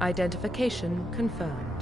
Identification confirmed.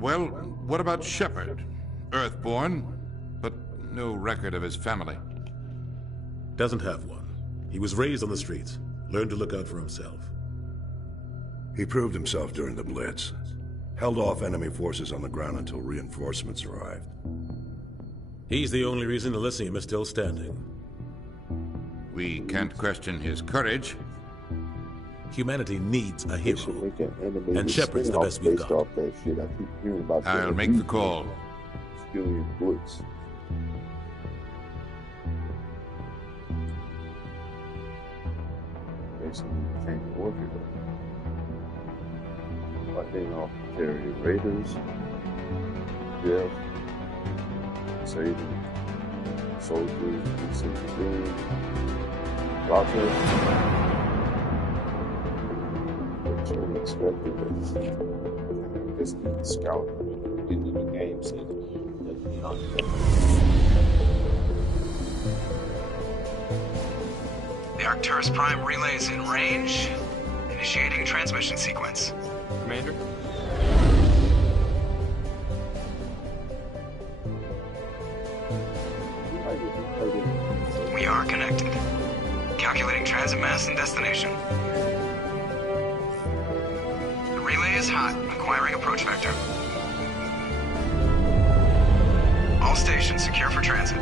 Well, what about Shepard? Earthborn, but no record of his family. Doesn't have one. He was raised on the streets. Learned to look out for himself. He proved himself during the Blitz. Held off enemy forces on the ground until reinforcements arrived. He's the only reason Elysium is still standing. We can't question his courage. Humanity needs a hero. And Shepard's the best we've got. I'll make the call. Blitz. Basically, change warfare. Fighting off turian raiders, Geth, saving soldiers, civilians, Roger. Unexpected, but this scout getting in the game said that the unchecked. The Arcturus Prime relay's in range. Initiating transmission sequence. Commander? We are connected. Calculating transit mass and destination. Relay is hot, acquiring approach vector. All stations secure for transit.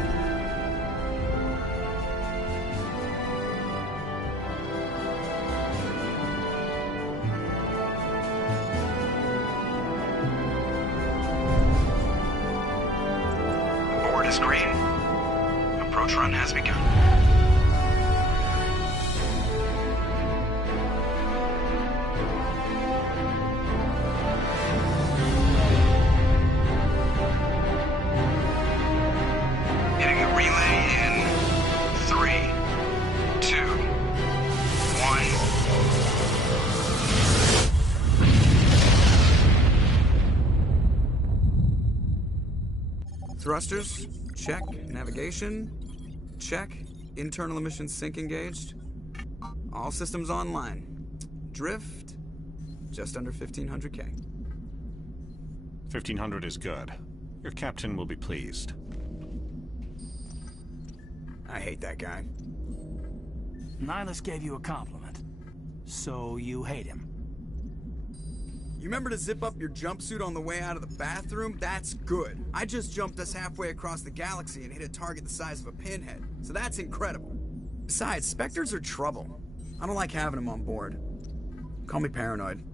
Board is green. Approach run has begun. Thrusters, check. Navigation, check. Internal emission sync engaged. All systems online. Drift, just under 1500K. 1500 is good. Your captain will be pleased. I hate that guy. Nihilus gave you a compliment. So you hate him. You remember to zip up your jumpsuit on the way out of the bathroom? That's good. I just jumped us halfway across the galaxy and hit a target the size of a pinhead. So that's incredible. Besides, specters are trouble. I don't like having them on board. Call me paranoid.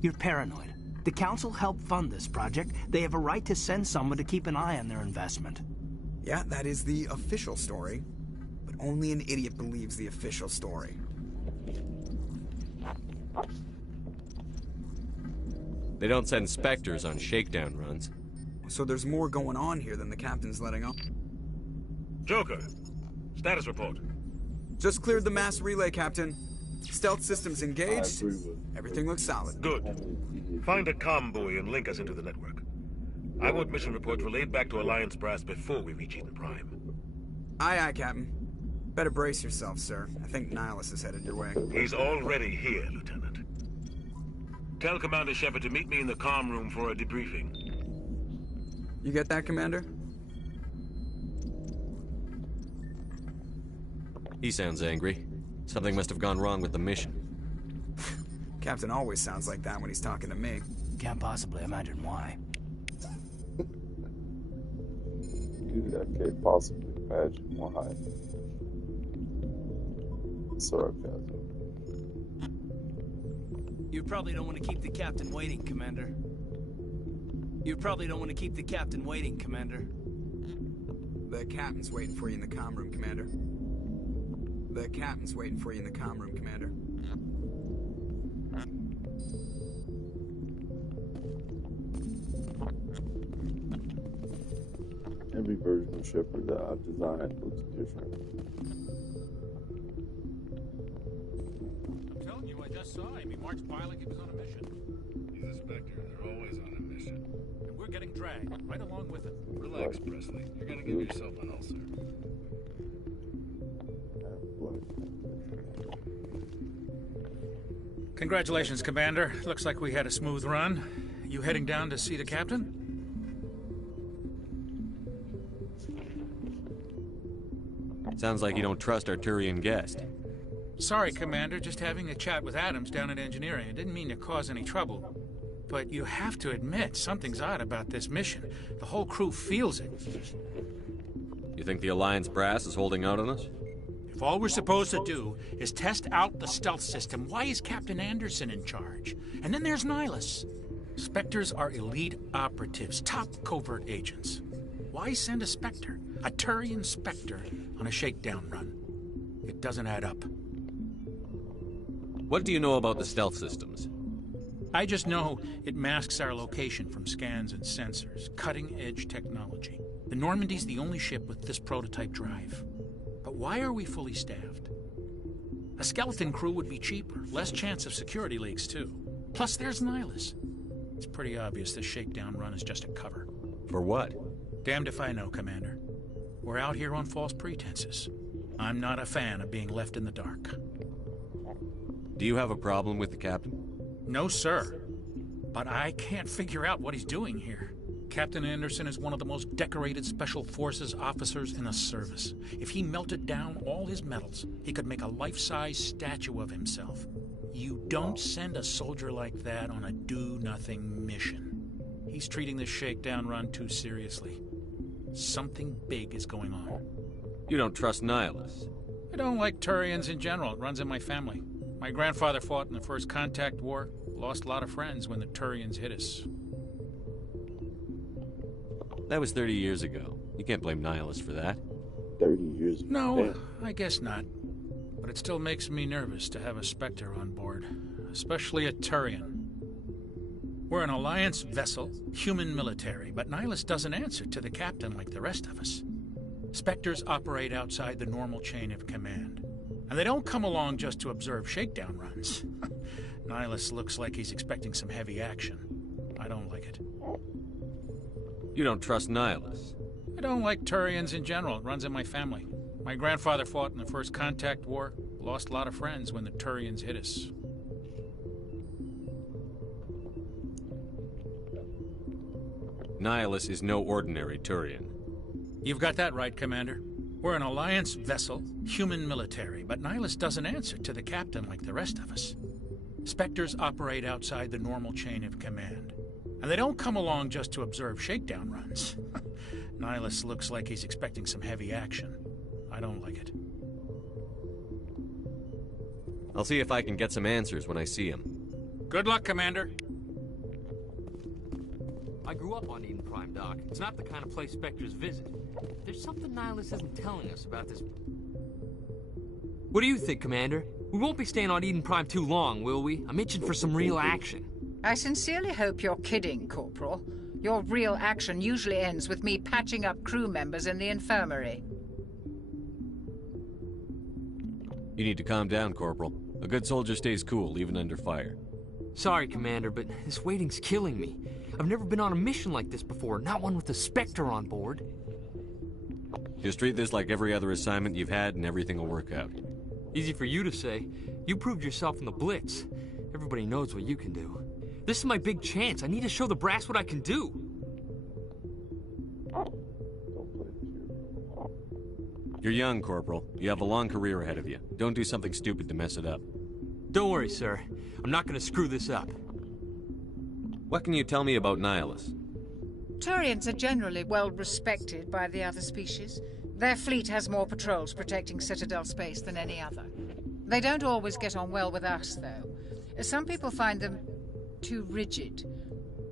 You're paranoid. The Council helped fund this project. They have a right to send someone to keep an eye on their investment. Yeah, that is the official story. But only an idiot believes the official story. They don't send specters on shakedown runs. So there's more going on here than the captain's letting on. Joker, status report. Just cleared the mass relay, Captain. Stealth systems engaged. Everything looks solid. Good. Find a comm buoy and link us into the network. I want mission reports relayed back to Alliance Brass before we reach Eden Prime. Aye, aye, Captain. Better brace yourself, sir. I think Nihilus is headed your way. He's already here, Lieutenant. Tell Commander Shepard to meet me in the comm room for a debriefing. You get that, Commander? He sounds angry. Something must have gone wrong with the mission. Captain always sounds like that when he's talking to me. Can't possibly imagine why. Dude, I can't possibly imagine why. Sarcasm. You probably don't want to keep the captain waiting, Commander. You probably don't want to keep the captain waiting, Commander. The captain's waiting for you in the comm room, Commander. The captain's waiting for you in the comm room, Commander. Every version of Shepard that I've designed looks different. I'm telling you, I just saw him. He marched by like he was on a mission. He's a Spectre. They're always on a mission. And we're getting dragged right along with him. Relax, Presley. You're gonna give yourself an ulcer. Congratulations, Commander. Looks like we had a smooth run. You heading down to see the captain? Sounds like you don't trust our Turian guest. Sorry, Commander. Just having a chat with Adams down at engineering. I didn't mean to cause any trouble. But you have to admit, something's odd about this mission. The whole crew feels it. You think the Alliance brass is holding out on us? If all we're supposed to do is test out the stealth system, why is Captain Anderson in charge? And then there's Nihilus. Spectres are elite operatives, top covert agents. Why send a Spectre, a Turian Spectre, on a shakedown run? It doesn't add up. What do you know about the stealth systems? I just know it masks our location from scans and sensors. Cutting-edge technology. The Normandy's the only ship with this prototype drive. But why are we fully staffed? A skeleton crew would be cheaper, less chance of security leaks, too. Plus, there's Nihilus. It's pretty obvious this shakedown run is just a cover. For what? Damned if I know, Commander. We're out here on false pretenses. I'm not a fan of being left in the dark. Do you have a problem with the captain? No, sir. But I can't figure out what he's doing here. Captain Anderson is one of the most decorated Special Forces officers in the service. If he melted down all his medals, he could make a life-size statue of himself. You don't send a soldier like that on a do-nothing mission. He's treating this shakedown run too seriously. Something big is going on. You don't trust Nihilus? I don't like Turians in general. It runs in my family. My grandfather fought in the First Contact War. Lost a lot of friends when the Turians hit us. That was 30 years ago. You can't blame Nihilus for that. 30 years ago. No, I guess not. But it still makes me nervous to have a Spectre on board. Especially a Turian. We're an Alliance vessel, human military, but Nihilus doesn't answer to the captain like the rest of us. Spectres operate outside the normal chain of command. And they don't come along just to observe shakedown runs. Nihilus looks like he's expecting some heavy action. I don't like it. You don't trust Nihilus? I don't like Turians in general. It runs in my family. My grandfather fought in the First Contact War. Lost a lot of friends when the Turians hit us. Nihilus is no ordinary Turian. You've got that right, Commander. We're an Alliance vessel, human military, but Nihilus doesn't answer to the captain like the rest of us. Spectres operate outside the normal chain of command. And they don't come along just to observe shakedown runs. Nihilus looks like he's expecting some heavy action. I don't like it. I'll see if I can get some answers when I see him. Good luck, Commander. I grew up on Eden Prime, Doc. It's not the kind of place Spectres visit. There's something Nihilus isn't telling us about this. What do you think, Commander? We won't be staying on Eden Prime too long, will we? I'm itching for some real action. I sincerely hope you're kidding, Corporal. Your real action usually ends with me patching up crew members in the infirmary. You need to calm down, Corporal. A good soldier stays cool, even under fire. Sorry, Commander, but this waiting's killing me. I've never been on a mission like this before, not one with a Spectre on board. Just treat this like every other assignment you've had and everything will work out. Easy for you to say. You proved yourself in the Blitz. Everybody knows what you can do. This is my big chance. I need to show the brass what I can do. You're young, Corporal. You have a long career ahead of you. Don't do something stupid to mess it up. Don't worry, sir. I'm not going to screw this up. What can you tell me about Nihilus? Turians are generally well respected by the other species. Their fleet has more patrols protecting Citadel space than any other. They don't always get on well with us, though. Some people find them too rigid.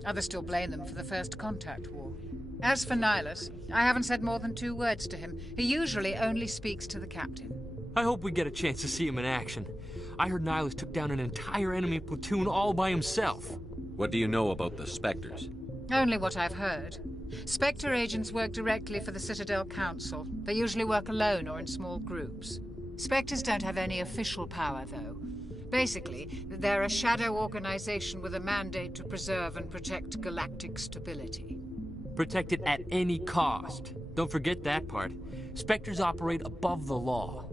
Others still blame them for the First Contact War. As for Nihilus, I haven't said more than 2 words to him. He usually only speaks to the captain. I hope we get a chance to see him in action. I heard Nihilus took down an entire enemy platoon all by himself. What do you know about the Spectres? Only what I've heard. Spectre agents work directly for the Citadel Council. They usually work alone or in small groups. Spectres don't have any official power, though. Basically, they're a shadow organization with a mandate to preserve and protect galactic stability. Protect it at any cost. Don't forget that part. Spectres operate above the law.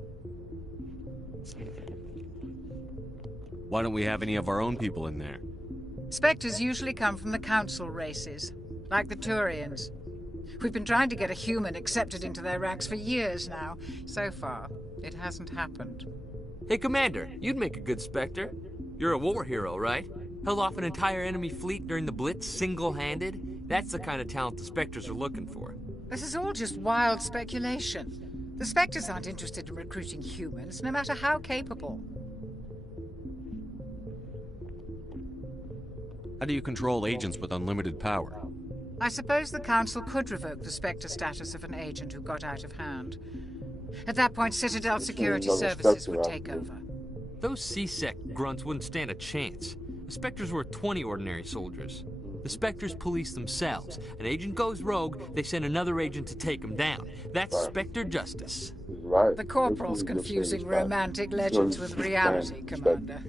Why don't we have any of our own people in there? Spectres usually come from the Council races, like the Turians. We've been trying to get a human accepted into their ranks for years now. So far, it hasn't happened. Hey, Commander, you'd make a good Spectre. You're a war hero, right? Held off an entire enemy fleet during the Blitz single-handed? That's the kind of talent the Spectres are looking for. This is all just wild speculation. The Spectres aren't interested in recruiting humans, no matter how capable. How do you control agents with unlimited power? I suppose the Council could revoke the Spectre status of an agent who got out of hand. At that point, Citadel Security Services would take over. Those C-Sec grunts wouldn't stand a chance. The Spectres were 20 ordinary soldiers. The Spectres police themselves. An agent goes rogue, they send another agent to take him down. That's Spectre justice. The Corporal's confusing romantic legends with reality, Commander.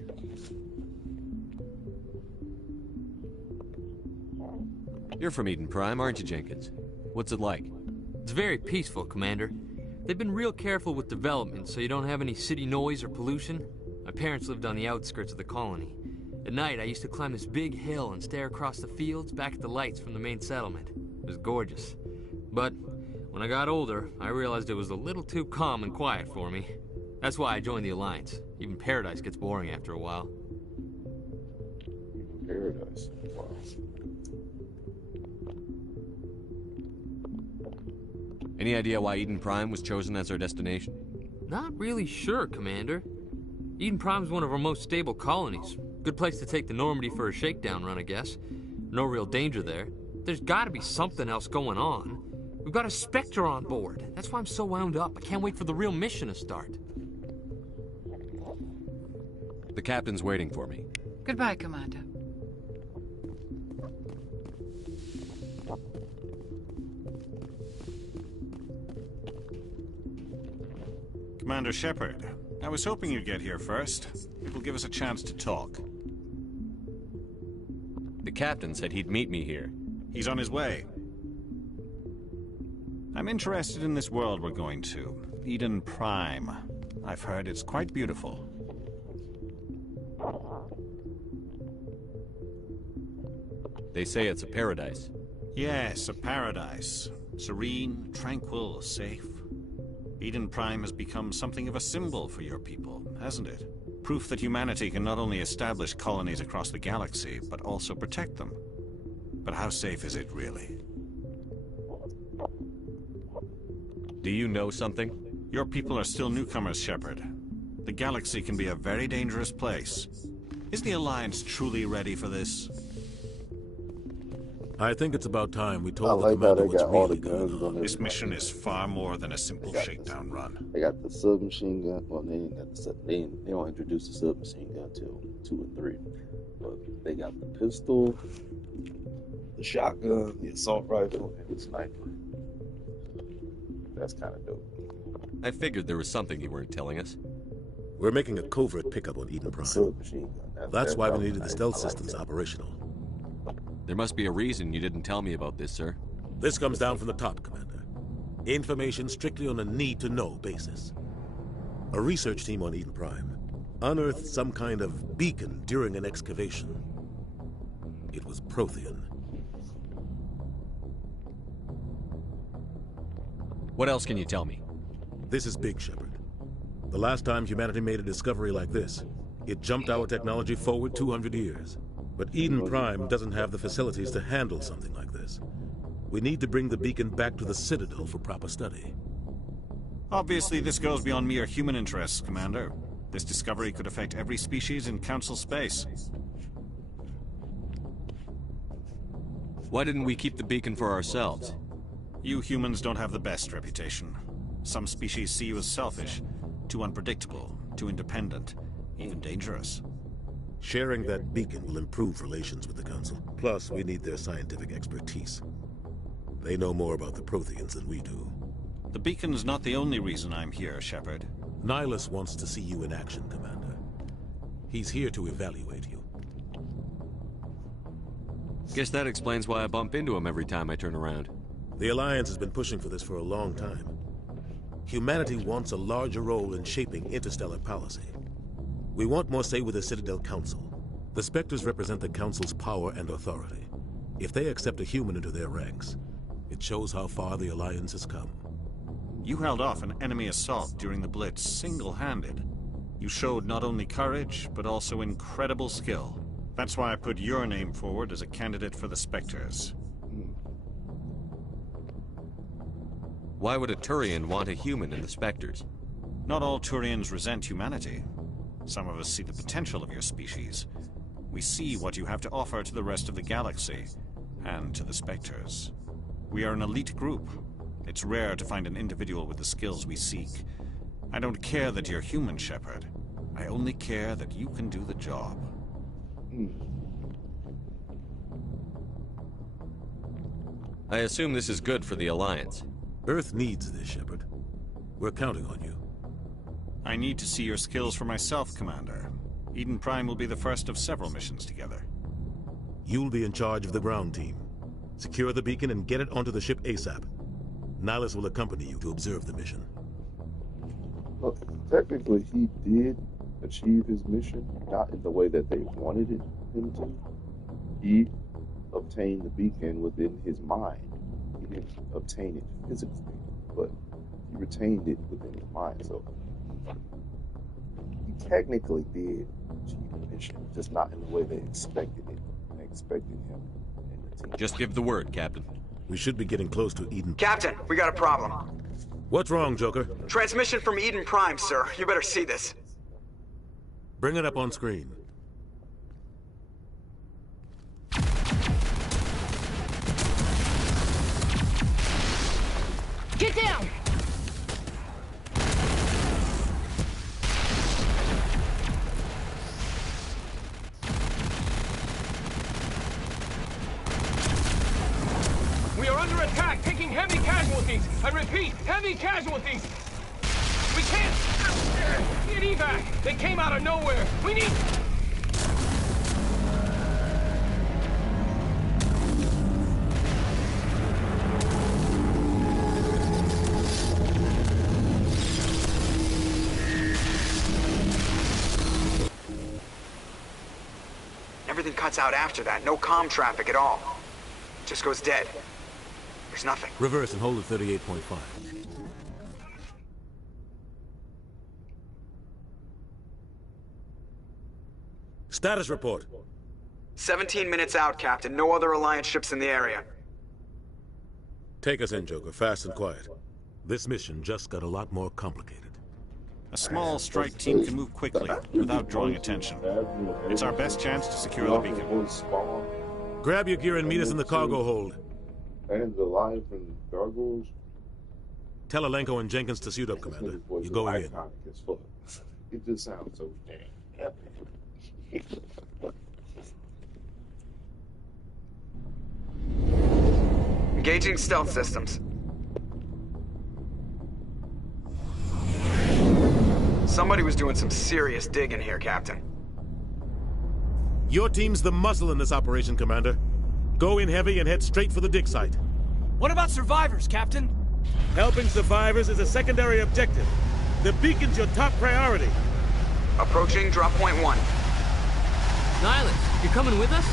You're from Eden Prime, aren't you, Jenkins? What's it like? It's very peaceful, Commander. They've been real careful with development, so you don't have any city noise or pollution. My parents lived on the outskirts of the colony. At night, I used to climb this big hill and stare across the fields back at the lights from the main settlement. It was gorgeous. But when I got older, I realized it was a little too calm and quiet for me. That's why I joined the Alliance. Even Paradise gets boring after a while. Paradise. Wow. Any idea why Eden Prime was chosen as our destination? Not really sure, Commander. Eden Prime's one of our most stable colonies. Good place to take the Normandy for a shakedown run, I guess. No real danger there. There's gotta be something else going on. We've got a Spectre on board. That's why I'm so wound up. I can't wait for the real mission to start. The captain's waiting for me. Goodbye, Commander. Commander Shepard, I was hoping you'd get here first. It will give us a chance to talk. The captain said he'd meet me here. He's on his way. I'm interested in this world we're going to, Eden Prime. I've heard it's quite beautiful. They say it's a paradise. Yes, a paradise. Serene, tranquil, safe. Eden Prime has become something of a symbol for your people, hasn't it? Proof that humanity can not only establish colonies across the galaxy, but also protect them. But how safe is it, really? Do you know something? Your people are still newcomers, Shepard. The galaxy can be a very dangerous place. Is the Alliance truly ready for this? I think it's about time we told the commander what's really going on. This mission is far more than a simple shakedown run. They got the submachine gun. Well, they ain't got the they don't introduce the submachine gun till 2 and 3. But they got the pistol, the shotgun, the assault rifle, and the sniper. That's kind of dope. I figured there was something you weren't telling us. We're making a covert pickup on Eden Prime. Submachine gun. That's why we needed the stealth systems operational. There must be a reason you didn't tell me about this, sir. This comes down from the top, Commander. Information strictly on a need-to-know basis. A research team on Eden Prime unearthed some kind of beacon during an excavation. It was Prothean. What else can you tell me? This is big, Shepard. The last time humanity made a discovery like this, it jumped our technology forward 200 years. But Eden Prime doesn't have the facilities to handle something like this. We need to bring the beacon back to the Citadel for proper study. Obviously, this goes beyond mere human interests, Commander. This discovery could affect every species in Council space. Why didn't we keep the beacon for ourselves? You humans don't have the best reputation. Some species see you as selfish, too unpredictable, too independent, even dangerous. Sharing that beacon will improve relations with the Council. Plus, we need their scientific expertise. They know more about the Protheans than we do. The beacon's not the only reason I'm here, Shepard. Nihilus wants to see you in action, Commander. He's here to evaluate you. Guess that explains why I bump into him every time I turn around. The Alliance has been pushing for this for a long time. Humanity wants a larger role in shaping interstellar policy. We want more say with the Citadel Council. The Spectres represent the Council's power and authority. If they accept a human into their ranks, it shows how far the Alliance has come. You held off an enemy assault during the Blitz single-handed. You showed not only courage, but also incredible skill. That's why I put your name forward as a candidate for the Spectres. Why would a Turian want a human in the Spectres? Not all Turians resent humanity. Some of us see the potential of your species. We see what you have to offer to the rest of the galaxy, and to the Spectres. We are an elite group. It's rare to find an individual with the skills we seek. I don't care that you're human, Shepard. I only care that you can do the job. I assume this is good for the Alliance. Earth needs this, Shepard. We're counting on you. I need to see your skills for myself, Commander. Eden Prime will be the first of several missions together. You'll be in charge of the ground team. Secure the beacon and get it onto the ship ASAP. Nihilus will accompany you to observe the mission. Well, technically, he did achieve his mission, not in the way that they wanted him to. He obtained the beacon within his mind. He didn't obtain it physically, but he retained it within his mind. So he technically did achieve the mission, just not in the way they expected it. They expected him and the team. Just give the word, Captain. We should be getting close to Eden. Captain, we got a problem. What's wrong, Joker? Transmission from Eden Prime, sir. You better see this. Bring it up on screen. Get down! We are under attack, taking heavy casualties. I repeat, heavy casualties. We can't get evac. They came out of nowhere. We need... Everything cuts out after that. No comm traffic at all. Just goes dead. There's nothing. Reverse and hold at 38.5. Status report. 17 minutes out, Captain. No other Alliance ships in the area. Take us in, Joker, fast and quiet. This mission just got a lot more complicated. A small strike team can move quickly, without drawing attention. It's our best chance to secure the beacon. Grab your gear and meet us in the cargo hold. And the live and gargoyles. Tell Alenko and Jenkins to suit up, Commander. You're going in. It just sounds so damn epic. Engaging stealth systems. Somebody was doing some serious digging here, Captain. Your team's the muscle in this operation, Commander. Go in heavy and head straight for the dig site. What about survivors, Captain? Helping survivors is a secondary objective. The beacon's your top priority. Approaching drop point 1. Nihilus, you coming with us?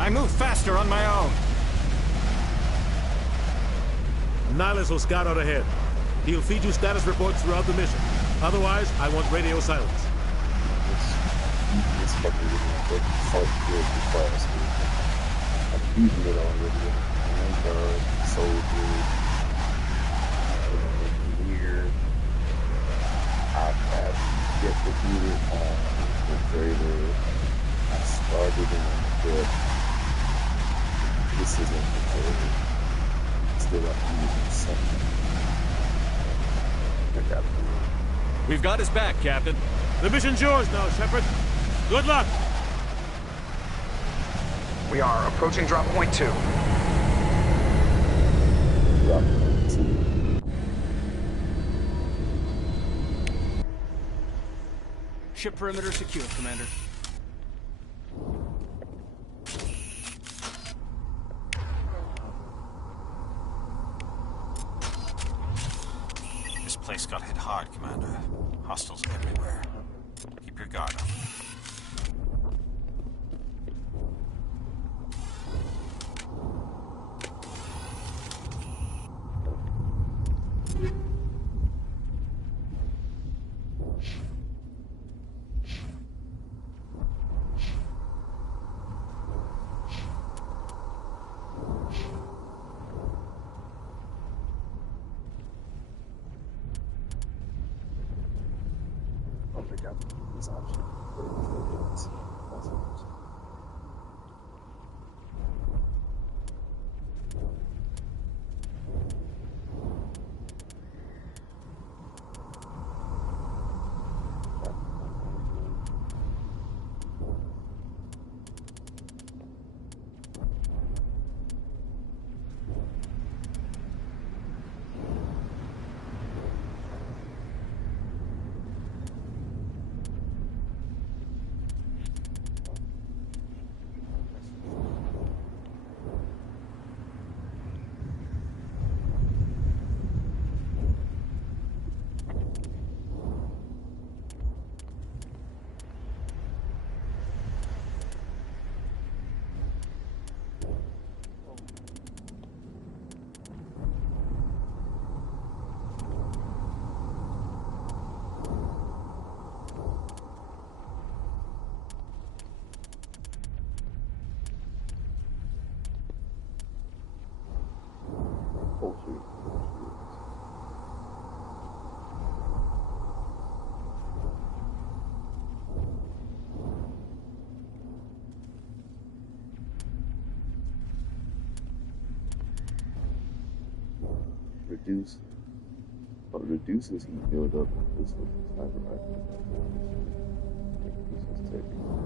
I move faster on my own. Nihilus will scout out ahead. He'll feed you status reports throughout the mission. Otherwise, I want radio silence. This fucking really salt good class. I'm using it already. Vanguard, soldier, weird. get defeated on Infiltrator. I started in but this isn't Infiltrator. Still have to use something. I got it. We've got his back, Captain. The mission's yours now, Shepard. Good luck! We are approaching drop point 2. Drop point 2. Ship perimeter secure, Commander. This place got hit hard, Commander. Hostiles everywhere. Keep your guard up. This option. Reduces heat buildup on pistol sniper rifle. Increases technique.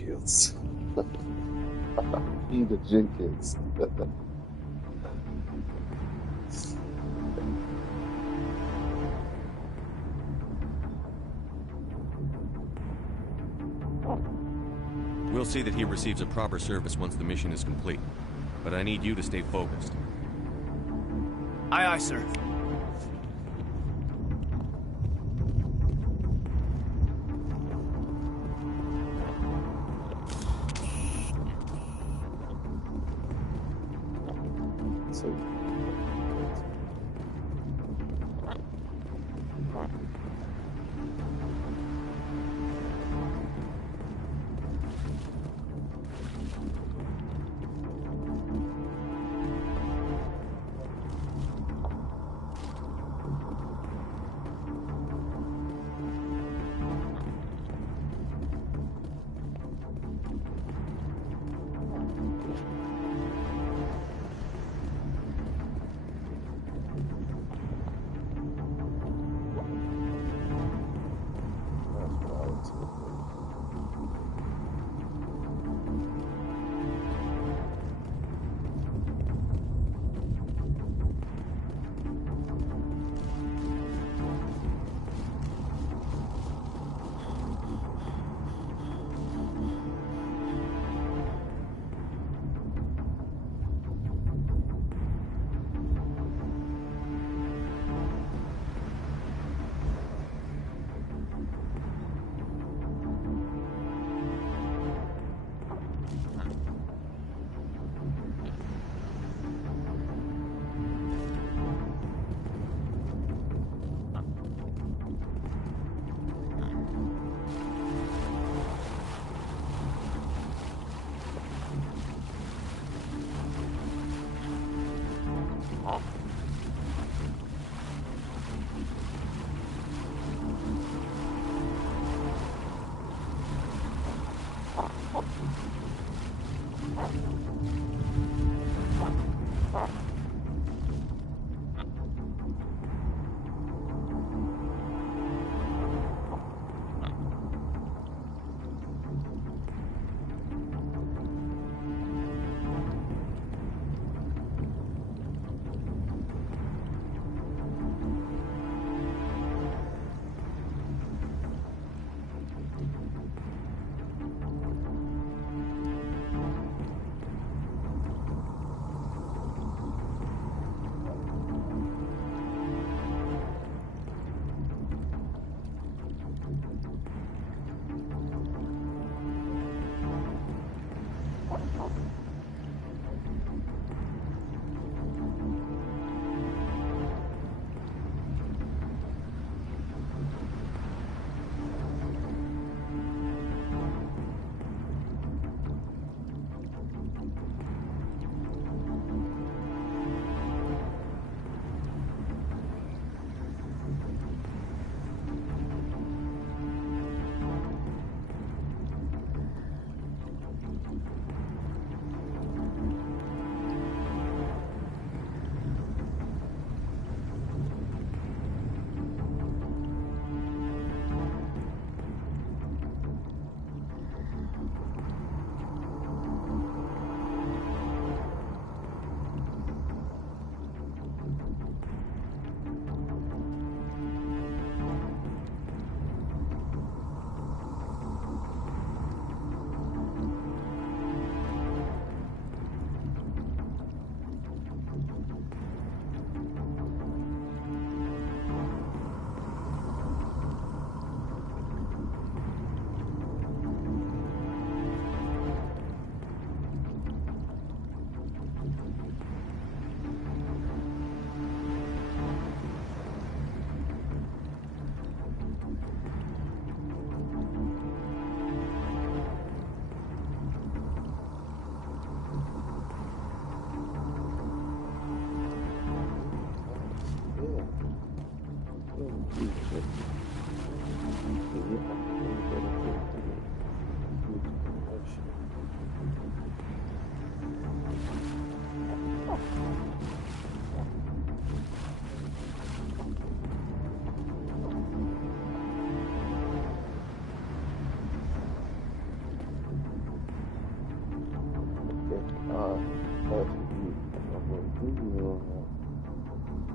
shields. Need a Jenkins. We'll see that he receives a proper service once the mission is complete. But I need you to stay focused. Aye, aye, sir. So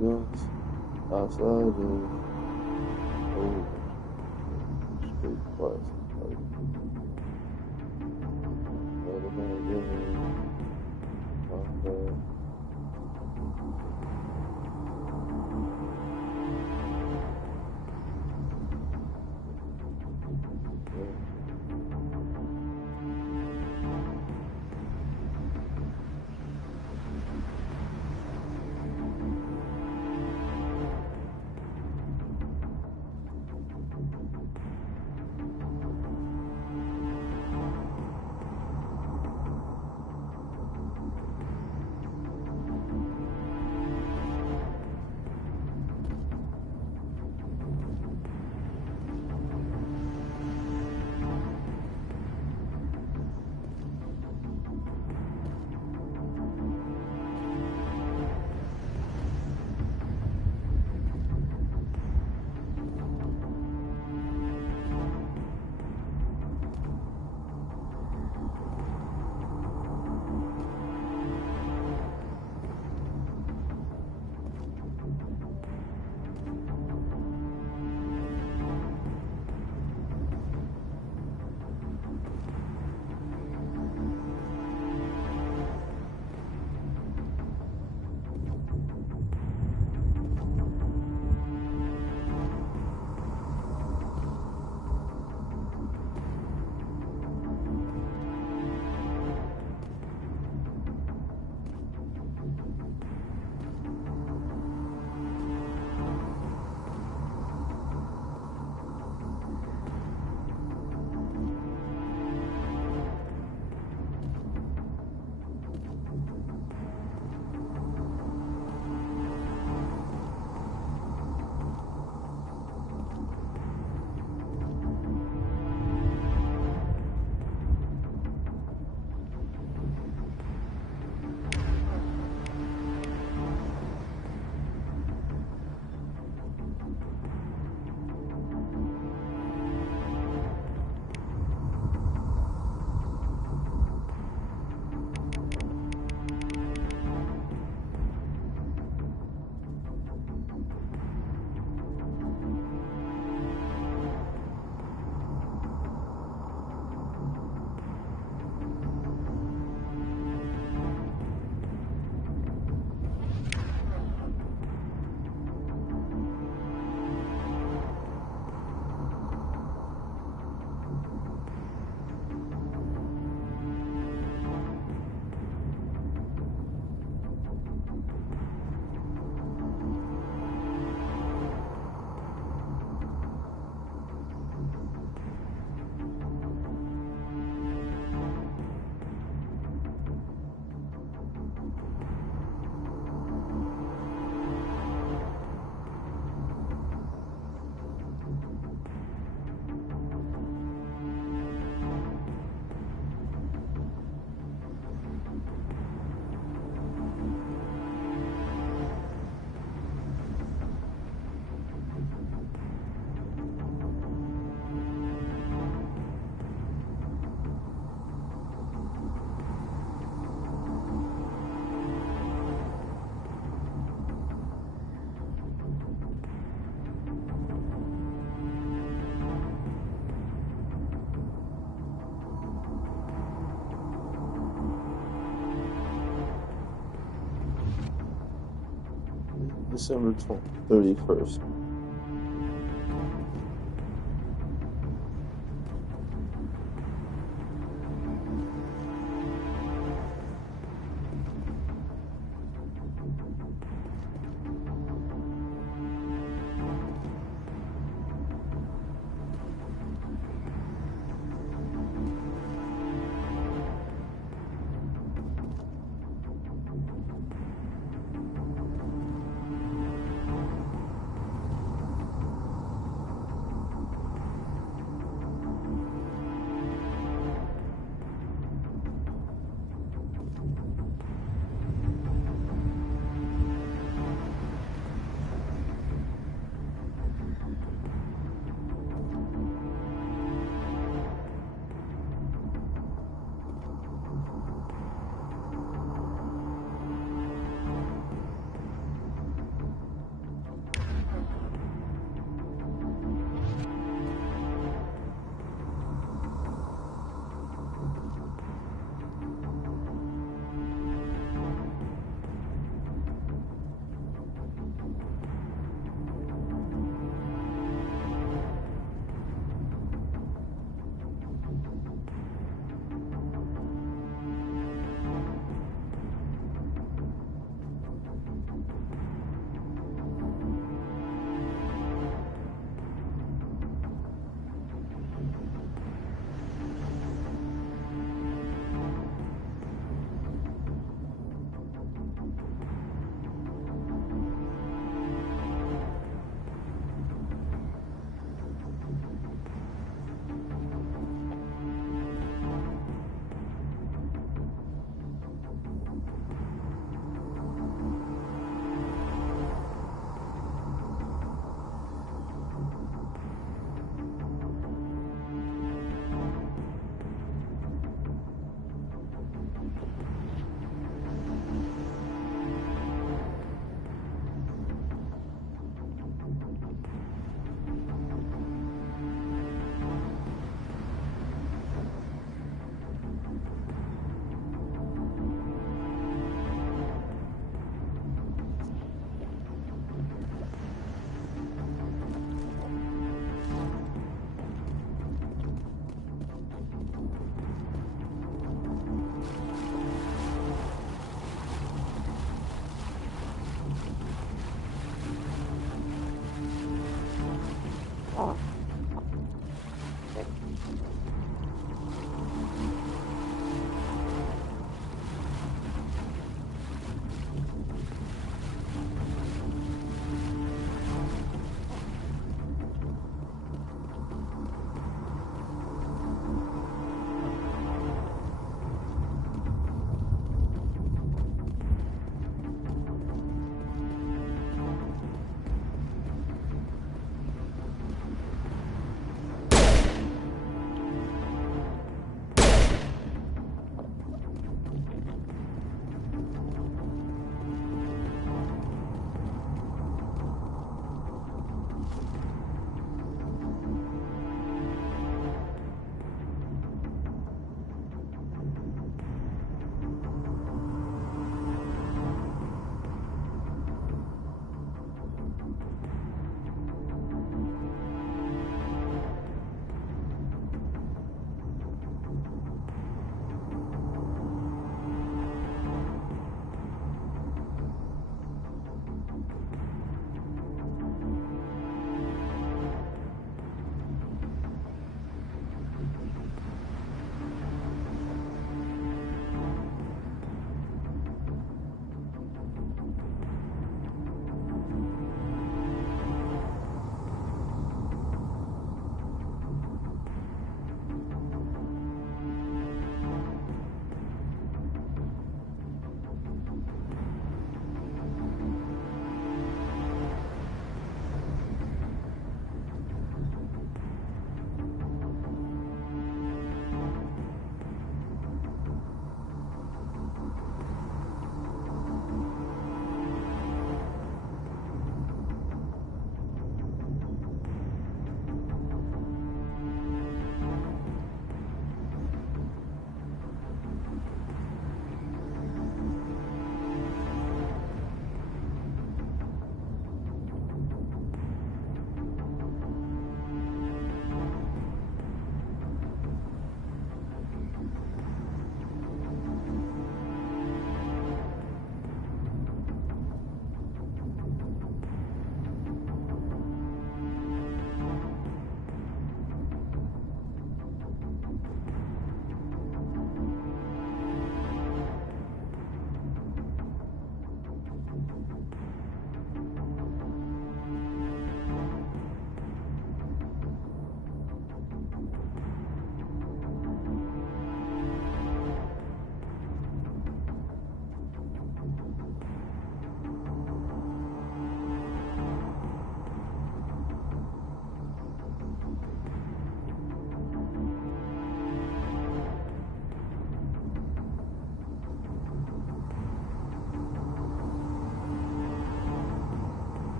guns outside and straight price. December 31st.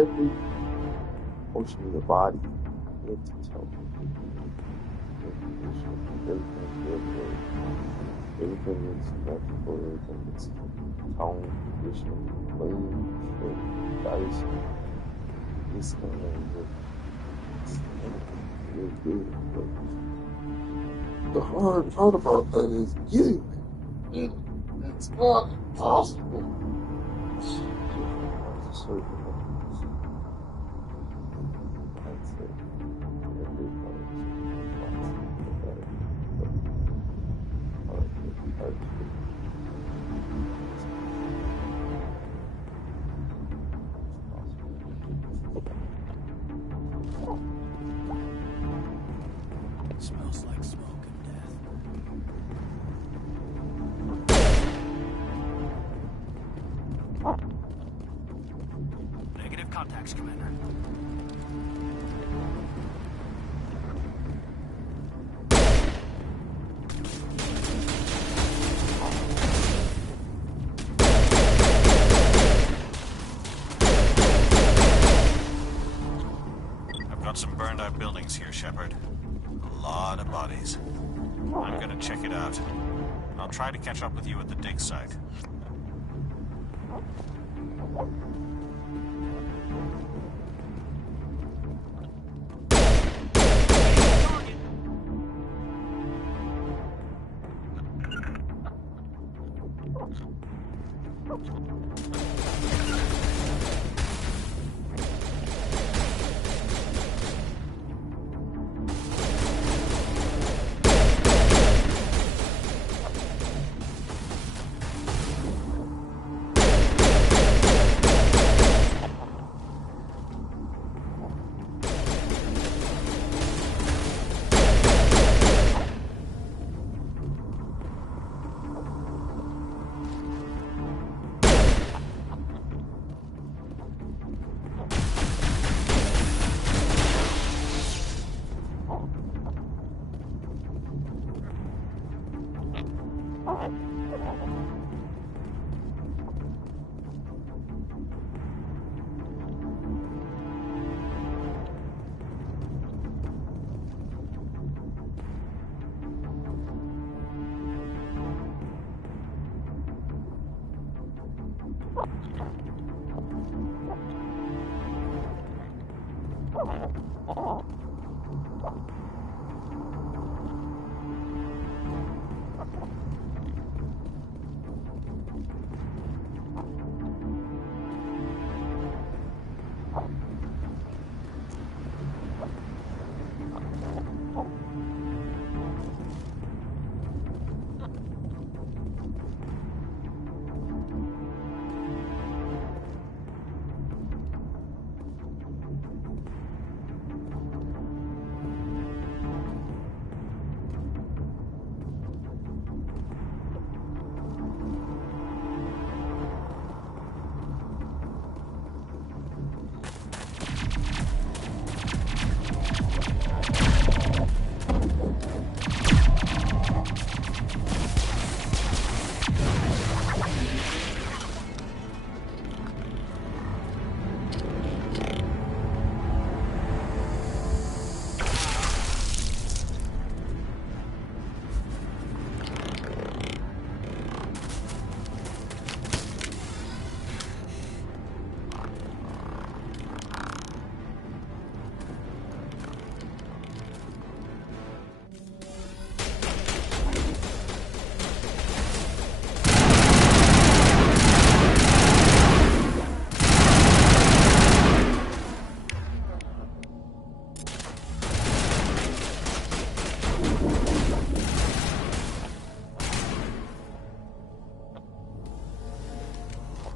every portion of the body, head to toe. Everything is symmetrical, everything is tone, position, playing, shape, dice. This kind of really good. But the hard part about that is getting it. And it's not impossible. Smells like smoke and death. Negative contacts, Commander. I've got some burned out buildings here, Shepard. A lot of bodies. I'm gonna check it out. I'll try to catch up with you at the dig site.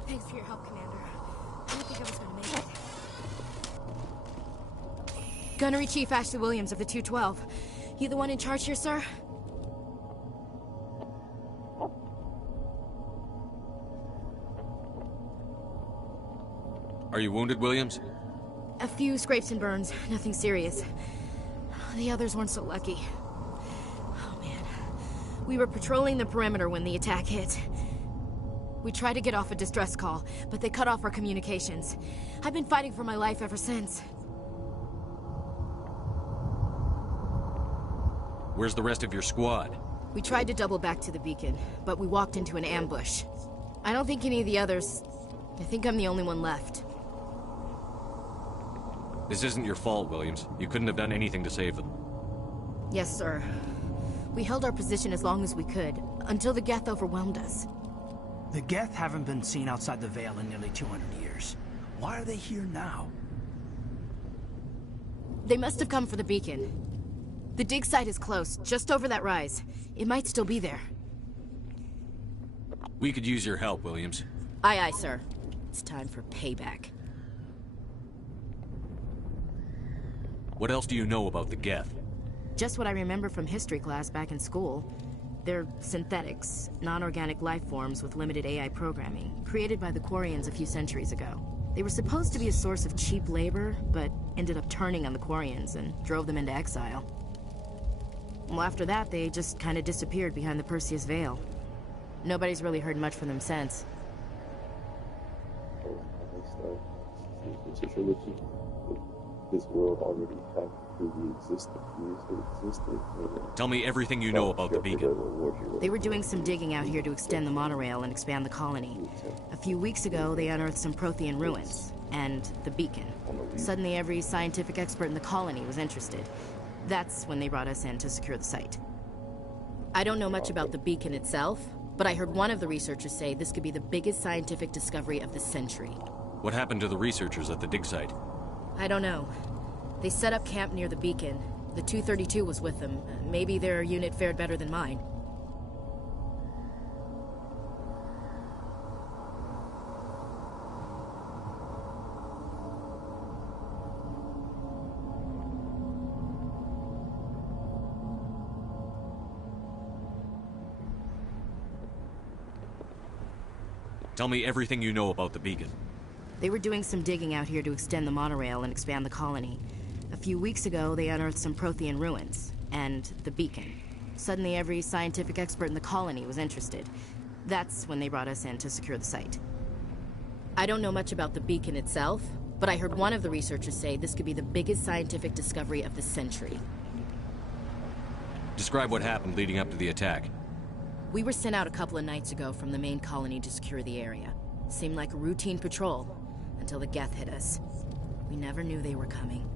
Thanks for your help, Commander. I didn't think I was gonna make it. Gunnery Chief Ashley Williams of the 212. You the one in charge here, sir? Are you wounded, Williams? A few scrapes and burns, nothing serious. The others weren't so lucky. Oh man. We were patrolling the perimeter when the attack hit. We tried to get off a distress call, but they cut off our communications. I've been fighting for my life ever since. Where's the rest of your squad? We tried to double back to the beacon, but we walked into an ambush. I don't think any of the others... I think I'm the only one left. This isn't your fault, Williams. You couldn't have done anything to save them. Yes, sir. We held our position as long as we could, until the Geth overwhelmed us. The Geth haven't been seen outside the Veil in nearly 200 years. Why are they here now? They must have come for the beacon. The dig site is close, just over that rise. It might still be there. We could use your help, Williams. Aye, aye, sir. It's time for payback. What else do you know about the Geth? Just what I remember from history class back in school. They're synthetics, non-organic life forms with limited AI programming, created by the Quarians a few centuries ago. They were supposed to be a source of cheap labor, but ended up turning on the Quarians and drove them into exile. Well, after that, they just kind of disappeared behind the Perseus Veil. Nobody's really heard much from them since. It's a trilogy. This world already existed. Tell me everything you know about the beacon. They were doing some digging out here to extend the monorail and expand the colony. A few weeks ago, they unearthed some Prothean ruins, and the beacon. Suddenly, every scientific expert in the colony was interested. That's when they brought us in to secure the site. I don't know much about the beacon itself, but I heard one of the researchers say this could be the biggest scientific discovery of the century. What happened to the researchers at the dig site? I don't know. They set up camp near the beacon. The 232 was with them. Maybe their unit fared better than mine. Tell me everything you know about the beacon. They were doing some digging out here to extend the monorail and expand the colony. A few weeks ago, they unearthed some Prothean ruins, and the beacon. Suddenly, every scientific expert in the colony was interested. That's when they brought us in to secure the site. I don't know much about the beacon itself, but I heard one of the researchers say this could be the biggest scientific discovery of the century. Describe what happened leading up to the attack. We were sent out a couple of nights ago from the main colony to secure the area. Seemed like a routine patrol, until the Geth hit us. We never knew they were coming.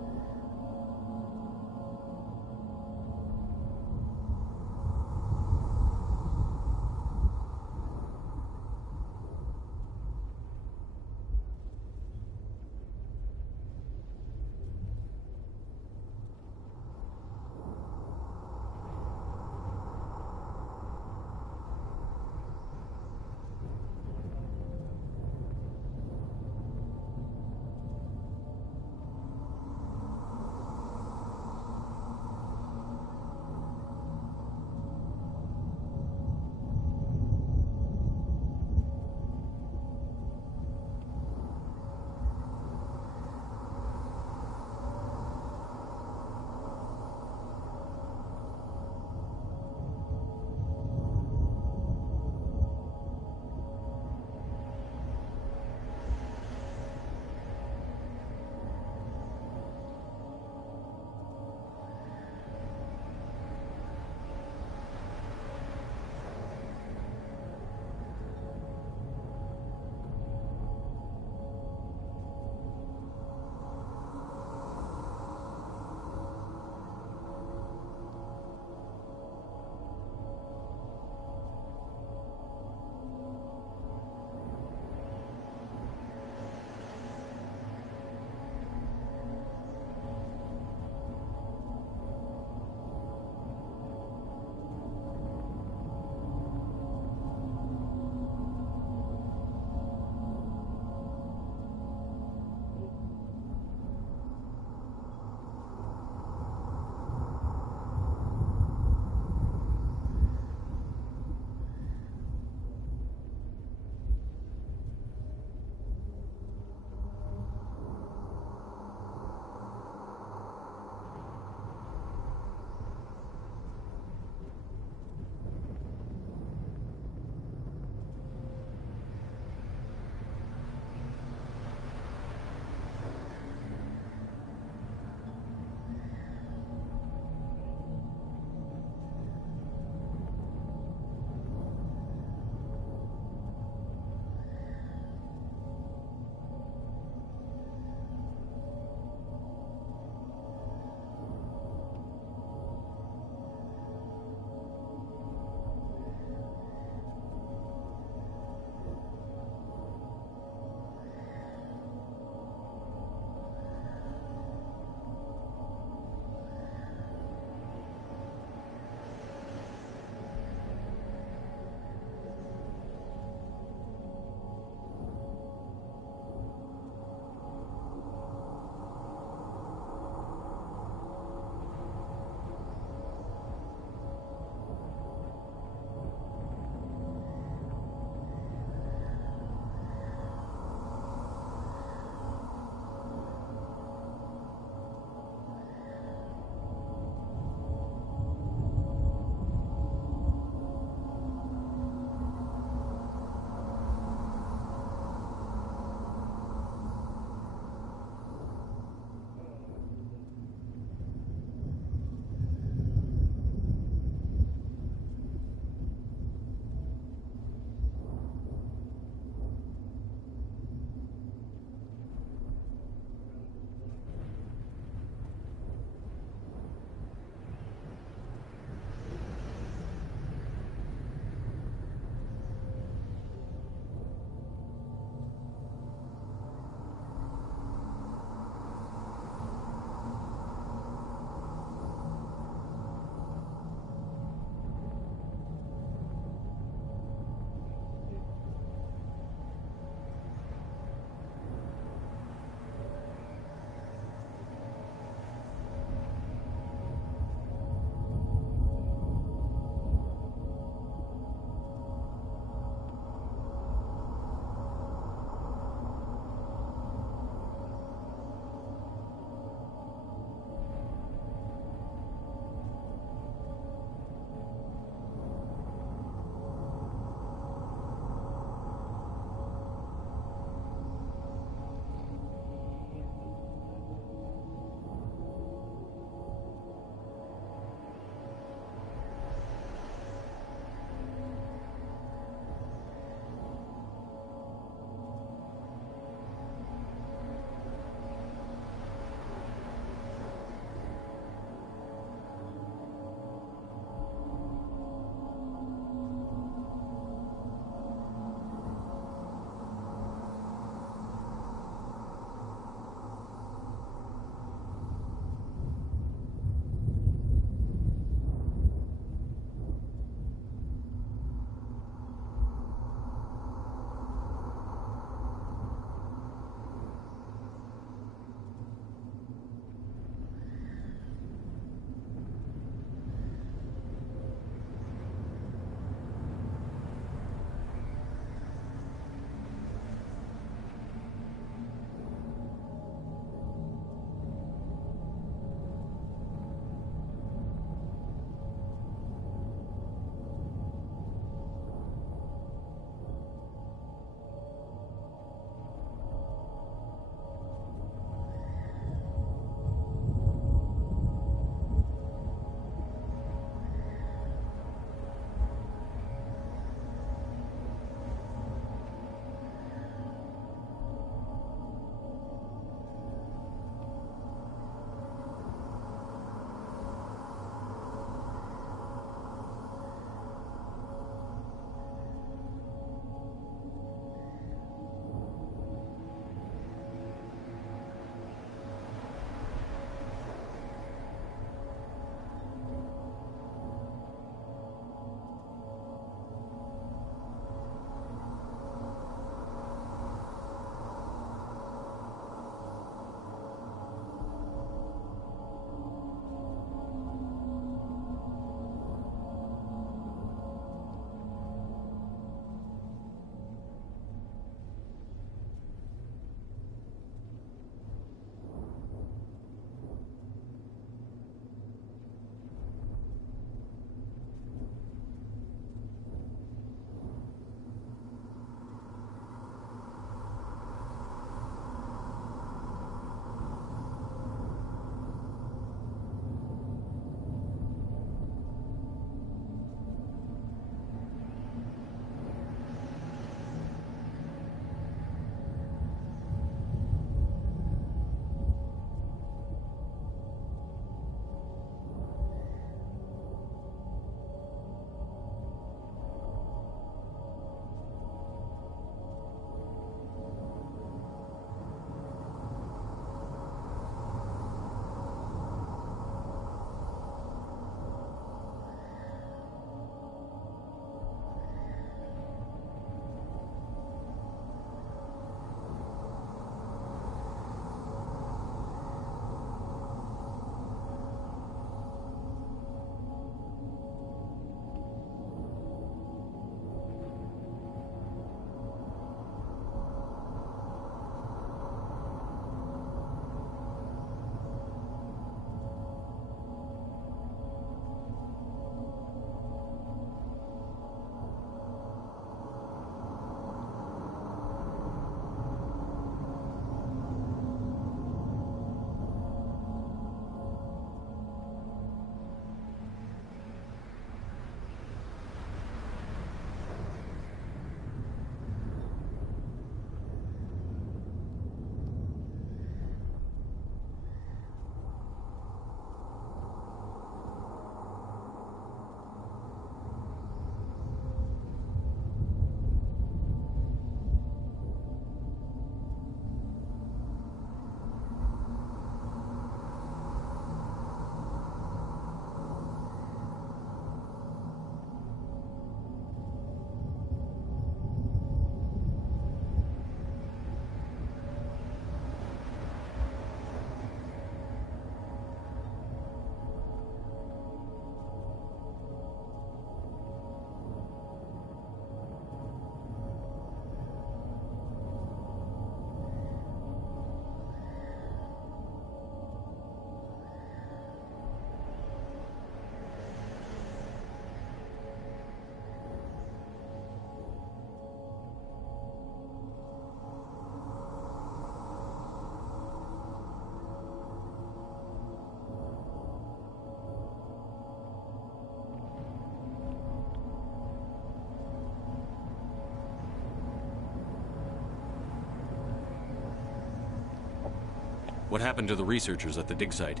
What happened to the researchers at the dig site?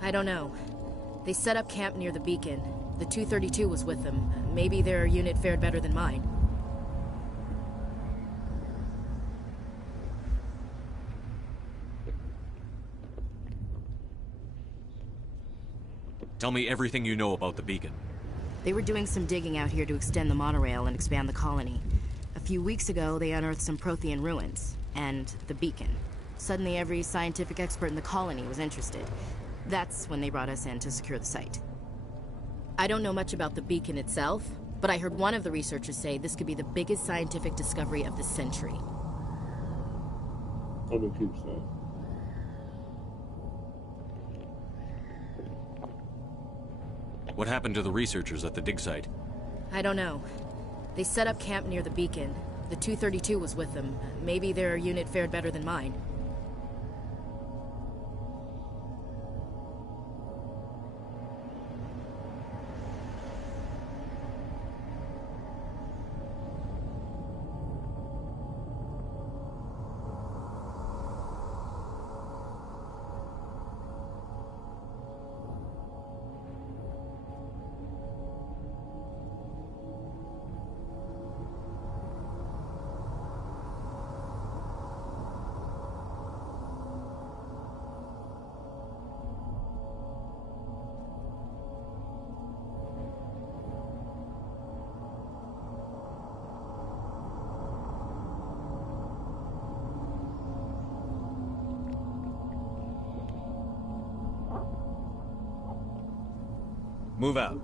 I don't know. They set up camp near the beacon. The 232 was with them. Maybe their unit fared better than mine. Tell me everything you know about the beacon. They were doing some digging out here to extend the monorail and expand the colony. A few weeks ago, they unearthed some Prothean ruins, and the beacon. Suddenly, every scientific expert in the colony was interested. That's when they brought us in to secure the site. I don't know much about the beacon itself, but I heard one of the researchers say this could be the biggest scientific discovery of the century. What happened to the researchers at the dig site? I don't know. They set up camp near the beacon. The 232 was with them. Maybe their unit fared better than mine. Move out.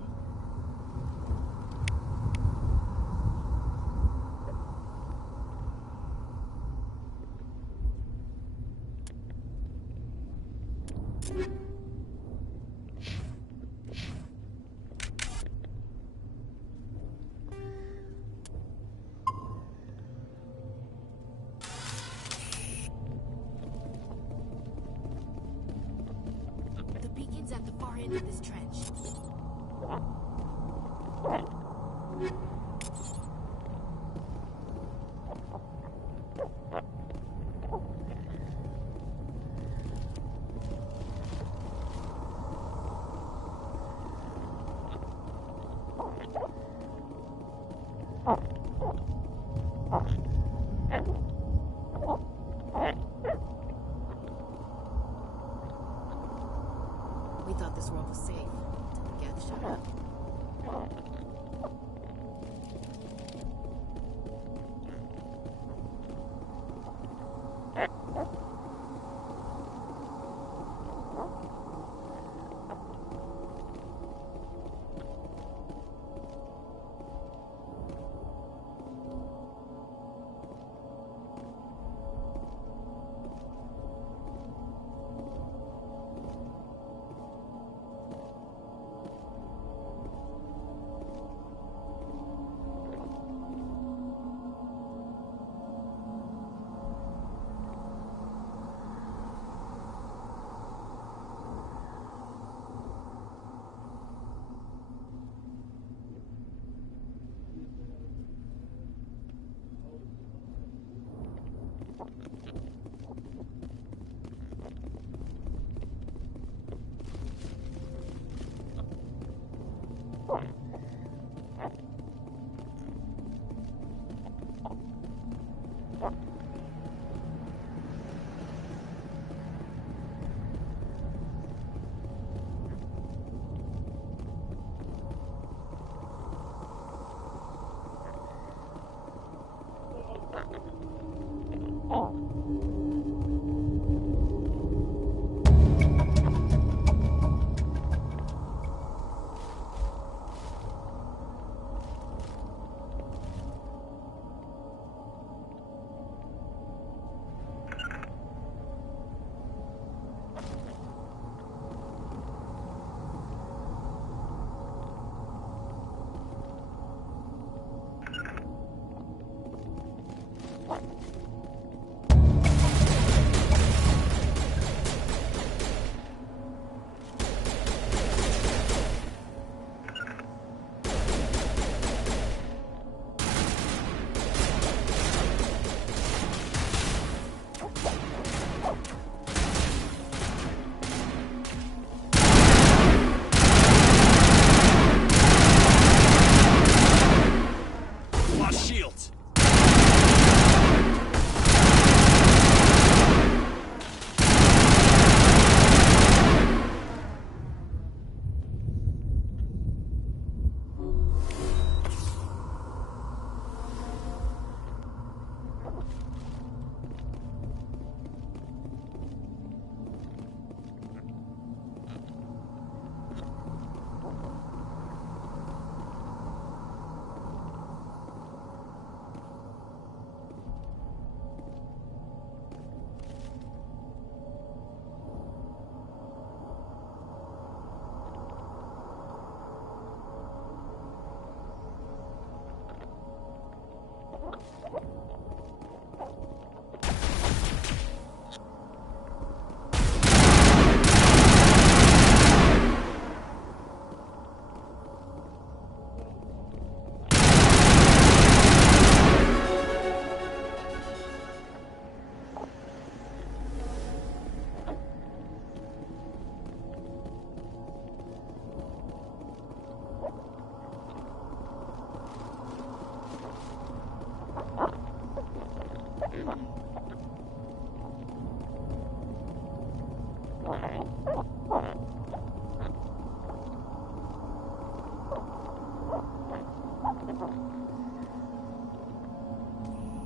The beacon's at the far end of this trench. We thought this world was safe until the Geth showed up.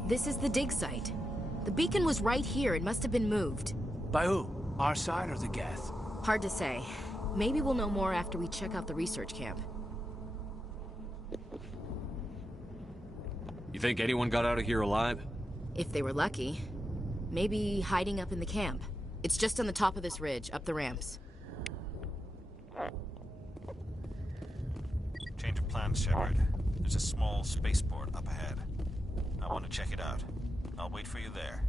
This is the dig site. The beacon was right here. It must have been moved. By who? Our side or the Geth? Hard to say. Maybe we'll know more after we check out the research camp. You think anyone got out of here alive? If they were lucky. Maybe hiding up in the camp. It's just on the top of this ridge, up the ramps. Change of plans, Shepard. There's a small spaceport up ahead. I want to check it out. I'll wait for you there.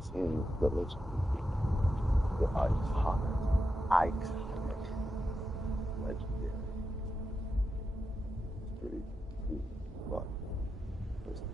Seeing the legend. The iconic. Legendary. Pretty cool. But, where's that?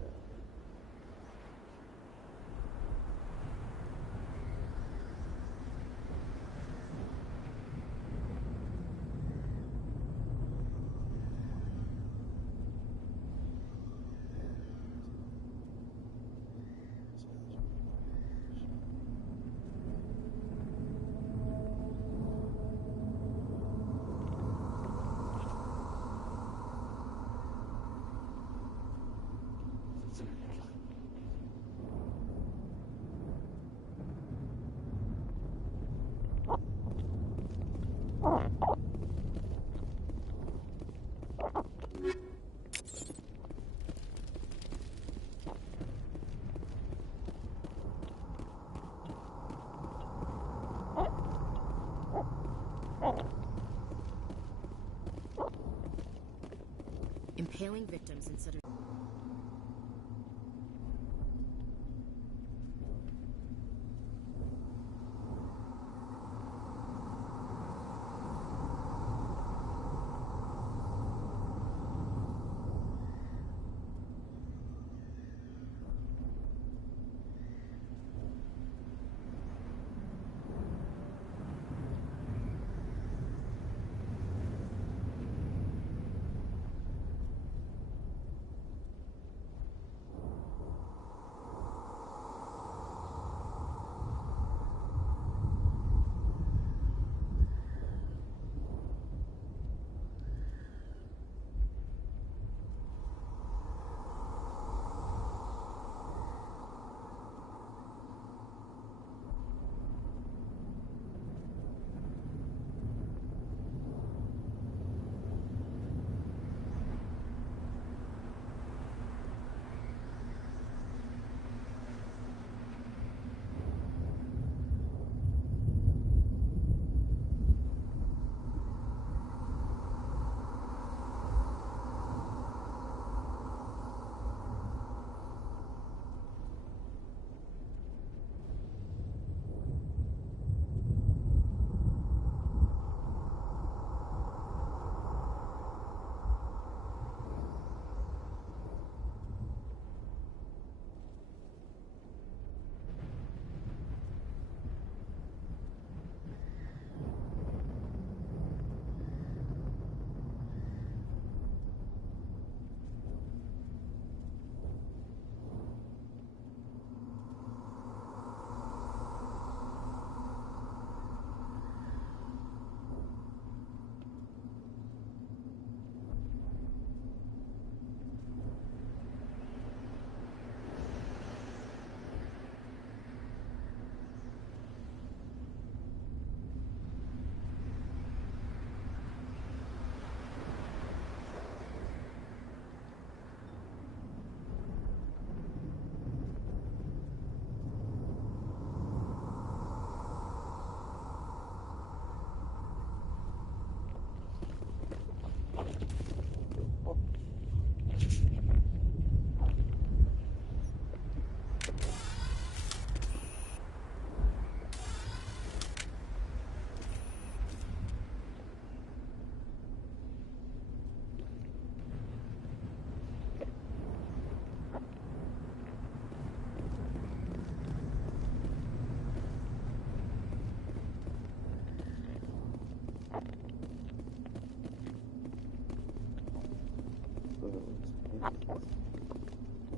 Impaling victims instead of...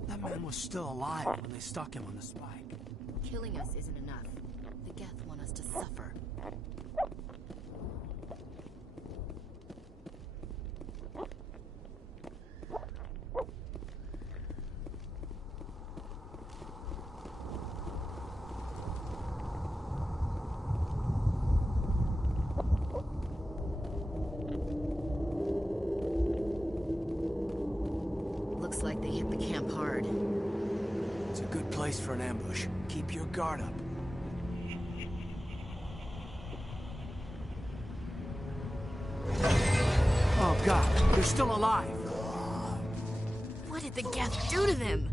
That man was still alive when they stuck him on the spike. Killing us isn't enough. The Geth want us to suffer. Looks like they hit the camp hard. It's a good place for an ambush. Keep your guard up. Oh God, they're still alive. What did the Geth do to them?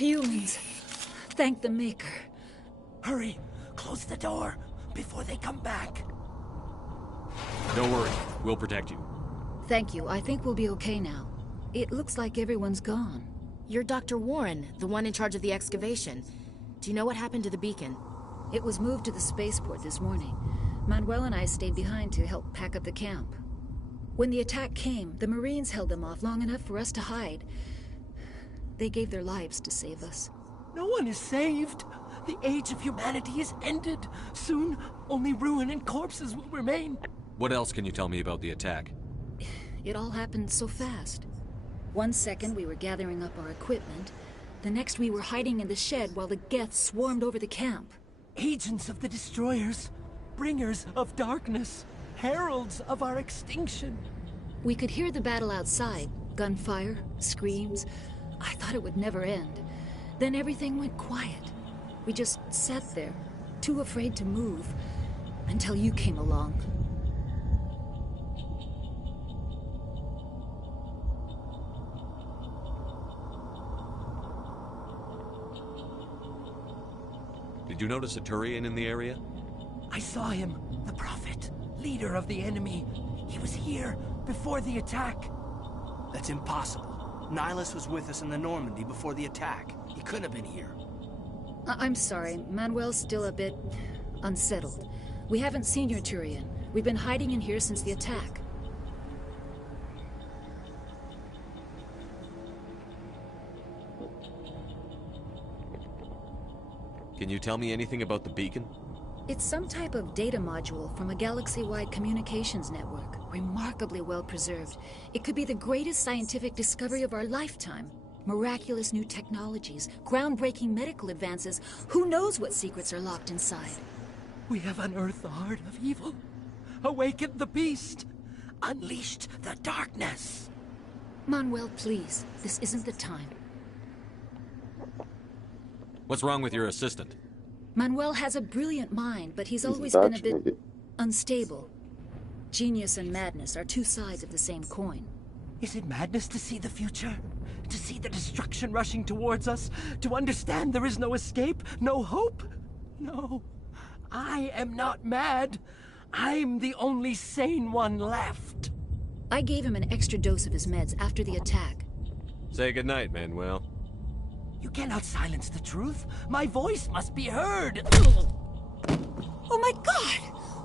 Humans. Thank the Maker. Hurry! Close the door before they come back. Don't worry. We'll protect you. Thank you. I think we'll be okay now. It looks like everyone's gone. You're Dr. Warren, the one in charge of the excavation. Do you know what happened to the beacon? It was moved to the spaceport this morning. Manuel and I stayed behind to help pack up the camp. When the attack came, the Marines held them off long enough for us to hide. They gave their lives to save us. No one is saved. The age of humanity is ended. Soon, only ruin and corpses will remain. What else can you tell me about the attack? It all happened so fast. 1 second we were gathering up our equipment. The next we were hiding in the shed while the Geth swarmed over the camp. Agents of the destroyers. Bringers of darkness. Heralds of our extinction. We could hear the battle outside. Gunfire, screams. I thought it would never end. Then everything went quiet. We just sat there, too afraid to move, until you came along. Did you notice a turian in the area? I saw him, the Prophet, leader of the enemy. He was here before the attack. That's impossible. Nihilus was with us in the Normandy before the attack. He couldn't have been here. I'm sorry, Manuel's still a bit unsettled. We haven't seen your turian. We've been hiding in here since the attack. Can you tell me anything about the beacon? It's some type of data module from a galaxy-wide communications network. Remarkably well preserved. It could be the greatest scientific discovery of our lifetime. Miraculous new technologies, groundbreaking medical advances. Who knows what secrets are locked inside? We have unearthed the heart of evil, awakened the beast, unleashed the darkness. Manuel, please. This isn't the time. What's wrong with your assistant? Manuel has a brilliant mind, but he's always been a bit unstable. Genius and madness are two sides of the same coin. Is it madness to see the future? To see the destruction rushing towards us? To understand there is no escape? No hope? No. I am not mad. I'm the only sane one left. I gave him an extra dose of his meds after the attack. Say goodnight, Manuel. You cannot silence the truth. My voice must be heard. Oh my God!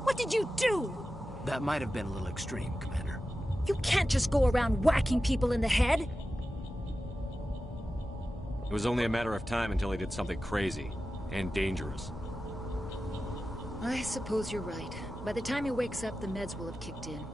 What did you do? That might have been a little extreme, Commander. You can't just go around whacking people in the head. It was only a matter of time until he did something crazy and dangerous. I suppose you're right. By the time he wakes up, the meds will have kicked in.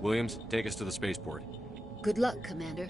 Williams, take us to the spaceport. Good luck, Commander.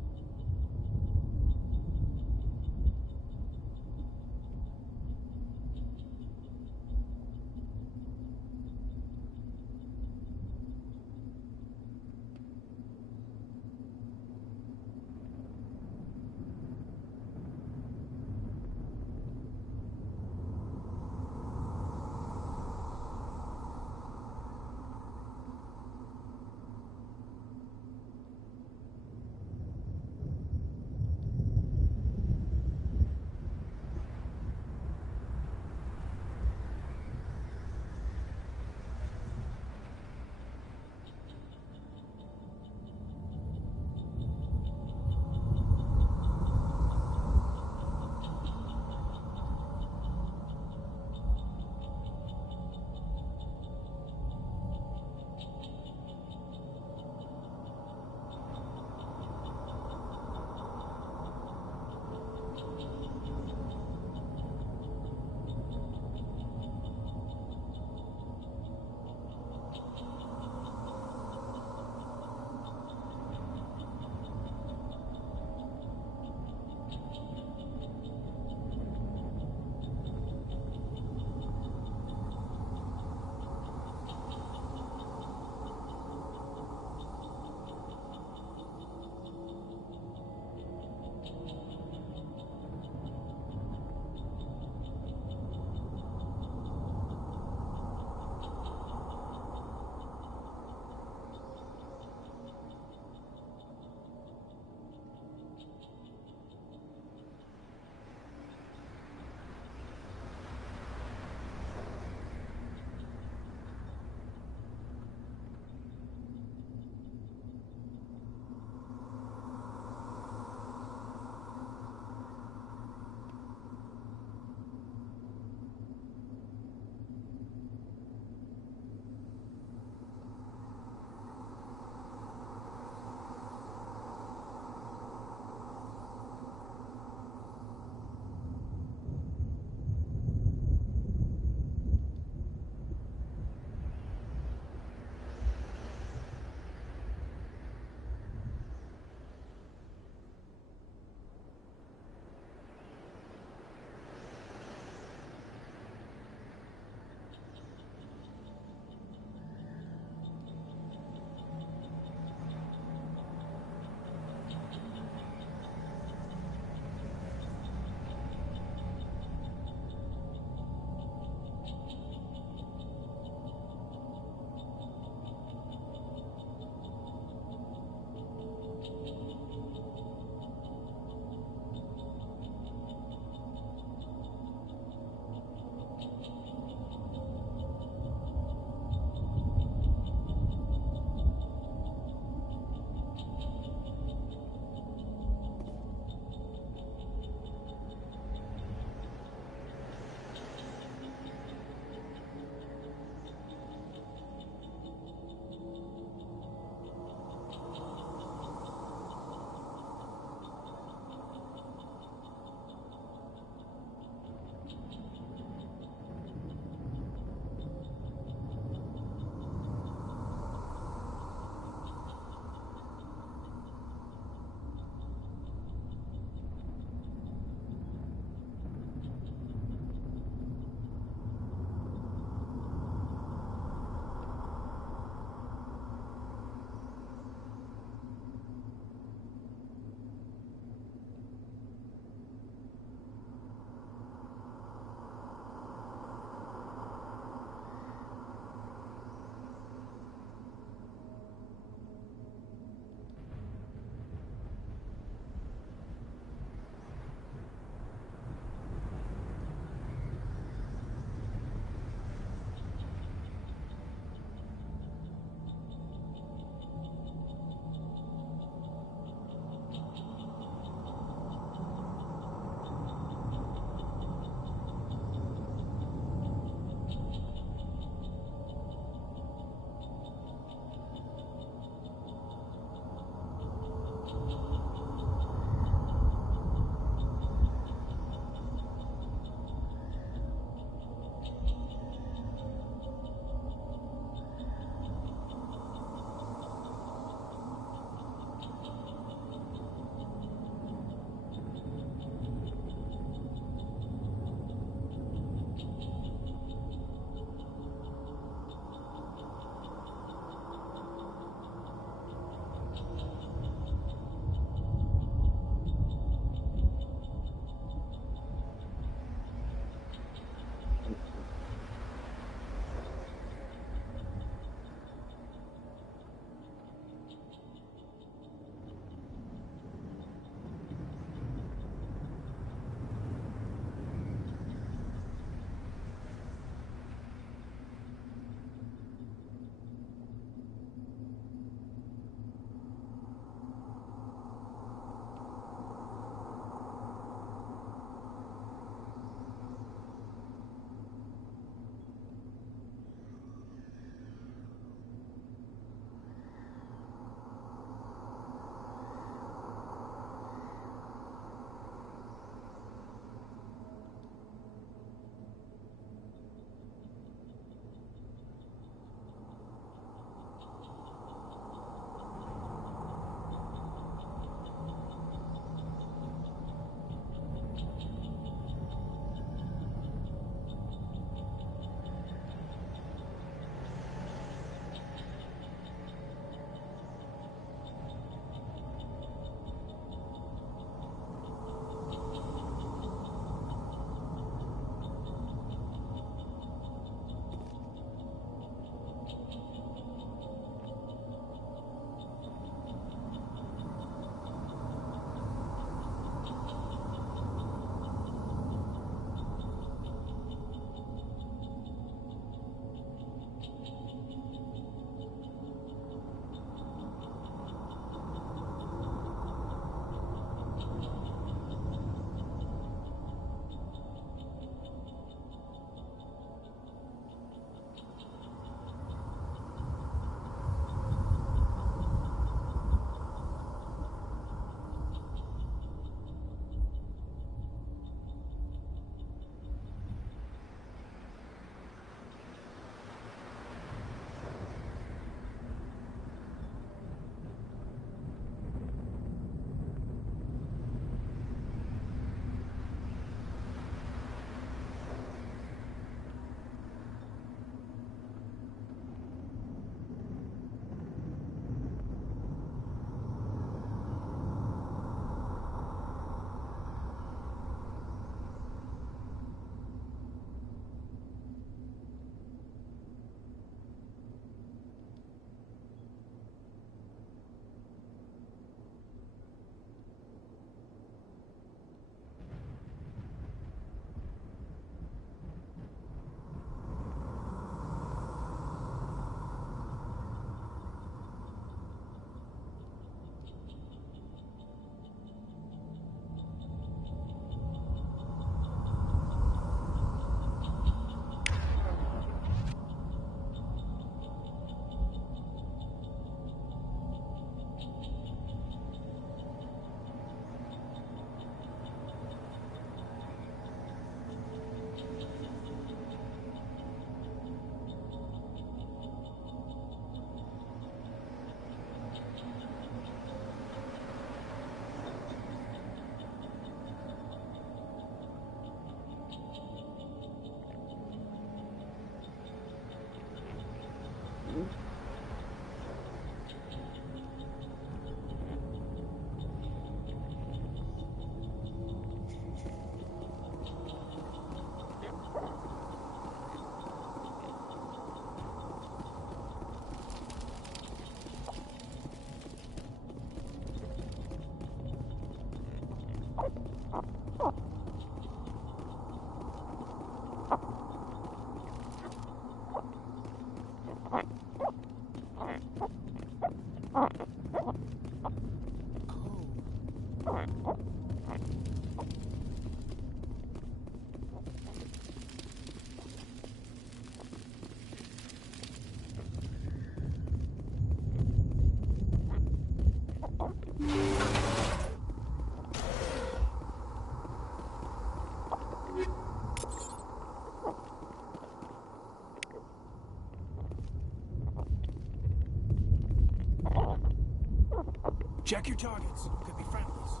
Check your targets. Could be friendlies.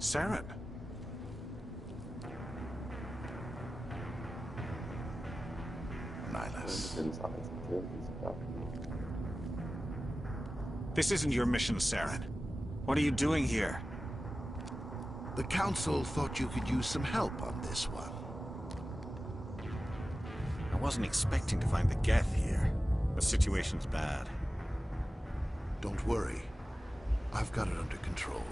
Saren. Nihilus. This isn't your mission, Saren. What are you doing here? The Council thought you could use some help on this one. I wasn't expecting to find the Geth here. The situation's bad. Don't worry. I've got it under control.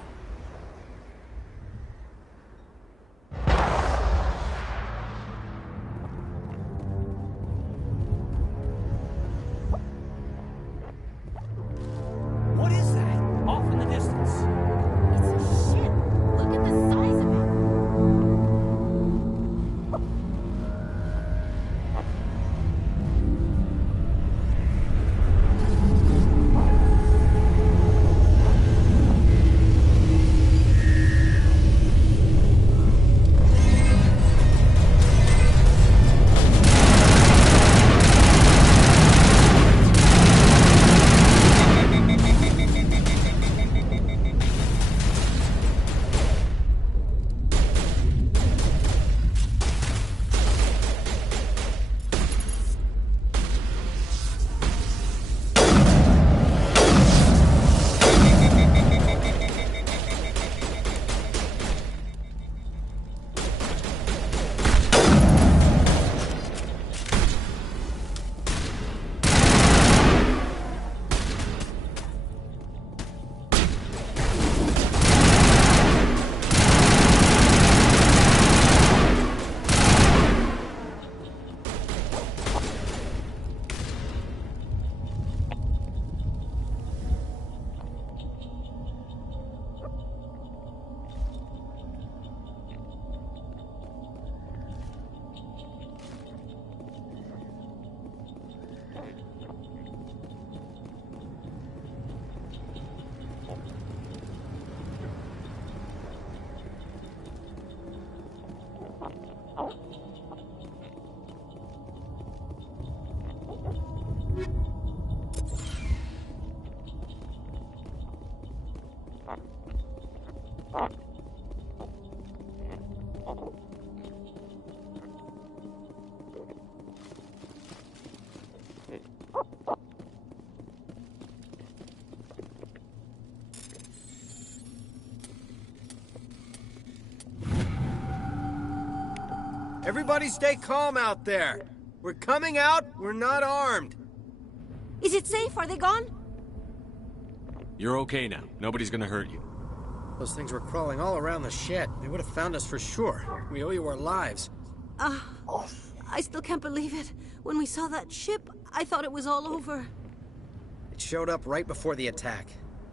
Everybody stay calm out there. We're coming out, we're not armed. Is it safe? Are they gone? You're okay now. Nobody's gonna hurt you. Those things were crawling all around the shed. They would have found us for sure. We owe you our lives. I still can't believe it. When we saw that ship, I thought it was all over. It showed up right before the attack.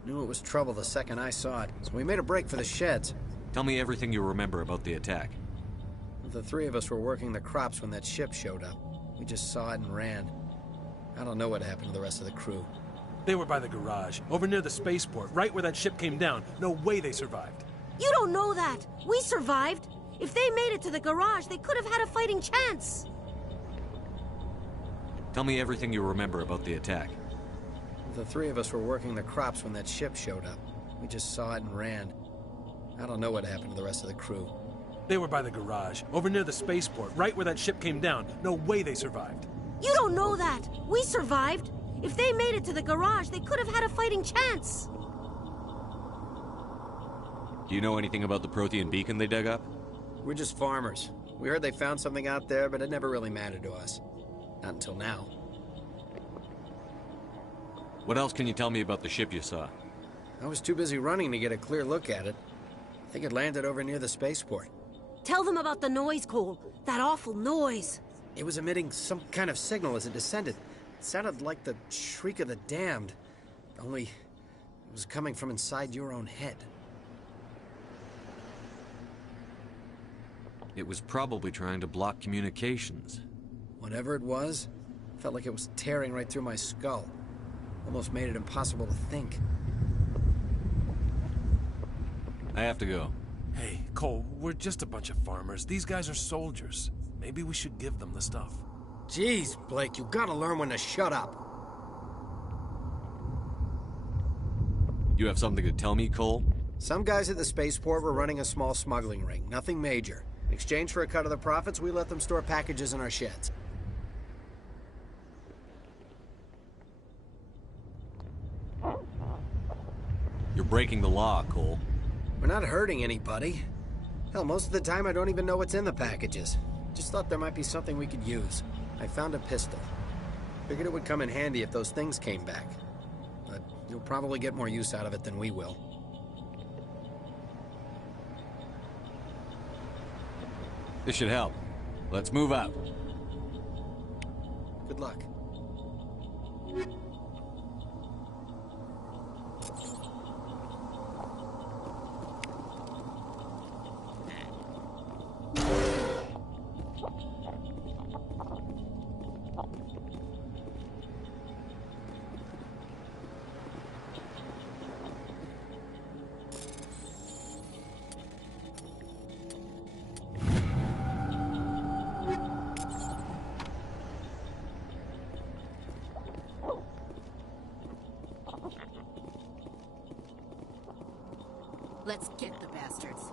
Knew it was trouble the second I saw it, so we made a break for the sheds. Tell me everything you remember about the attack. The three of us were working the crops when that ship showed up. We just saw it and ran. I don't know what happened to the rest of the crew. They were by the garage, over near the spaceport, right where that ship came down. No way they survived. You don't know that. We survived. If they made it to the garage, they could have had a fighting chance. Tell me everything you remember about the attack. The three of us were working the crops when that ship showed up. We just saw it and ran. I don't know what happened to the rest of the crew. They were by the garage, over near the spaceport, right where that ship came down. No way they survived. You don't know that! We survived! If they made it to the garage, they could have had a fighting chance! Do you know anything about the Prothean beacon they dug up? We're just farmers. We heard they found something out there, but it never really mattered to us. Not until now. What else can you tell me about the ship you saw? I was too busy running to get a clear look at it. I think it landed over near the spaceport. Tell them about the noise, Cole. That awful noise. It was emitting some kind of signal as it descended. It sounded like the shriek of the damned. Only, it was coming from inside your own head. It was probably trying to block communications. Whatever it was, felt like it was tearing right through my skull. Almost made it impossible to think. I have to go. Hey, Cole, we're just a bunch of farmers. These guys are soldiers. Maybe we should give them the stuff. Jeez, Blake, you gotta learn when to shut up. You have something to tell me, Cole? Some guys at the spaceport were running a small smuggling ring. Nothing major. In exchange for a cut of the profits, we let them store packages in our sheds. You're breaking the law, Cole. We're not hurting anybody. Hell, most of the time I don't even know what's in the packages. Just thought there might be something we could use. I found a pistol. Figured it would come in handy if those things came back. But you'll probably get more use out of it than we will. This should help. Let's move out. Good luck. Let's get the bastards.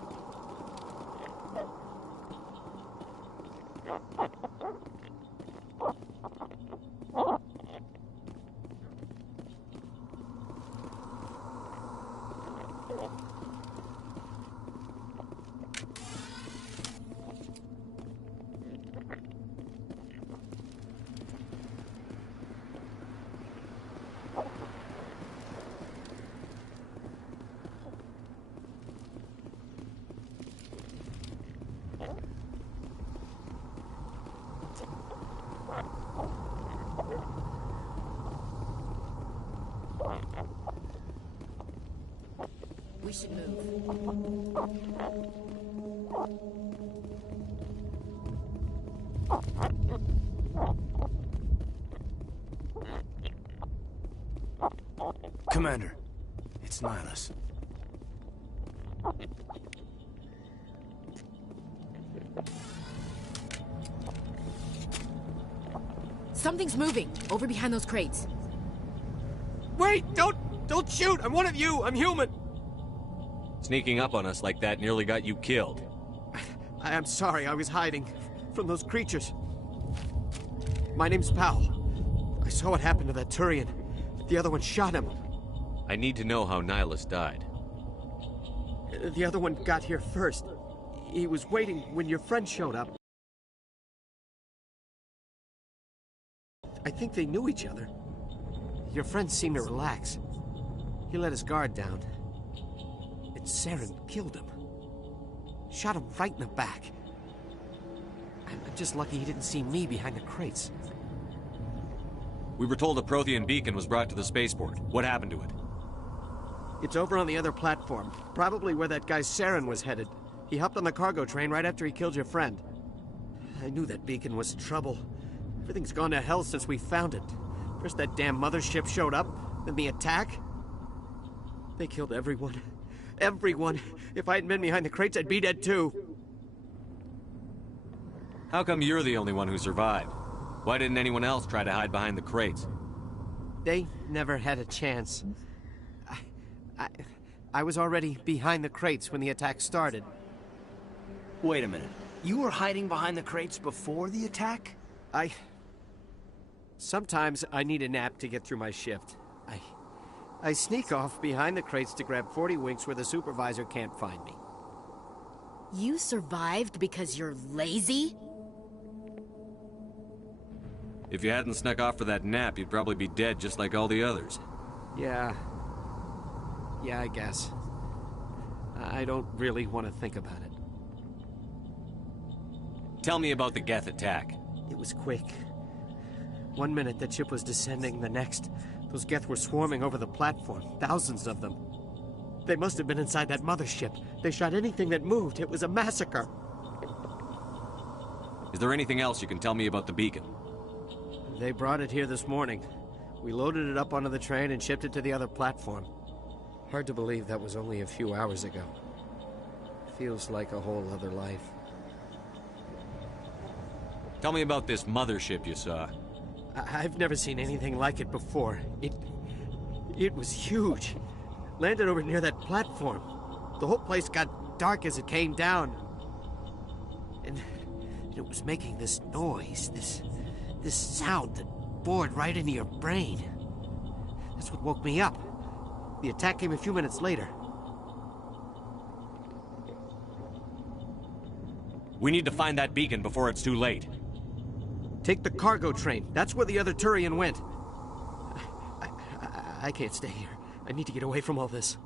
We should move. Commander, it's Nihilus. Something's moving, over behind those crates. Wait! Don't shoot! I'm one of you! I'm human! Sneaking up on us like that nearly got you killed. I am sorry, I was hiding from those creatures. My name's Powell. I saw what happened to that Turian. The other one shot him. I need to know how Nihilus died. The other one got here first. He was waiting when your friend showed up. I think they knew each other. Your friend seemed to relax. He let his guard down. And Saren killed him. Shot him right in the back. I'm just lucky he didn't see me behind the crates. We were told a Prothean beacon was brought to the spaceport. What happened to it? It's over on the other platform. Probably where that guy Saren was headed. He hopped on the cargo train right after he killed your friend. I knew that beacon was trouble. Everything's gone to hell since we found it. First that damn mothership showed up, then the attack. They killed everyone. Everyone. If I hadn't been behind the crates, I'd be dead too. How come you're the only one who survived? Why didn't anyone else try to hide behind the crates? They never had a chance. I was already behind the crates when the attack started. Wait a minute. You were hiding behind the crates before the attack? Sometimes I need a nap to get through my shift. I sneak off behind the crates to grab 40 winks where the supervisor can't find me. You survived because you're lazy? If you hadn't snuck off for that nap, you'd probably be dead just like all the others. Yeah, I guess. I don't really want to think about it. Tell me about the Geth attack. It was quick. 1 minute the ship was descending, the next, those Geth were swarming over the platform, thousands of them. They must have been inside that mothership. They shot anything that moved. It was a massacre. Is there anything else you can tell me about the beacon? They brought it here this morning. We loaded it up onto the train and shipped it to the other platform. Hard to believe that was only a few hours ago. Feels like a whole other life. Tell me about this mothership you saw. I've never seen anything like it before. It was huge. Landed over near that platform. The whole place got dark as it came down. And it was making this noise, this sound that bored right into your brain. That's what woke me up. The attack came a few minutes later. We need to find that beacon before it's too late. Take the cargo train. That's where the other Turian went. I can't stay here. I need to get away from all this.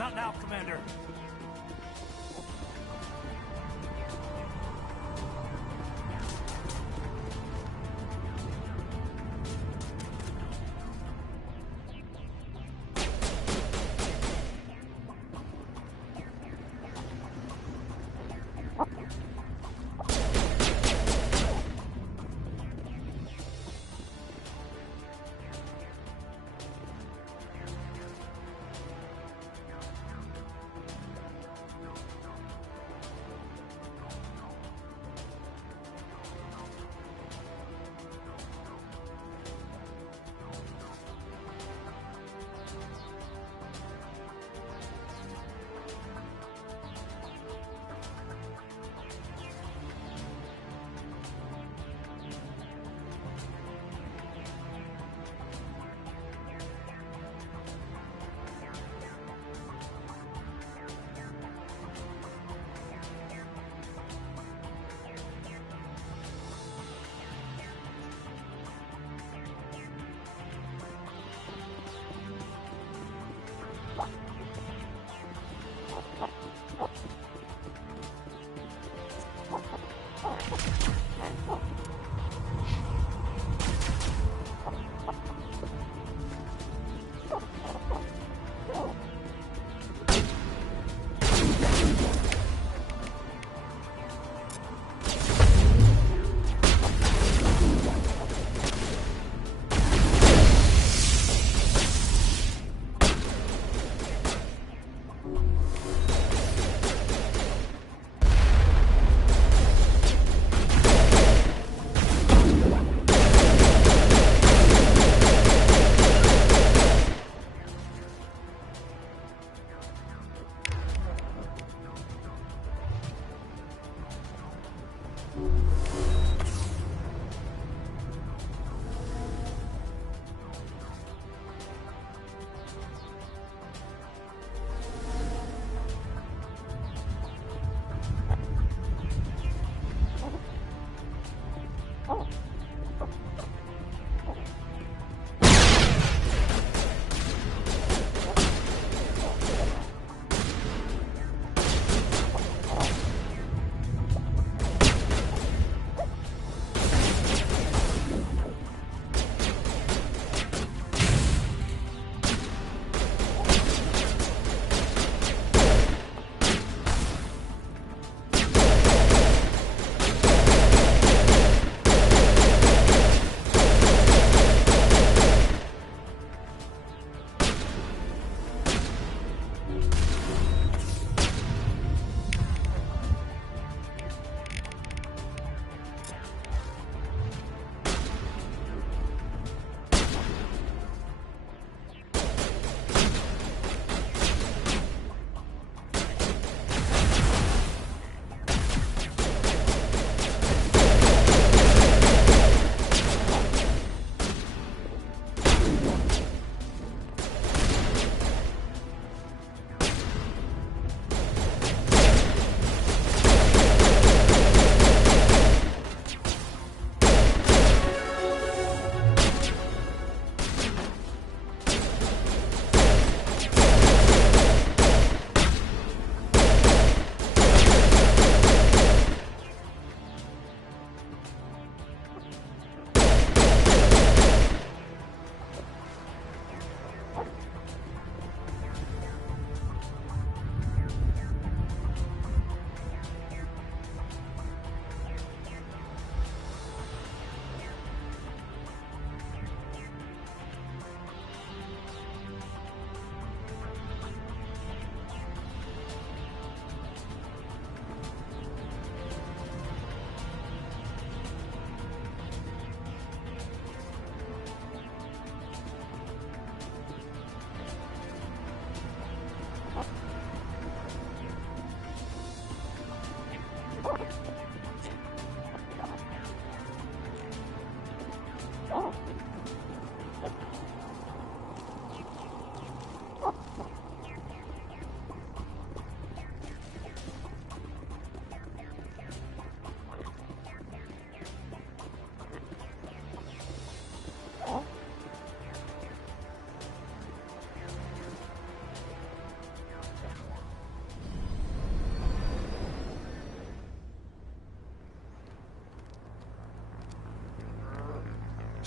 Not now, Commander.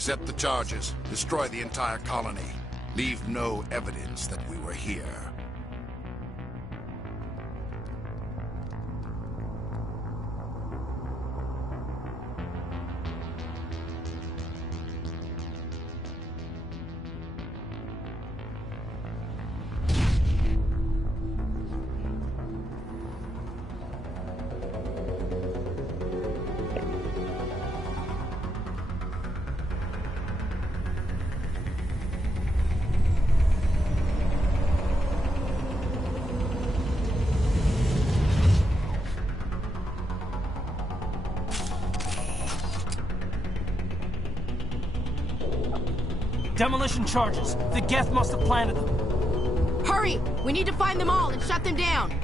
Set the charges. Destroy the entire colony. Leave no evidence that we were here. Demolition charges. The Geth must have planted them. Hurry! We need to find them all and shut them down!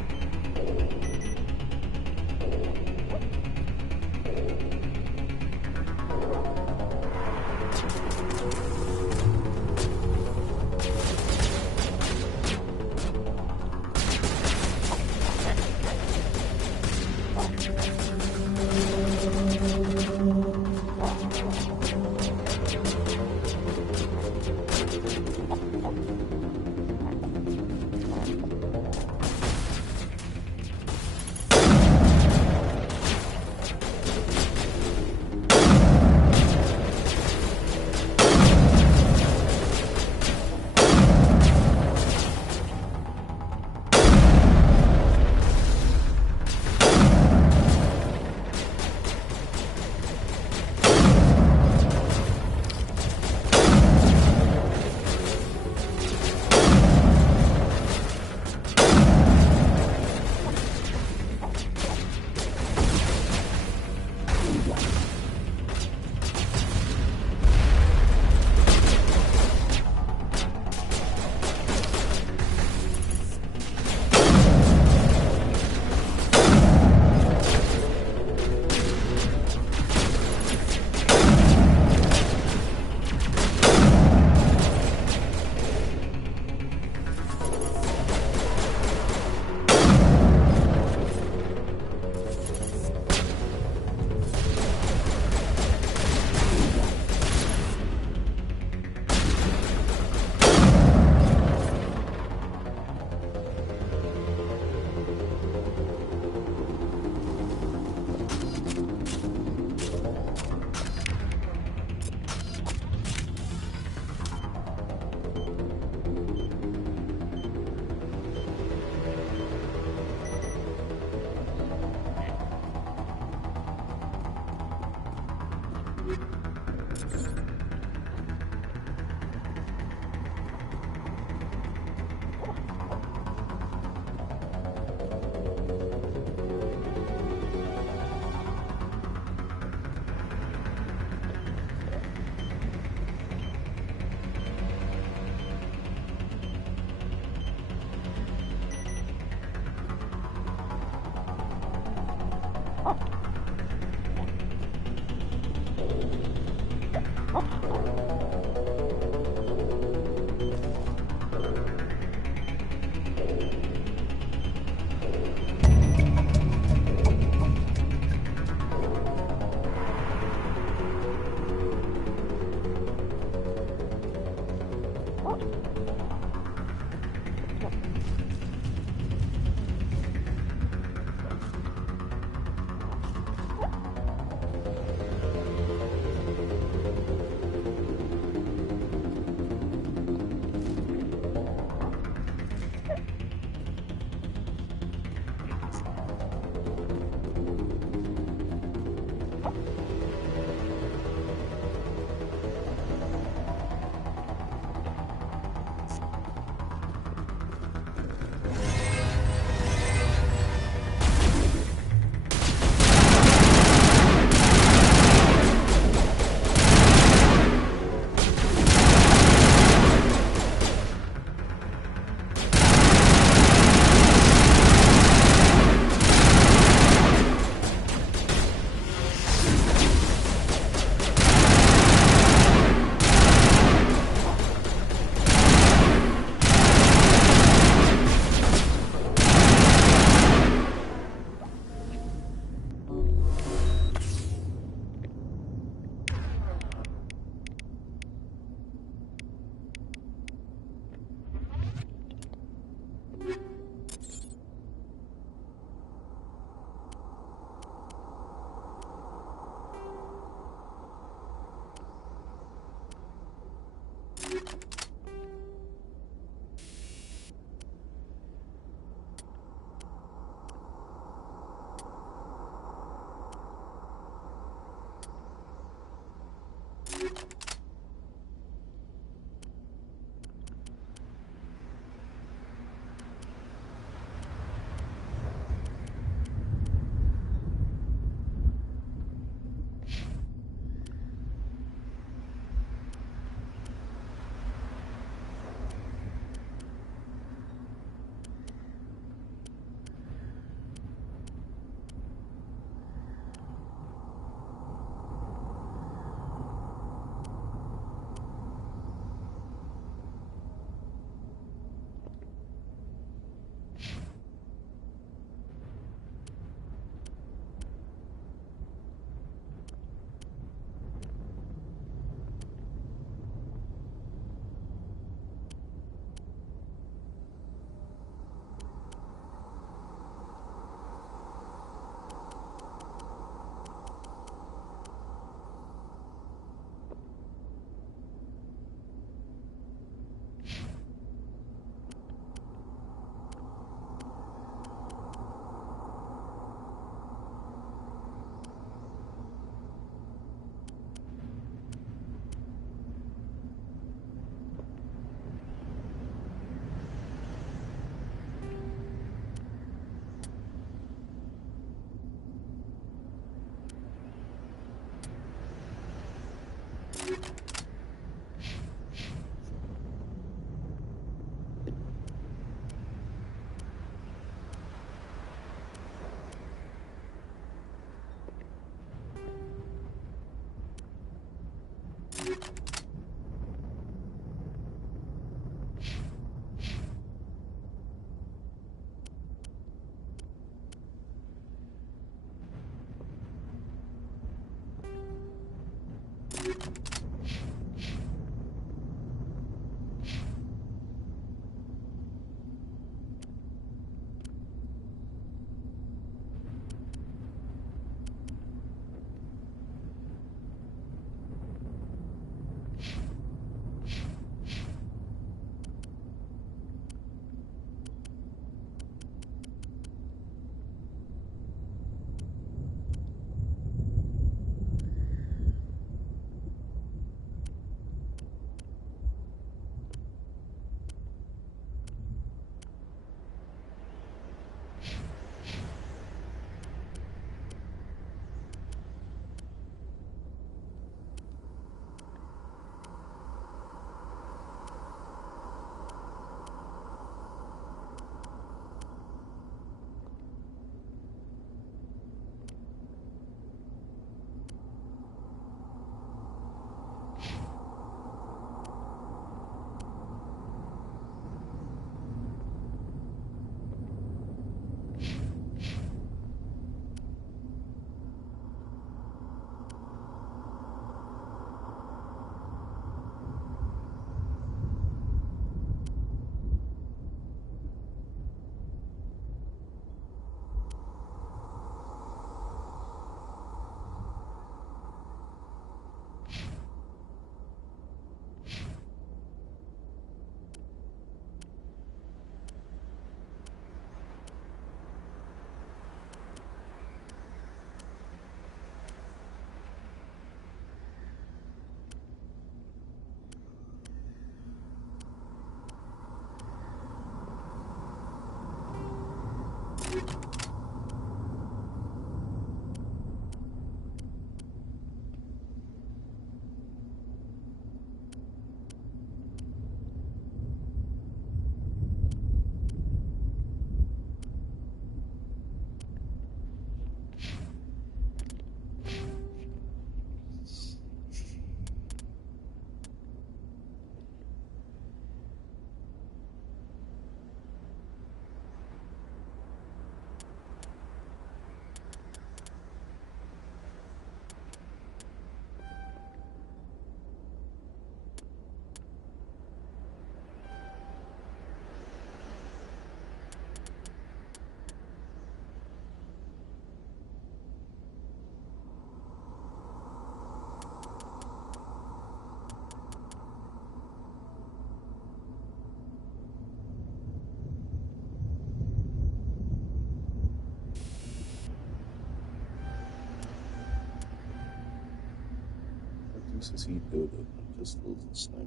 pieces he building, pistols and snipers.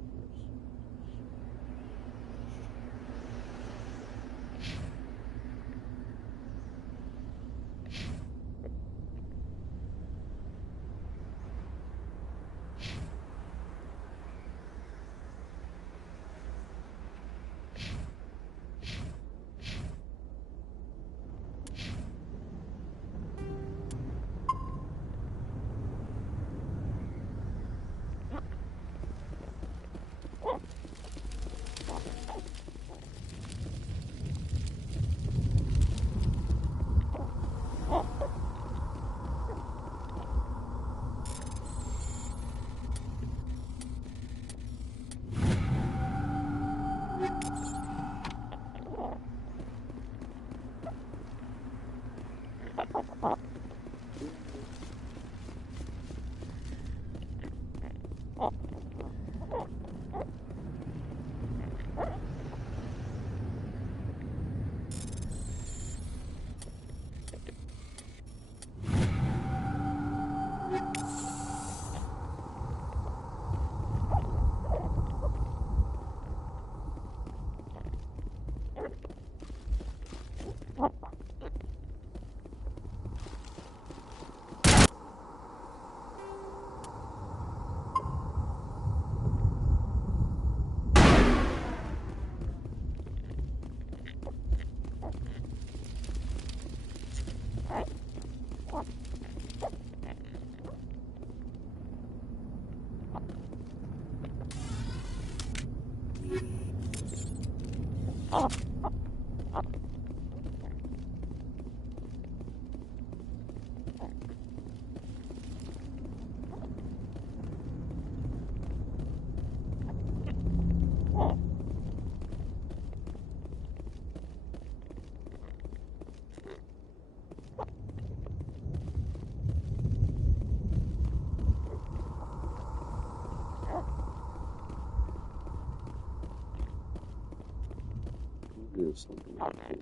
There's something like that.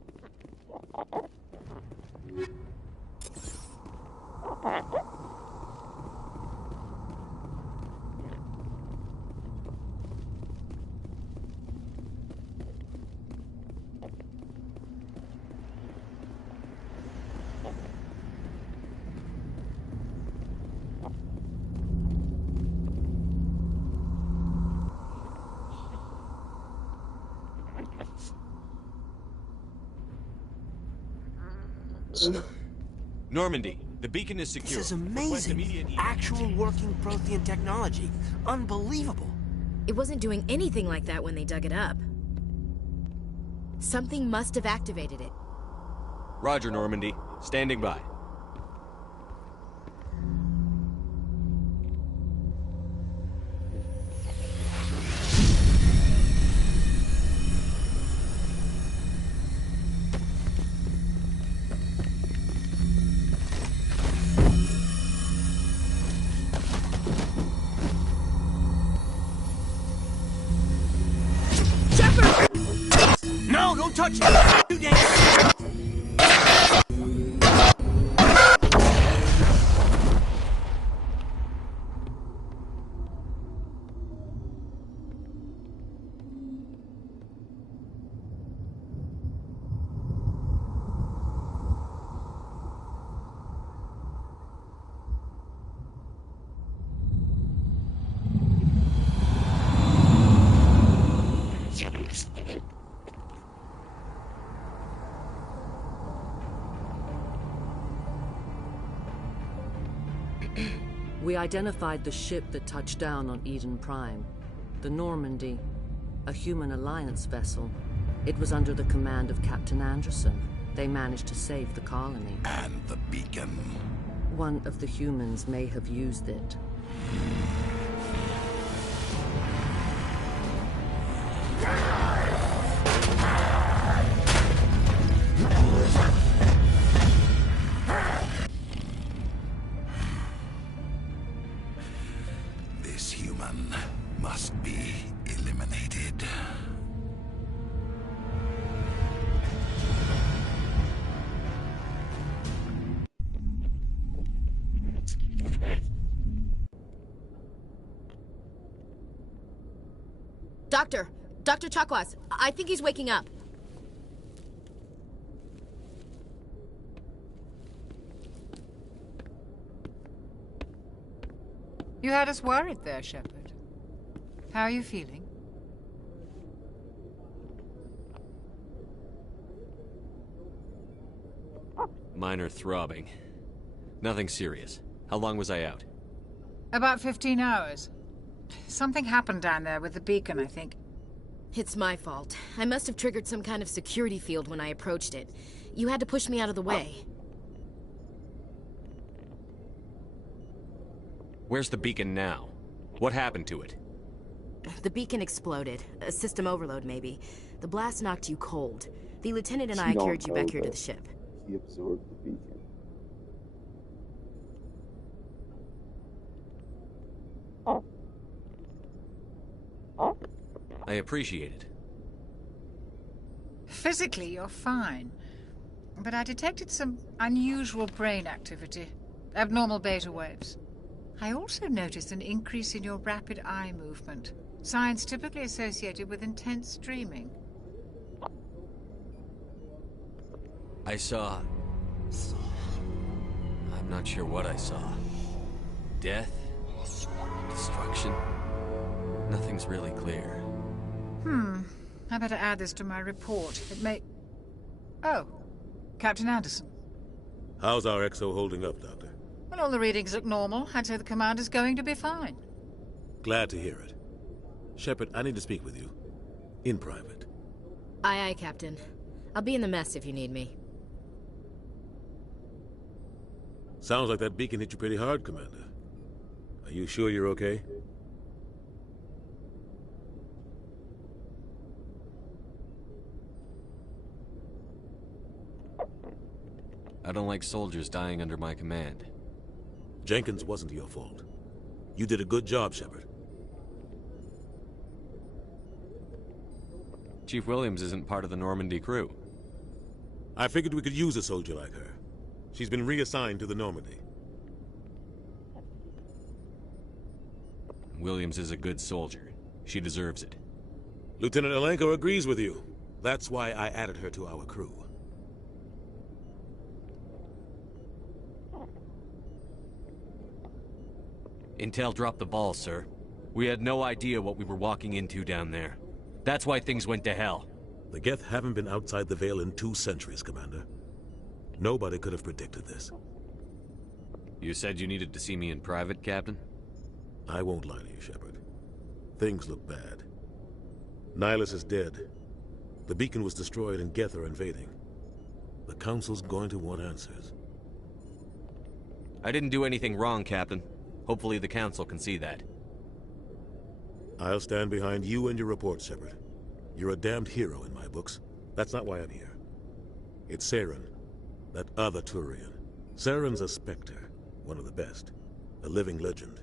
Normandy, the beacon is secure. This is amazing. Actual working Prothean technology. Unbelievable. It wasn't doing anything like that when they dug it up. Something must have activated it. Roger, Normandy. Standing by. No, don't touch it! Too dangerous! We identified the ship that touched down on Eden Prime. The Normandy, a human alliance vessel. It was under the command of Captain Anderson. They managed to save the colony. And the beacon. One of the humans may have used it. This human must be eliminated. Doctor! Dr. Chakwas, I think he's waking up. You had us worried there, Shepard. How are you feeling? Minor throbbing. Nothing serious. How long was I out? About 15 hours. Something happened down there with the beacon, I think. It's my fault. I must have triggered some kind of security field when I approached it. You had to push me out of the way. Where's the beacon now? What happened to it? The beacon exploded. A system overload, maybe. The blast knocked you cold. The lieutenant and I carried you back here to the ship. He absorbed the beacon. I appreciate it. Physically, you're fine. But I detected some unusual brain activity. Abnormal beta waves. I also noticed an increase in your rapid eye movement. Signs typically associated with intense dreaming. I saw... I'm not sure what I saw. Death? Destruction? Nothing's really clear. I better add this to my report. It may... Oh, Captain Anderson. How's our XO holding up, Doctor? Well, all the readings look normal. I'd say the commander's going to be fine. Glad to hear it. Shepard, I need to speak with you. In private. Aye, aye, Captain. I'll be in the mess if you need me. Sounds like that beacon hit you pretty hard, Commander. Are you sure you're okay? I don't like soldiers dying under my command. Jenkins wasn't your fault. You did a good job, Shepard. Chief Williams isn't part of the Normandy Crew. I figured we could use a soldier like her. She's been reassigned to the Normandy. Williams is a good soldier. She deserves it. Lieutenant Alenko agrees with you. That's why I added her to our crew. Intel dropped the ball, sir. We had no idea what we were walking into down there. That's why things went to hell. The Geth haven't been outside the Veil in 2 centuries, Commander. Nobody could have predicted this. You said you needed to see me in private, Captain? I won't lie to you, Shepard. Things look bad. Nihilus is dead. The beacon was destroyed and Geth are invading. The Council's going to want answers. I didn't do anything wrong, Captain. Hopefully the Council can see that. I'll stand behind you and your report, Shepard. You're a damned hero in my books. That's not why I'm here. It's Saren, that other turian. Saren's a spectre, one of the best. A living legend.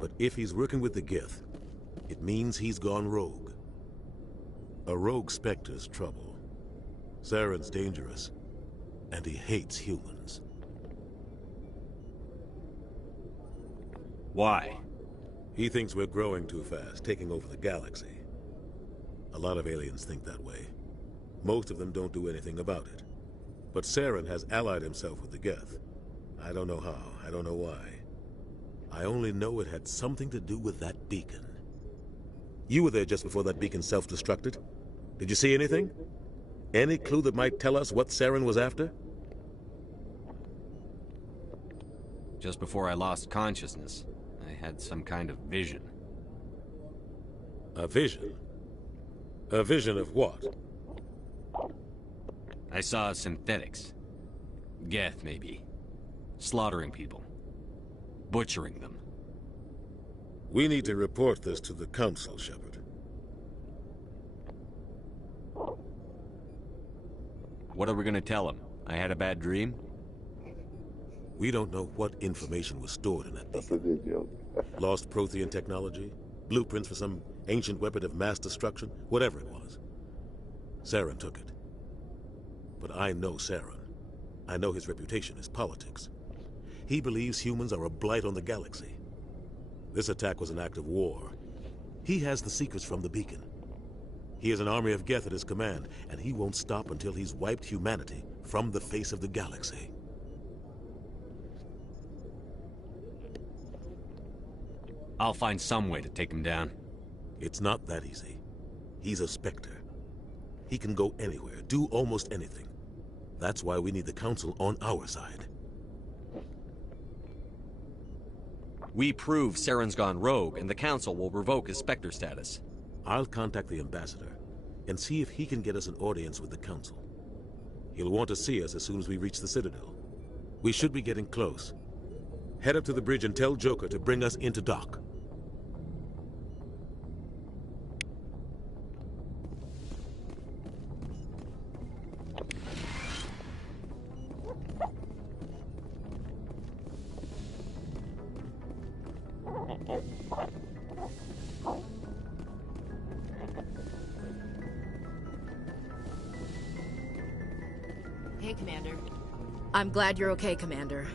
But if he's working with the Geth, it means he's gone rogue. A rogue spectre's trouble. Saren's dangerous, and he hates humans. Why? He thinks we're growing too fast, taking over the galaxy. A lot of aliens think that way. Most of them don't do anything about it. But Saren has allied himself with the Geth. I don't know how, I don't know why. I only know it had something to do with that beacon. You were there just before that beacon self-destructed. Did you see anything? Any clue that might tell us what Saren was after? Just before I lost consciousness, I had some kind of vision. A vision? A vision of what? I saw synthetics. Geth, maybe. Slaughtering people. Butchering them. We need to report this to the Council, Shepard. What are we gonna tell them? I had a bad dream? We don't know what information was stored in that beacon. That's a good joke. Lost Prothean technology? Blueprints for some ancient weapon of mass destruction? Whatever it was. Saren took it. But I know Saren. I know his reputation is politics. He believes humans are a blight on the galaxy. This attack was an act of war. He has the secrets from the beacon. He has an army of Geth at his command, and he won't stop until he's wiped humanity from the face of the galaxy. I'll find some way to take him down. It's not that easy. He's a spectre. He can go anywhere, do almost anything. That's why we need the Council on our side. We prove Saren's gone rogue, and the Council will revoke his Spectre status. I'll contact the Ambassador and see if he can get us an audience with the Council. He'll want to see us as soon as we reach the Citadel. We should be getting close. Head up to the bridge and tell Joker to bring us into dock. Hey, Commander. I'm glad you're okay, Commander.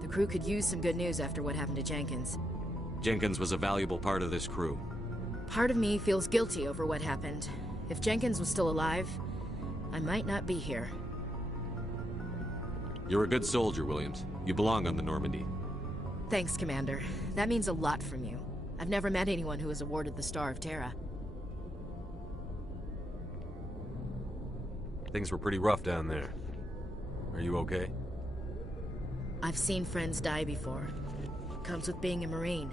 The crew could use some good news after what happened to Jenkins. Jenkins was a valuable part of this crew. Part of me feels guilty over what happened. If Jenkins was still alive, I might not be here. You're a good soldier, Williams. You belong on the Normandy. Thanks, Commander. That means a lot from you. I've never met anyone who was awarded the Star of Terra. Things were pretty rough down there. Are you okay? I've seen friends die before. Comes with being a Marine.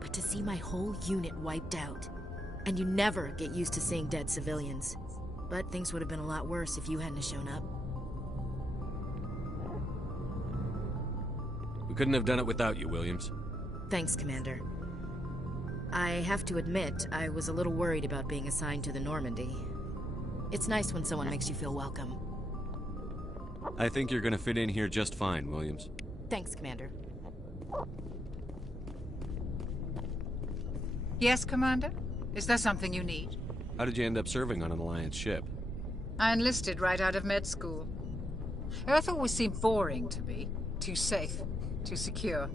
But to see my whole unit wiped out, and you never get used to seeing dead civilians. But things would have been a lot worse if you hadn't shown up. We couldn't have done it without you, Williams. Thanks, Commander. I have to admit, I was a little worried about being assigned to the Normandy. It's nice when someone makes you feel welcome. I think you're gonna fit in here just fine, Williams. Thanks, Commander. Yes, Commander? Is there something you need? How did you end up serving on an Alliance ship? I enlisted right out of med school. Earth always seemed boring to me. Too safe, too secure.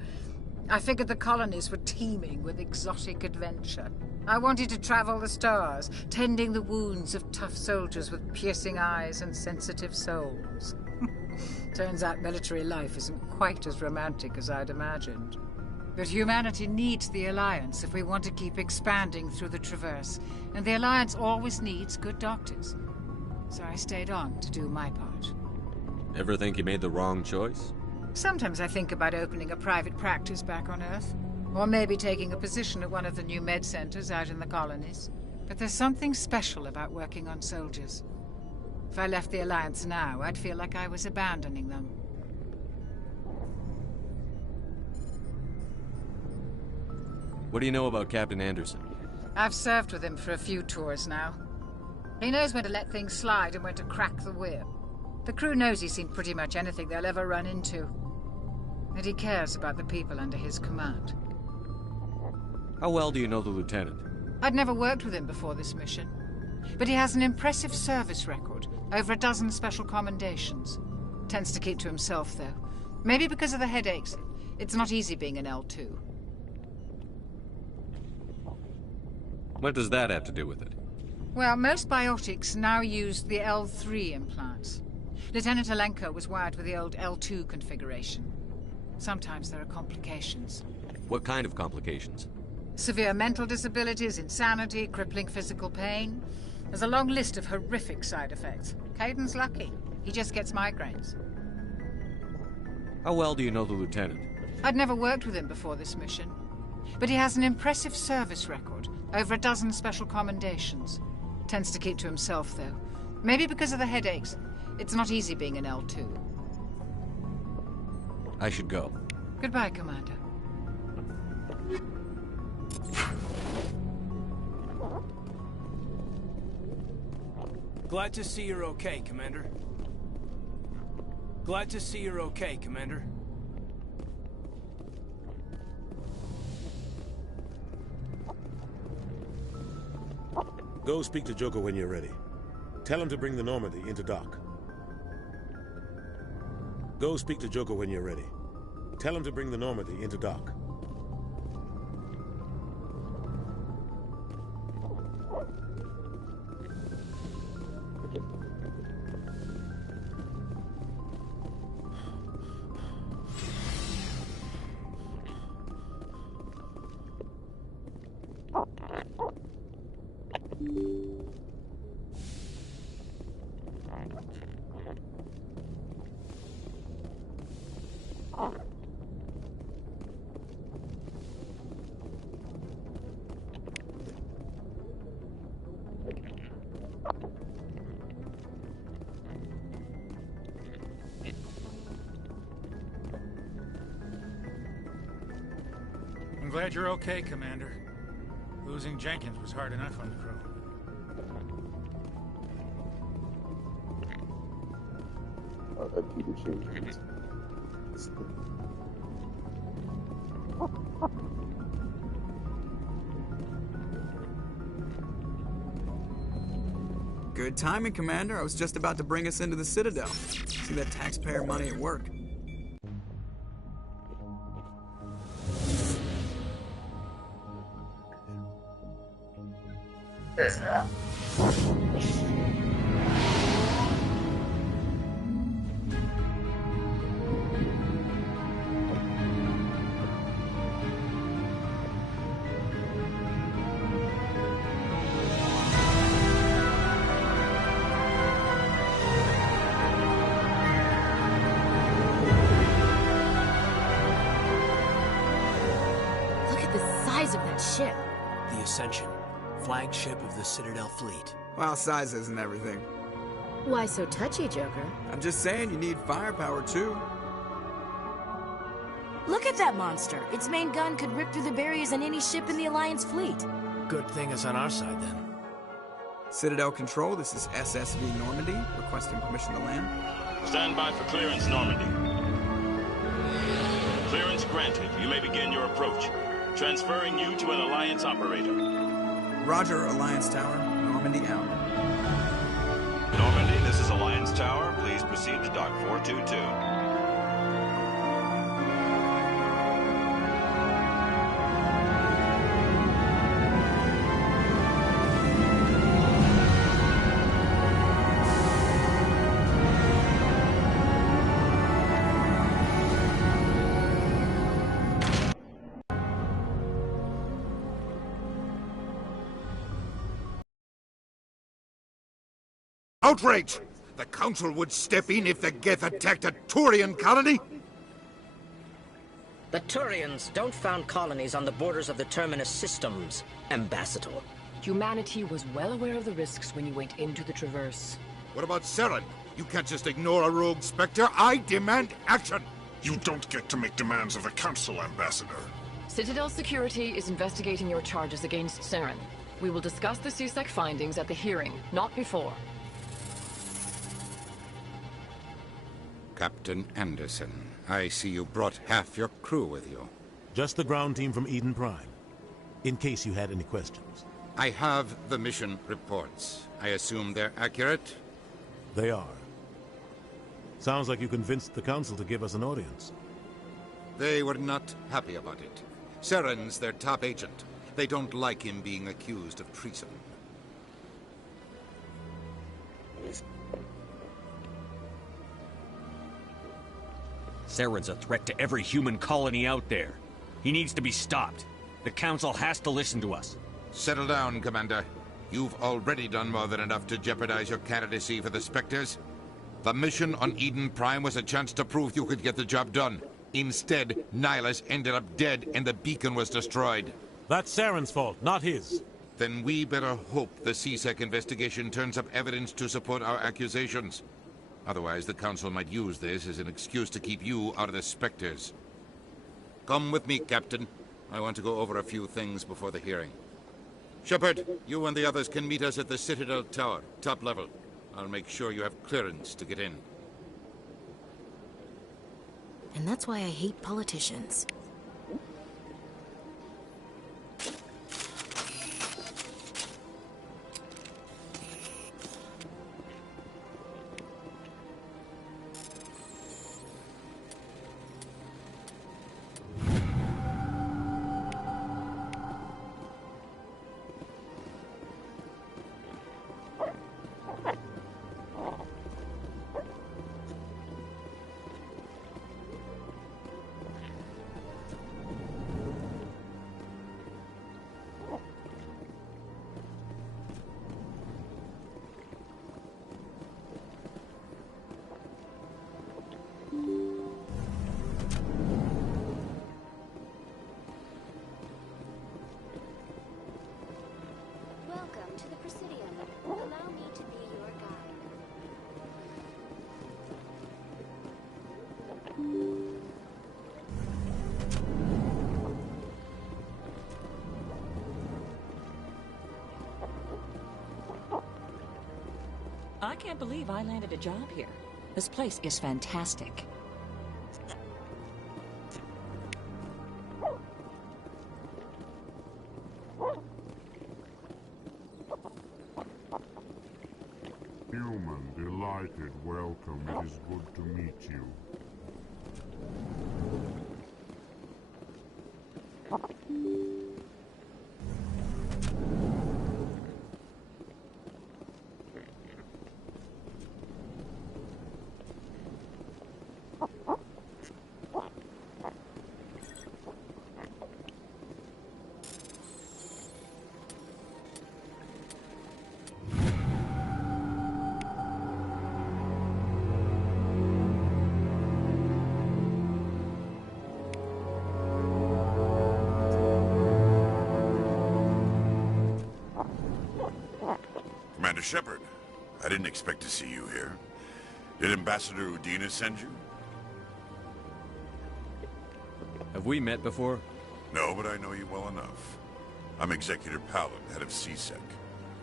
I figured the colonies were teeming with exotic adventure. I wanted to travel the stars, tending the wounds of tough soldiers with piercing eyes and sensitive souls. Turns out military life isn't quite as romantic as I'd imagined. But humanity needs the Alliance if we want to keep expanding through the Traverse, and the Alliance always needs good doctors. So I stayed on to do my part. Ever think you made the wrong choice? Sometimes I think about opening a private practice back on Earth. Or maybe taking a position at one of the new med centers out in the colonies. But there's something special about working on soldiers. If I left the Alliance now, I'd feel like I was abandoning them. What do you know about Captain Anderson? I've served with him for a few tours now. He knows when to let things slide and when to crack the whip. The crew knows he's seen pretty much anything they'll ever run into. And he cares about the people under his command. How well do you know the Lieutenant? I'd never worked with him before this mission. But he has an impressive service record, over a dozen special commendations. Tends to keep to himself, though. Maybe because of the headaches. It's not easy being an L2. What does that have to do with it? Well, most biotics now use the L3 implants. Lieutenant Alenko was wired with the old L2 configuration. Sometimes there are complications. What kind of complications? Severe mental disabilities, insanity, crippling physical pain. There's a long list of horrific side effects. Caden's lucky. He just gets migraines. How well do you know the Lieutenant? I'd never worked with him before this mission. But he has an impressive service record, over a dozen special commendations. Tends to keep to himself, though. Maybe because of the headaches. It's not easy being an L2. I should go. Goodbye, Commander. Glad to see you're okay, Commander. Glad to see you're okay, Commander. Go speak to Joker when you're ready. Tell him to bring the Normandy into dock. Go speak to Joker when you're ready. Tell him to bring the Normandy into dock. I'm glad you're okay, Commander. Losing Jenkins was hard enough on the crew. Peter Jenkins. Good timing, Commander. I was just about to bring us into the Citadel. See that taxpayer money at work. Look at the size of that ship. The Ascension, flagship of the Citadel fleet. Well, size isn't everything. Why so touchy, Joker? I'm just saying you need firepower, too. Look at that monster. Its main gun could rip through the barriers in any ship in the Alliance fleet. Good thing it's on our side, then. Citadel Control, this is SSV Normandy, requesting permission to land. Stand by for clearance, Normandy. Clearance granted. You may begin your approach. Transferring you to an Alliance operator. Roger, Alliance Tower. Normandy out. Normandy, this is Alliance Tower. Please proceed to Dock 422. Outrage! The Council would step in if the Geth attacked a Turian colony? The Turians don't found colonies on the borders of the Terminus systems, Ambassador. Humanity was well aware of the risks when you went into the Traverse. What about Saren? You can't just ignore a rogue spectre. I demand action! You don't get to make demands of the Council, Ambassador. Citadel Security is investigating your charges against Saren. We will discuss the CSEC findings at the hearing, not before. Captain Anderson, I see you brought half your crew with you. Just the ground team from Eden Prime, in case you had any questions. I have the mission reports. I assume they're accurate? They are. Sounds like you convinced the Council to give us an audience. They were not happy about it. Saren's their top agent. They don't like him being accused of treason. Saren's a threat to every human colony out there. He needs to be stopped. The Council has to listen to us. Settle down, Commander. You've already done more than enough to jeopardize your candidacy for the Spectres. The mission on Eden Prime was a chance to prove you could get the job done. Instead, Nihilus ended up dead and the beacon was destroyed. That's Saren's fault, not his. Then we better hope the CSEC investigation turns up evidence to support our accusations. Otherwise, the Council might use this as an excuse to keep you out of the Spectres. Come with me, Captain. I want to go over a few things before the hearing. Shepard, you and the others can meet us at the Citadel Tower, top level. I'll make sure you have clearance to get in. And that's why I hate politicians. I can't believe I landed a job here. This place is fantastic. Human, delighted, welcome. It is good to meet you. Commander Shepard, I didn't expect to see you here. Did Ambassador Udina send you? Have we met before? No, but I know you well enough. I'm Executor Palin, head of CSEC.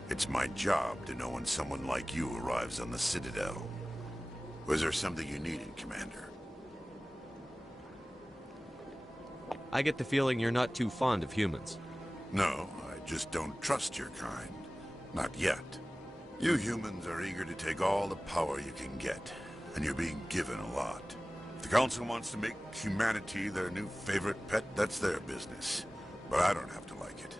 It's my job to know when someone like you arrives on the Citadel. Was there something you needed, Commander? I get the feeling you're not too fond of humans. No, I just don't trust your kind. Not yet. You humans are eager to take all the power you can get, and you're being given a lot. If the Council wants to make humanity their new favorite pet, that's their business. But I don't have to like it.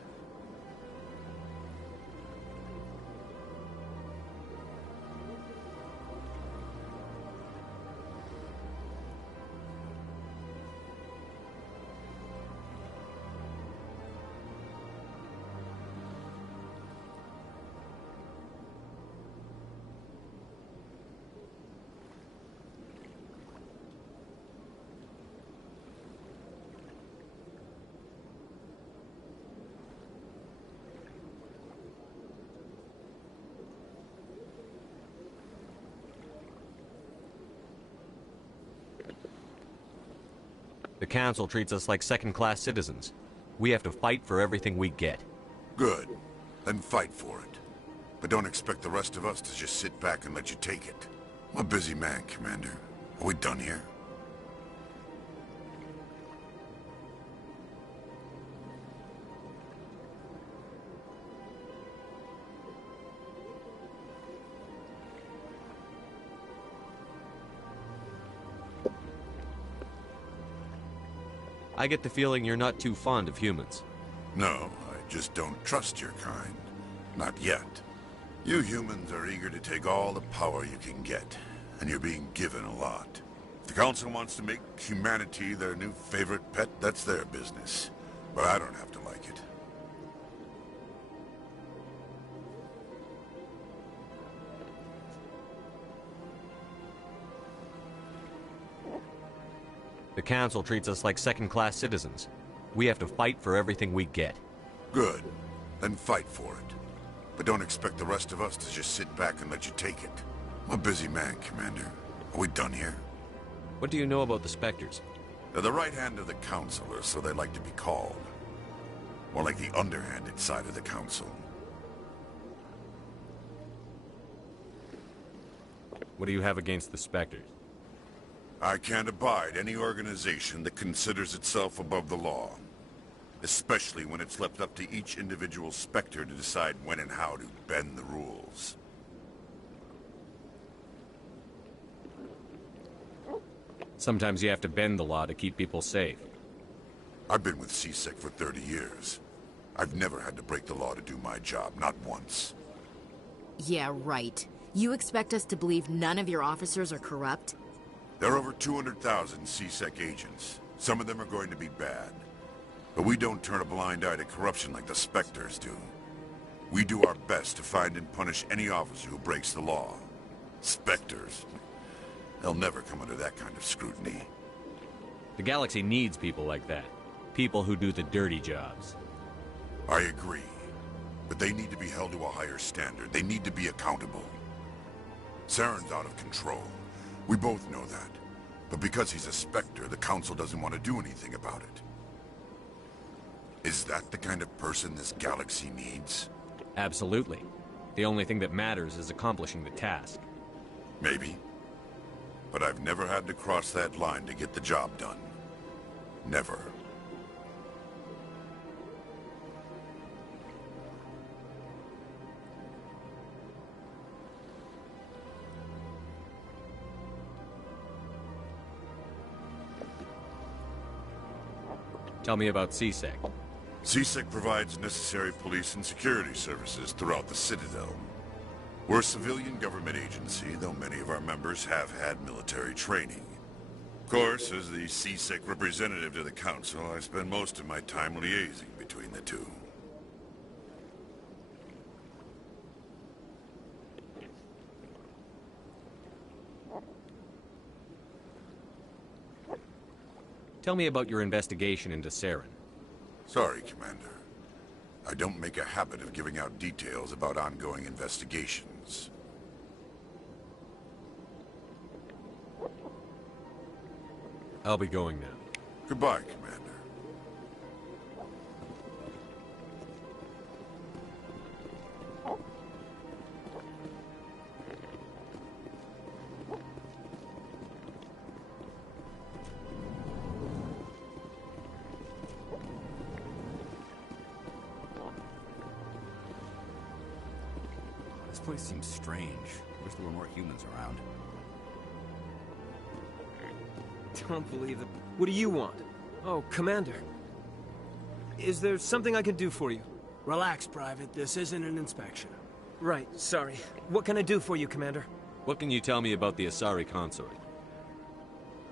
The Council treats us like second-class citizens. We have to fight for everything we get. Good. Then fight for it. But don't expect the rest of us to just sit back and let you take it. I'm a busy man, Commander. Are we done here? I get the feeling you're not too fond of humans. No, I just don't trust your kind. Not yet. You humans are eager to take all the power you can get, and you're being given a lot. If the Council wants to make humanity their new favorite pet, that's their business. But I don't have to like it. The Council treats us like second-class citizens. We have to fight for everything we get. Good. Then fight for it. But don't expect the rest of us to just sit back and let you take it. I'm a busy man, Commander. Are we done here? What do you know about the Spectres? They're the right hand of the Council, or so they like to be called. More like the underhanded side of the Council. What do you have against the Spectres? I can't abide any organization that considers itself above the law. Especially when it's left up to each individual Spectre to decide when and how to bend the rules. Sometimes you have to bend the law to keep people safe. I've been with CSEC for 30 years. I've never had to break the law to do my job, not once. Yeah, right. You expect us to believe none of your officers are corrupt? There are over 200,000 CSEC agents. Some of them are going to be bad. But we don't turn a blind eye to corruption like the Spectres do. We do our best to find and punish any officer who breaks the law. Spectres? They'll never come under that kind of scrutiny. The galaxy needs people like that. People who do the dirty jobs. I agree. But they need to be held to a higher standard. They need to be accountable. Saren's out of control. We both know that. But because he's a Spectre, the Council doesn't want to do anything about it. Is that the kind of person this galaxy needs? Absolutely. The only thing that matters is accomplishing the task. Maybe. But I've never had to cross that line to get the job done. Never. Tell me about CSEC. CSEC provides necessary police and security services throughout the Citadel. We're a civilian government agency, though many of our members have had military training. Of course, as the CSEC representative to the Council, I spend most of my time liaising between the two. Tell me about your investigation into Saren. Sorry, Commander. I don't make a habit of giving out details about ongoing investigations. I'll be going now. Goodbye, Commander. This place seems strange. Wish there were more humans around. Don't believe it. What do you want? Oh, Commander. Is there something I can do for you? Relax, Private. This isn't an inspection. Right, sorry. What can I do for you, Commander? What can you tell me about the Asari consort?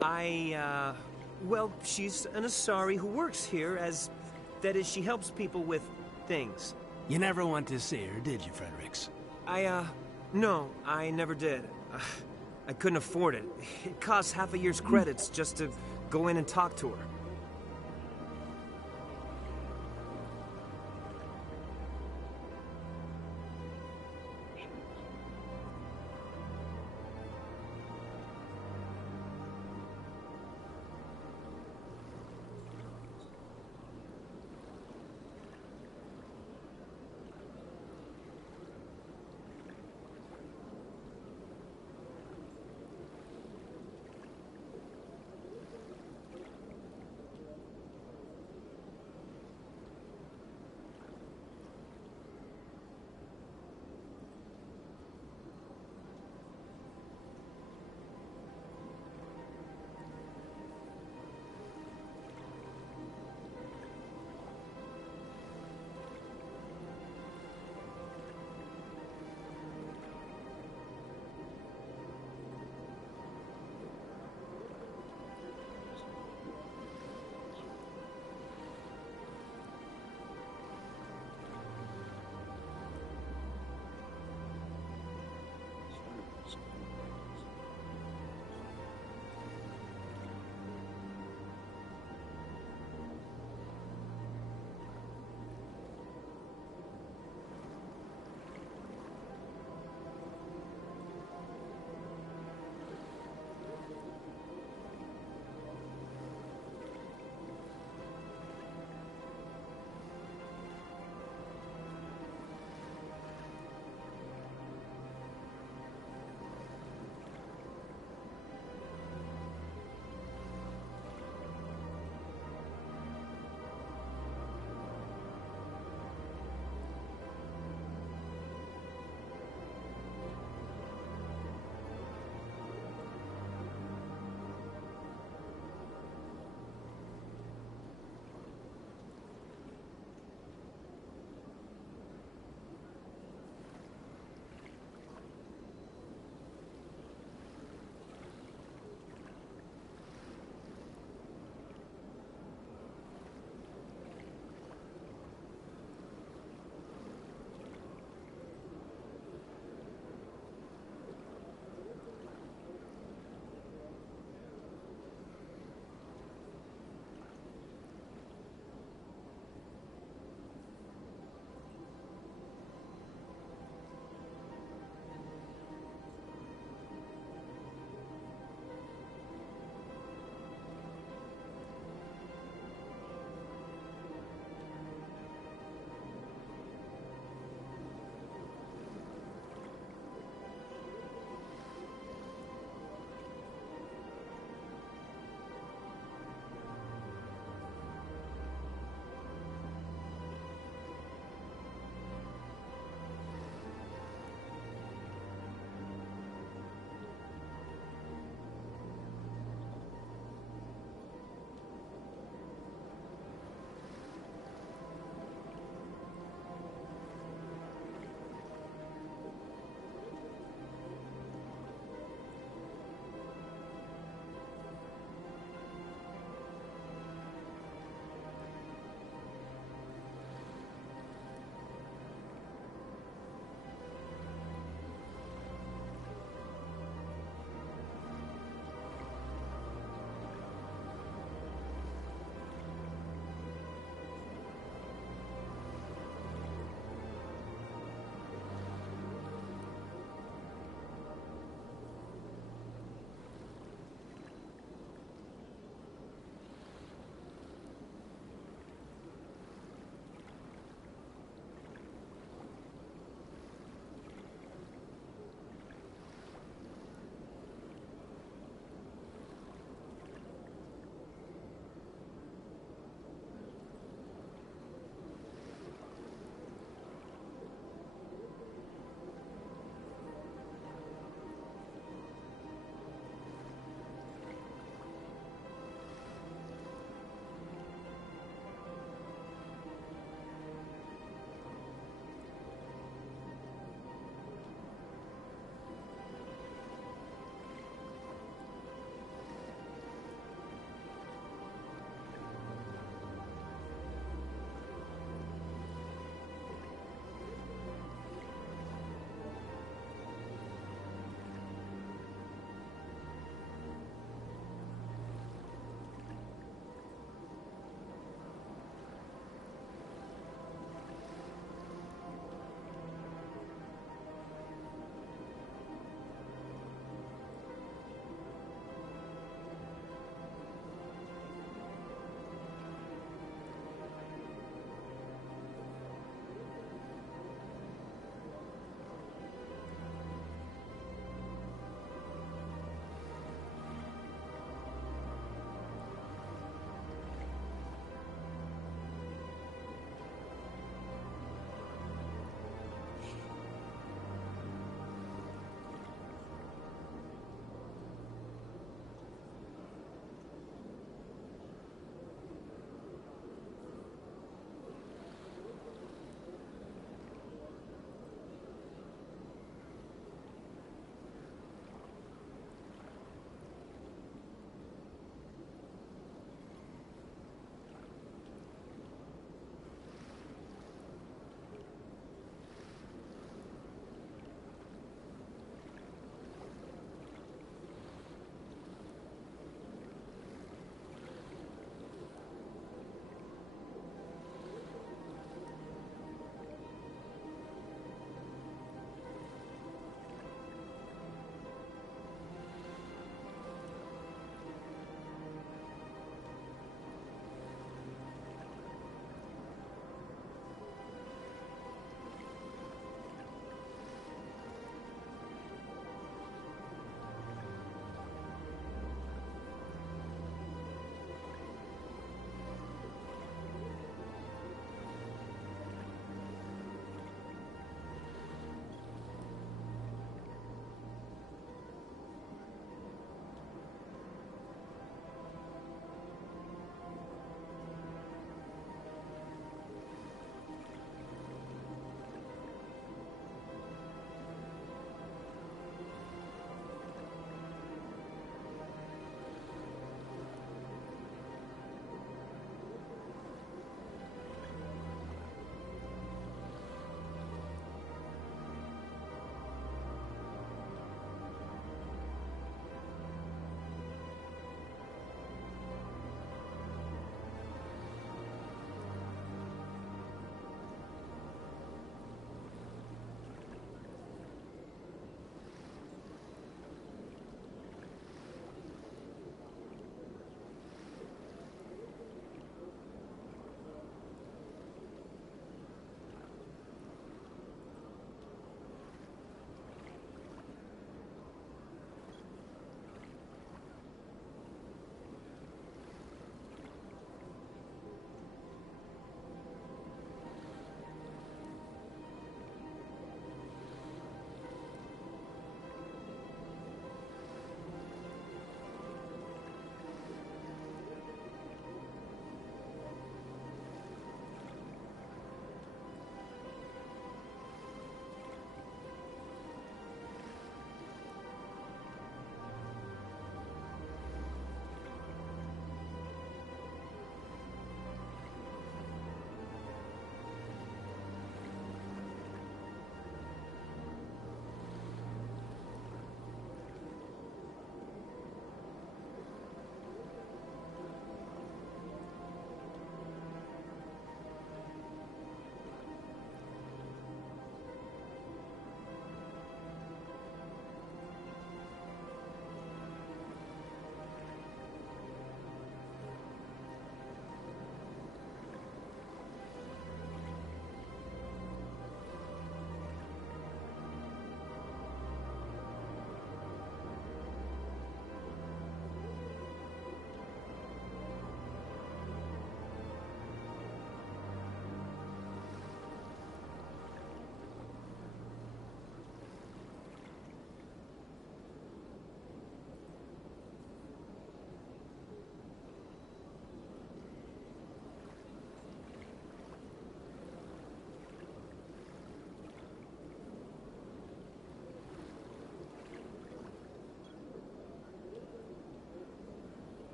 Well, she's an Asari who works here as... That is, she helps people with things. You never went to see her, did you, Fredericks? No, I never did. I couldn't afford it. It costs half a year's credits just to go in and talk to her.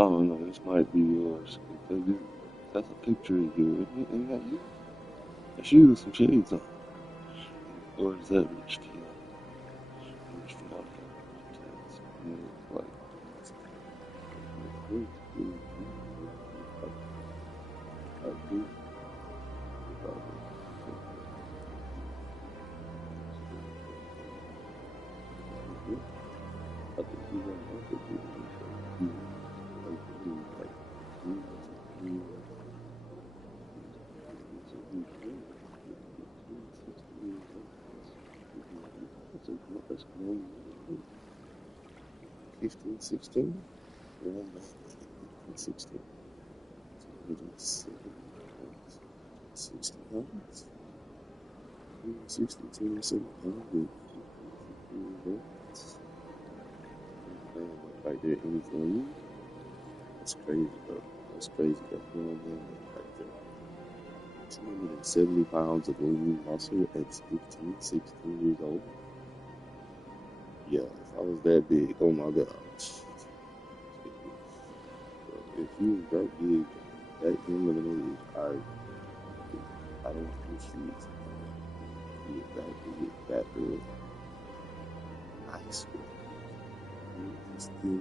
Oh no, this might be yours. That's a picture of you, isn't it? Ain't that you? That's you with some shades on. Or is that Rich T? Rich T on like, that's 15, 16? Yeah, 16. 62, 700. Right there, anything. That's crazy, bro. That's crazy. That's going on right there. 270 pounds of lean muscle at 15, 16 years old. Yeah, if I was that big, oh my gosh. If you was that big, that young of an age, I don't think he was that big, that early. High school. He's still on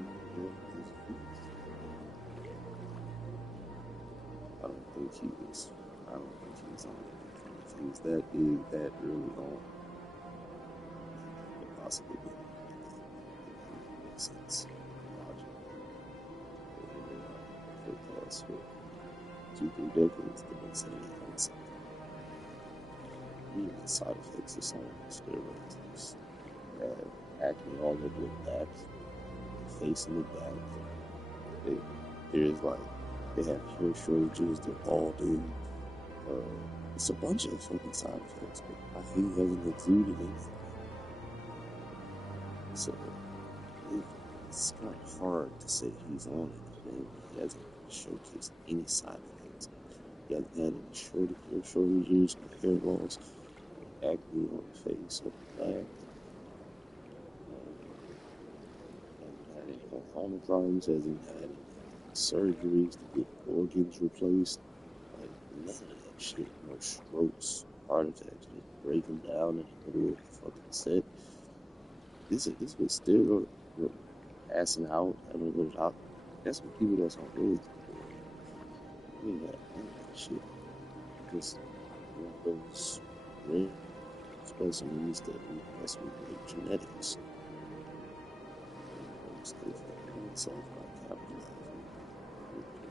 his feet. I don't think he was on it. If he was that big, that early on, it could possibly be. It makes sense. For the past 2-3 decades, they've been saying it on something. The side effects of some steroids. Acne all over the back, face and the back. There's like, they have hair shortages, they're balding. It's a bunch of fucking side effects, but he hasn't included anything. So, it's kind of hard to say he's on it when he hasn't showcased any side effects. He hasn't had any hair shortages, hair loss, acne on the face or the back. Hasn't had any hormonal problems, hasn't had any surgeries to get organs replaced. Like, none of that shit. No strokes, heart attacks, just breaking down in the middle of the fucking set. This was still passing out, having to go to the doctor. That's what people that's on roads do. We ain't got none of that shit. Just one of those rare specimens that we mess with genetics. Myself by capitalizing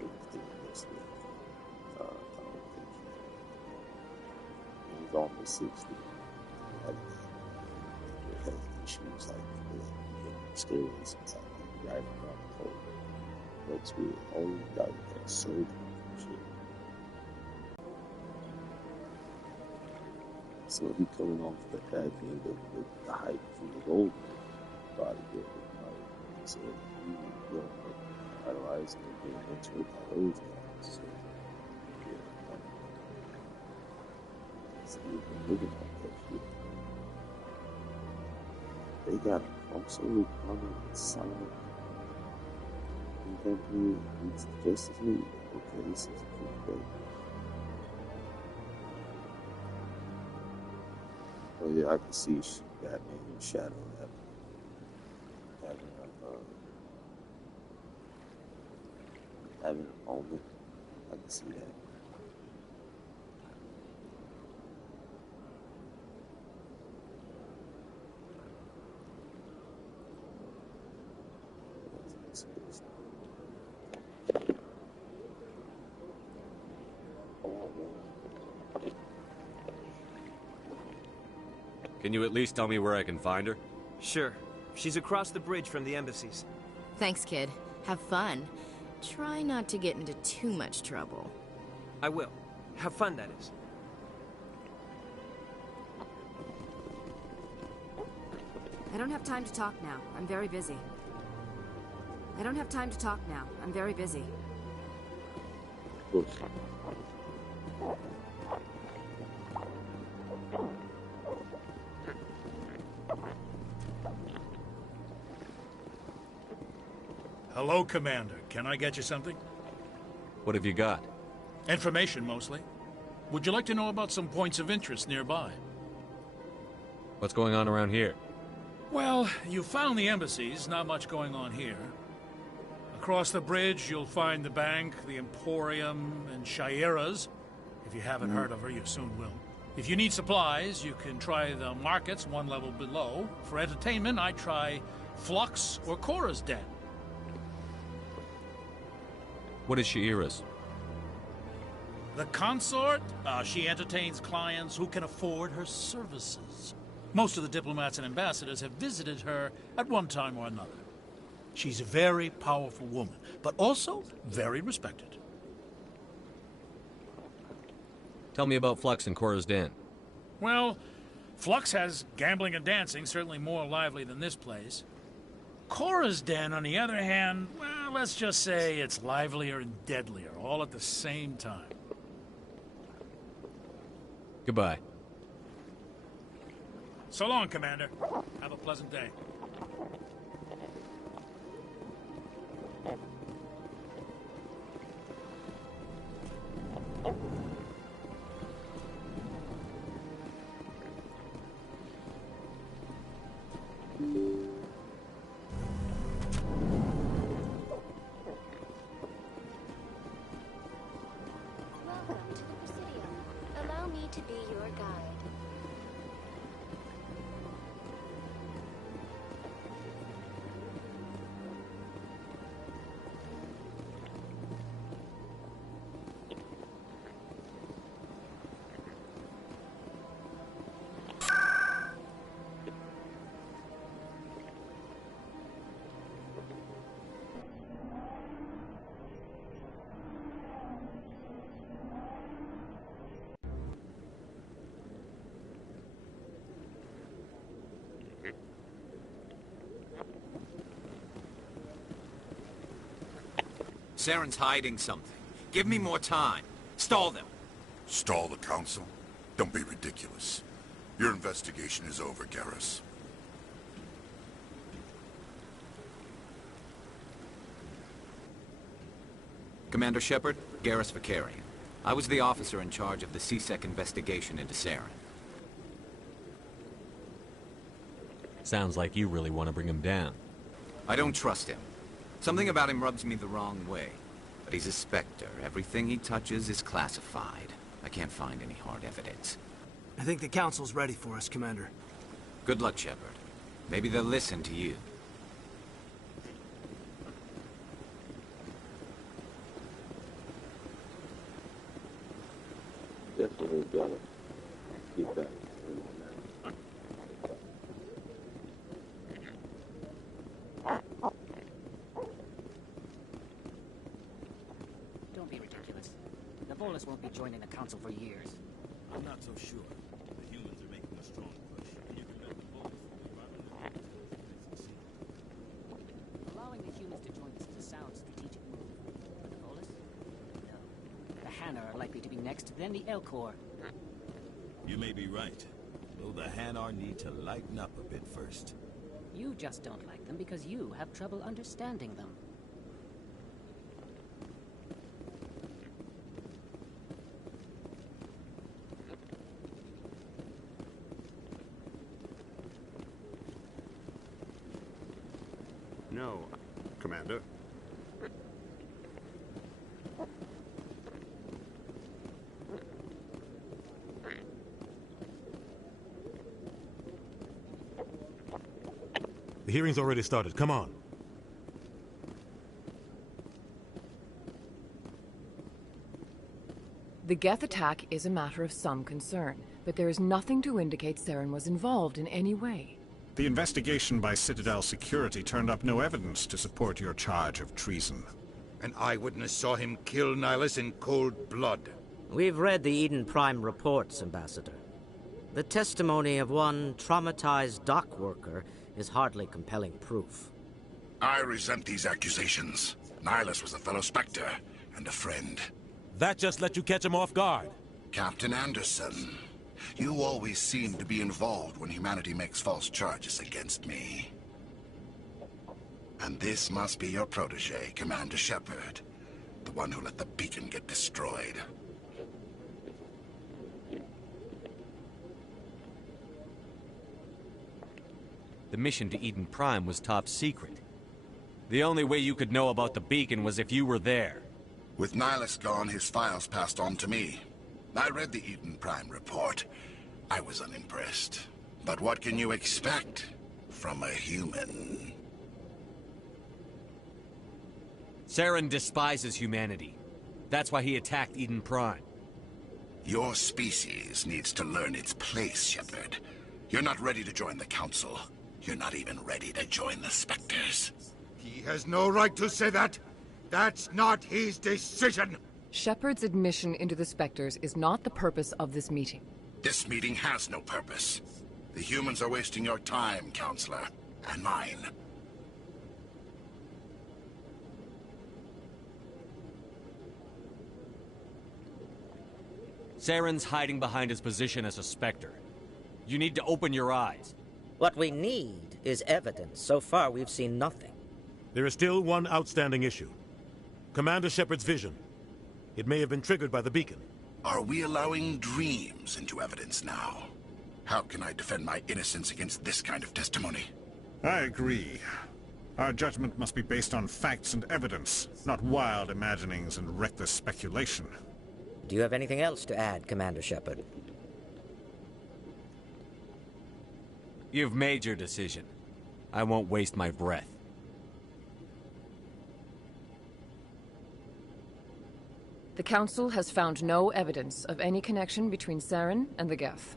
everything this way. I don't think he's almost 60. He had health issues like steroids right around the corner. That's weird. Only guy that had surgery and shit. So he coming off the back end of the hype from the gold bodybuilder. So he will idolize and being mentored by those guys. So yeah, so you've been looking at that shit. They got a crossover comic Saren company with Justice League. Okay, this is a cool day. Oh yeah, I can see Batman and Shadow having a moment. I can see that. Can you at least tell me where I can find her? Sure. She's across the bridge from the embassies. Thanks, kid. Have fun. Try not to get into too much trouble. I will. Have fun, that is. I don't have time to talk now. I'm very busy. I don't have time to talk now. I'm very busy. Hello, Commander. Can I get you something? What have you got? Information, mostly. Would you like to know about some points of interest nearby? What's going on around here? Well, you found the embassies. Not much going on here. Across the bridge, you'll find the bank, the Emporium, and Shaira's. If you haven't heard of her, you soon will. If you need supplies, you can try the markets one level below. For entertainment, I try Flux or Cora's Den. What is Shaira's? The consort? She entertains clients who can afford her services. Most of the diplomats and ambassadors have visited her at one time or another. She's a very powerful woman, but also very respected. Tell me about Flux and Cora's Den. Well, Flux has gambling and dancing, certainly more lively than this place. Cora's Den, on the other hand, well, let's just say it's livelier and deadlier, all at the same time. Goodbye. So long, Commander. Have a pleasant day. Welcome to the Presidium. Allow me to be your guide. Saren's hiding something. Give me more time. Stall them. Stall the Council? Don't be ridiculous. Your investigation is over, Garrus. Commander Shepard, Garrus Vicarian. I was the officer in charge of the CSEC investigation into Saren. Sounds like you really want to bring him down. I don't trust him. Something about him rubs me the wrong way. But he's a spectre. Everything he touches is classified. I can't find any hard evidence. I think the Council's ready for us, Commander. Good luck, Shepard. Maybe they'll listen to you. Definitely gotta keep that. Don't be ridiculous. The Volus won't be joining the Council for years. I'm not so sure. The humans are making a strong push, and you can bet the Volus will be right on the succeed. Allowing the humans to join us is a sound strategic move. But the Volus? No. The Hanar are likely to be next, then the Elcor. You may be right. Though the Hanar need to lighten up a bit first. You just don't like them because you have trouble understanding them. No, Commander. The hearing's already started. Come on. The Geth attack is a matter of some concern, but there is nothing to indicate Saren was involved in any way. The investigation by Citadel Security turned up no evidence to support your charge of treason. An eyewitness saw him kill Nihilus in cold blood. We've read the Eden Prime reports, Ambassador. The testimony of one traumatized dock worker is hardly compelling proof. I resent these accusations. Nihilus was a fellow Spectre and a friend. That just let you catch him off guard. Captain Anderson, you always seem to be involved when humanity makes false charges against me. And this must be your protege, Commander Shepard. The one who let the beacon get destroyed. The mission to Eden Prime was top secret. The only way you could know about the beacon was if you were there. With Nihilus gone, his files passed on to me. I read the Eden Prime report. I was unimpressed. But what can you expect from a human? Saren despises humanity. That's why he attacked Eden Prime. Your species needs to learn its place, Shepard. You're not ready to join the Council. You're not even ready to join the Spectres. He has no right to say that. That's not his decision. Shepard's admission into the Spectres is not the purpose of this meeting. This meeting has no purpose. The humans are wasting your time, Counselor, and mine. Saren's hiding behind his position as a Spectre. You need to open your eyes. What we need is evidence. So far, we've seen nothing. There is still one outstanding issue. Commander Shepard's vision. It may have been triggered by the beacon. Are we allowing dreams into evidence now? How can I defend my innocence against this kind of testimony? I agree. Our judgment must be based on facts and evidence, not wild imaginings and reckless speculation. Do you have anything else to add, Commander Shepard? You've made your decision. I won't waste my breath. The Council has found no evidence of any connection between Saren and the Geth.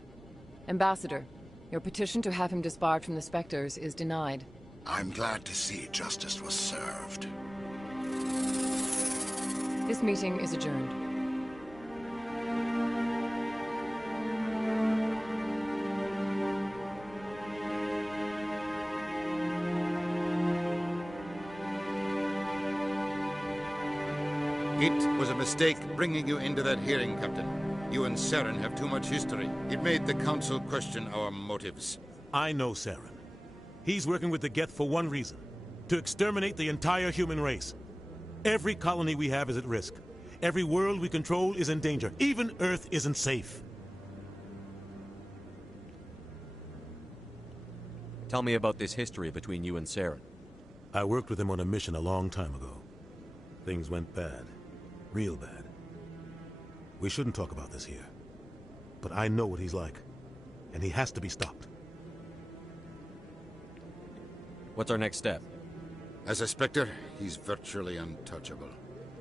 Ambassador, your petition to have him disbarred from the Spectres is denied. I'm glad to see justice was served. This meeting is adjourned. It was a mistake bringing you into that hearing, Captain. You and Saren have too much history. It made the Council question our motives. I know Saren. He's working with the Geth for one reason. To exterminate the entire human race. Every colony we have is at risk. Every world we control is in danger. Even Earth isn't safe. Tell me about this history between you and Saren. I worked with him on a mission a long time ago. Things went bad. Real bad. We shouldn't talk about this here. But I know what he's like. And he has to be stopped. What's our next step? As a Spectre, he's virtually untouchable.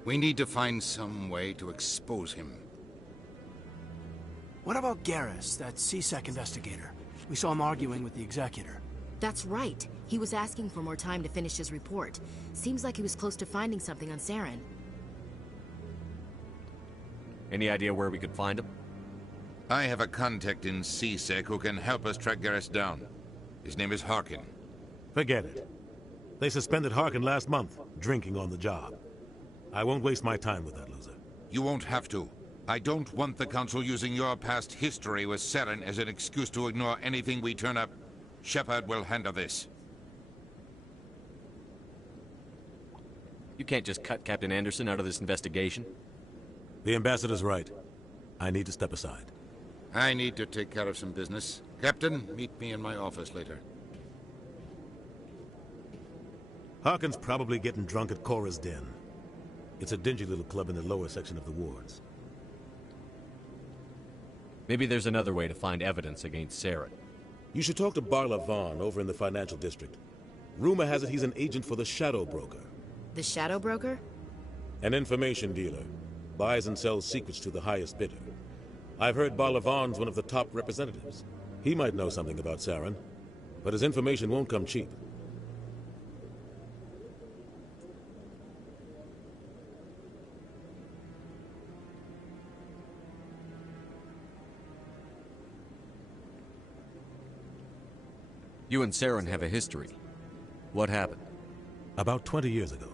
We need to find some way to expose him. What about Garrus, that CSEC investigator? We saw him arguing with the Executor. That's right. He was asking for more time to finish his report. Seems like he was close to finding something on Saren. Any idea where we could find him? I have a contact in CSEC who can help us track Garrus down. His name is Harkin. Forget it. They suspended Harkin last month, drinking on the job. I won't waste my time with that loser. You won't have to. I don't want the Council using your past history with Saren as an excuse to ignore anything we turn up. Shepard will handle this. You can't just cut Captain Anderson out of this investigation. The Ambassador's right. I need to step aside. I need to take care of some business. Captain, meet me in my office later. Harkin's probably getting drunk at Cora's Den. It's a dingy little club in the lower section of the wards. Maybe there's another way to find evidence against Saren. You should talk to Barla Vaughn over in the financial district. Rumor has it he's an agent for the Shadow Broker. The Shadow Broker? An information dealer. Buys and sells secrets to the highest bidder. I've heard Barla Vaughn's one of the top representatives. He might know something about Saren, but his information won't come cheap. You and Saren have a history. What happened? About 20 years ago,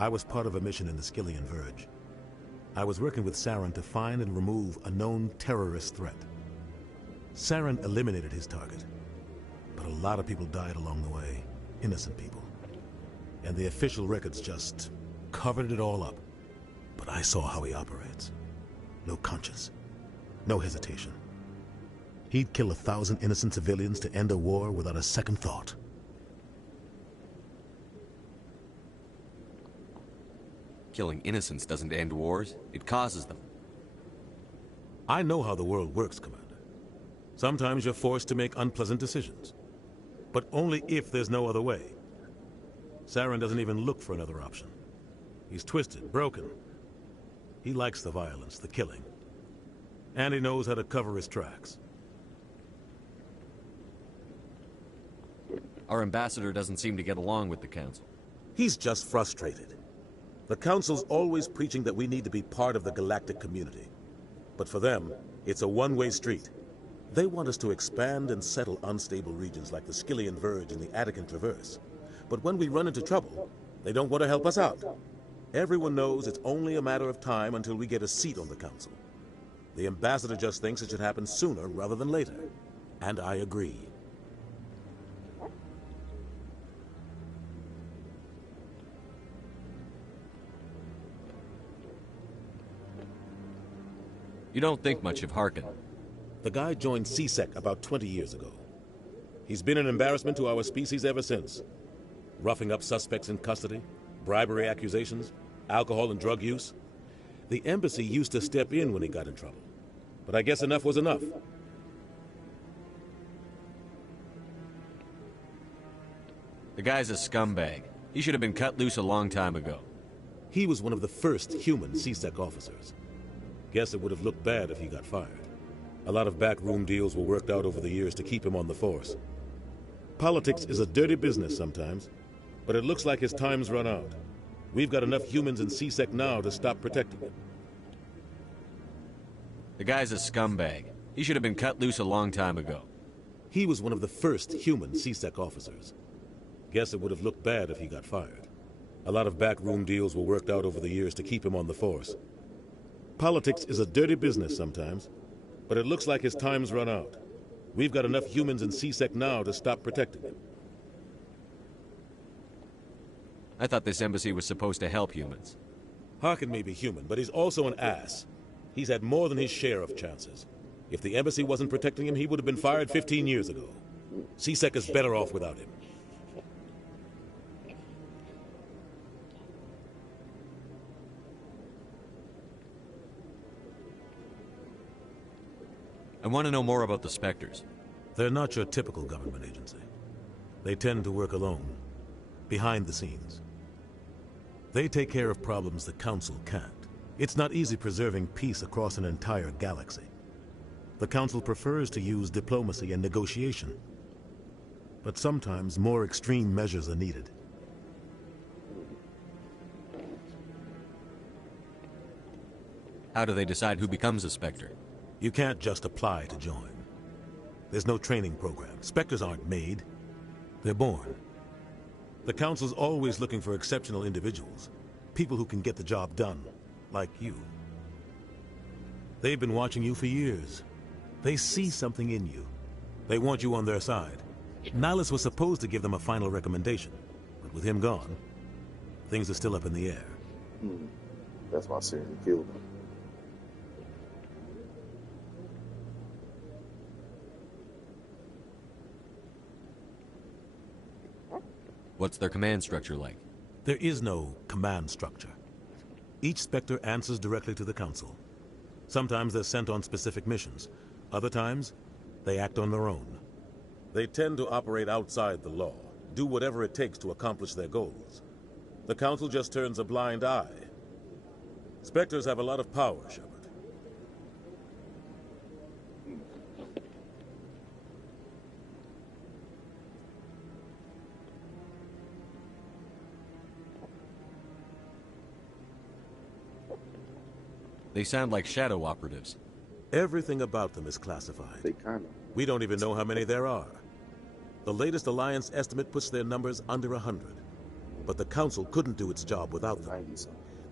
I was part of a mission in the Skillian Verge. I was working with Saren to find and remove a known terrorist threat. Saren eliminated his target, but a lot of people died along the way. Innocent people. and the official records just covered it all up. But I saw how he operates. No conscience. No hesitation. He'd kill 1,000 innocent civilians to end a war without a second thought. Killing innocents doesn't end wars, it causes them. I know how the world works, Commander. Sometimes you're forced to make unpleasant decisions. But only if there's no other way. Saren doesn't even look for another option. He's twisted, broken. He likes the violence, the killing. And he knows how to cover his tracks. Our ambassador doesn't seem to get along with the Council. He's just frustrated. The Council's always preaching that we need to be part of the galactic community. But for them, it's a one-way street. They want us to expand and settle unstable regions like the Skillian Verge and the Attican Traverse. But when we run into trouble, they don't want to help us out. Everyone knows it's only a matter of time until we get a seat on the Council. The ambassador just thinks it should happen sooner rather than later. And I agree. You don't think much of Harkin. The guy joined CSEC about 20 years ago. He's been an embarrassment to our species ever since. Roughing up suspects in custody, bribery accusations, alcohol and drug use. The embassy used to step in when he got in trouble. But I guess enough was enough. The guy's a scumbag. He should have been cut loose a long time ago. He was one of the first human CSEC officers. Guess it would have looked bad if he got fired. A lot of backroom deals were worked out over the years to keep him on the force. Politics is a dirty business sometimes, but it looks like his time's run out. We've got enough humans in CSEC now to stop protecting him. The guy's a scumbag. He should have been cut loose a long time ago. He was one of the first human CSEC officers. Guess it would have looked bad if he got fired. A lot of backroom deals were worked out over the years to keep him on the force. Politics is a dirty business sometimes, but it looks like his time's run out. We've got enough humans in CSEC now to stop protecting him. I thought this embassy was supposed to help humans. Harkin may be human, but he's also an ass. He's had more than his share of chances. If the embassy wasn't protecting him, he would have been fired 15 years ago. CSEC is better off without him. I want to know more about the Spectres. They're not your typical government agency. They tend to work alone, behind the scenes. They take care of problems the Council can't. It's not easy preserving peace across an entire galaxy. The Council prefers to use diplomacy and negotiation. But sometimes more extreme measures are needed. How do they decide who becomes a Spectre? You can't just apply to join. There's no training program. Spectres aren't made. They're born. The Council's always looking for exceptional individuals. People who can get the job done, like you. They've been watching you for years. They see something in you. They want you on their side. Nihilus was supposed to give them a final recommendation, but with him gone, things are still up in the air. That's why Saren killed him. What's their command structure like? There is no command structure. Each Spectre answers directly to the Council. Sometimes they're sent on specific missions. Other times, they act on their own. They tend to operate outside the law, do whatever it takes to accomplish their goals. The Council just turns a blind eye. Spectres have a lot of power, Shepard. They sound like shadow operatives. Everything about them is classified. They kind of. We don't even know how many there are. The latest Alliance estimate puts their numbers under 100. But the Council couldn't do its job without them.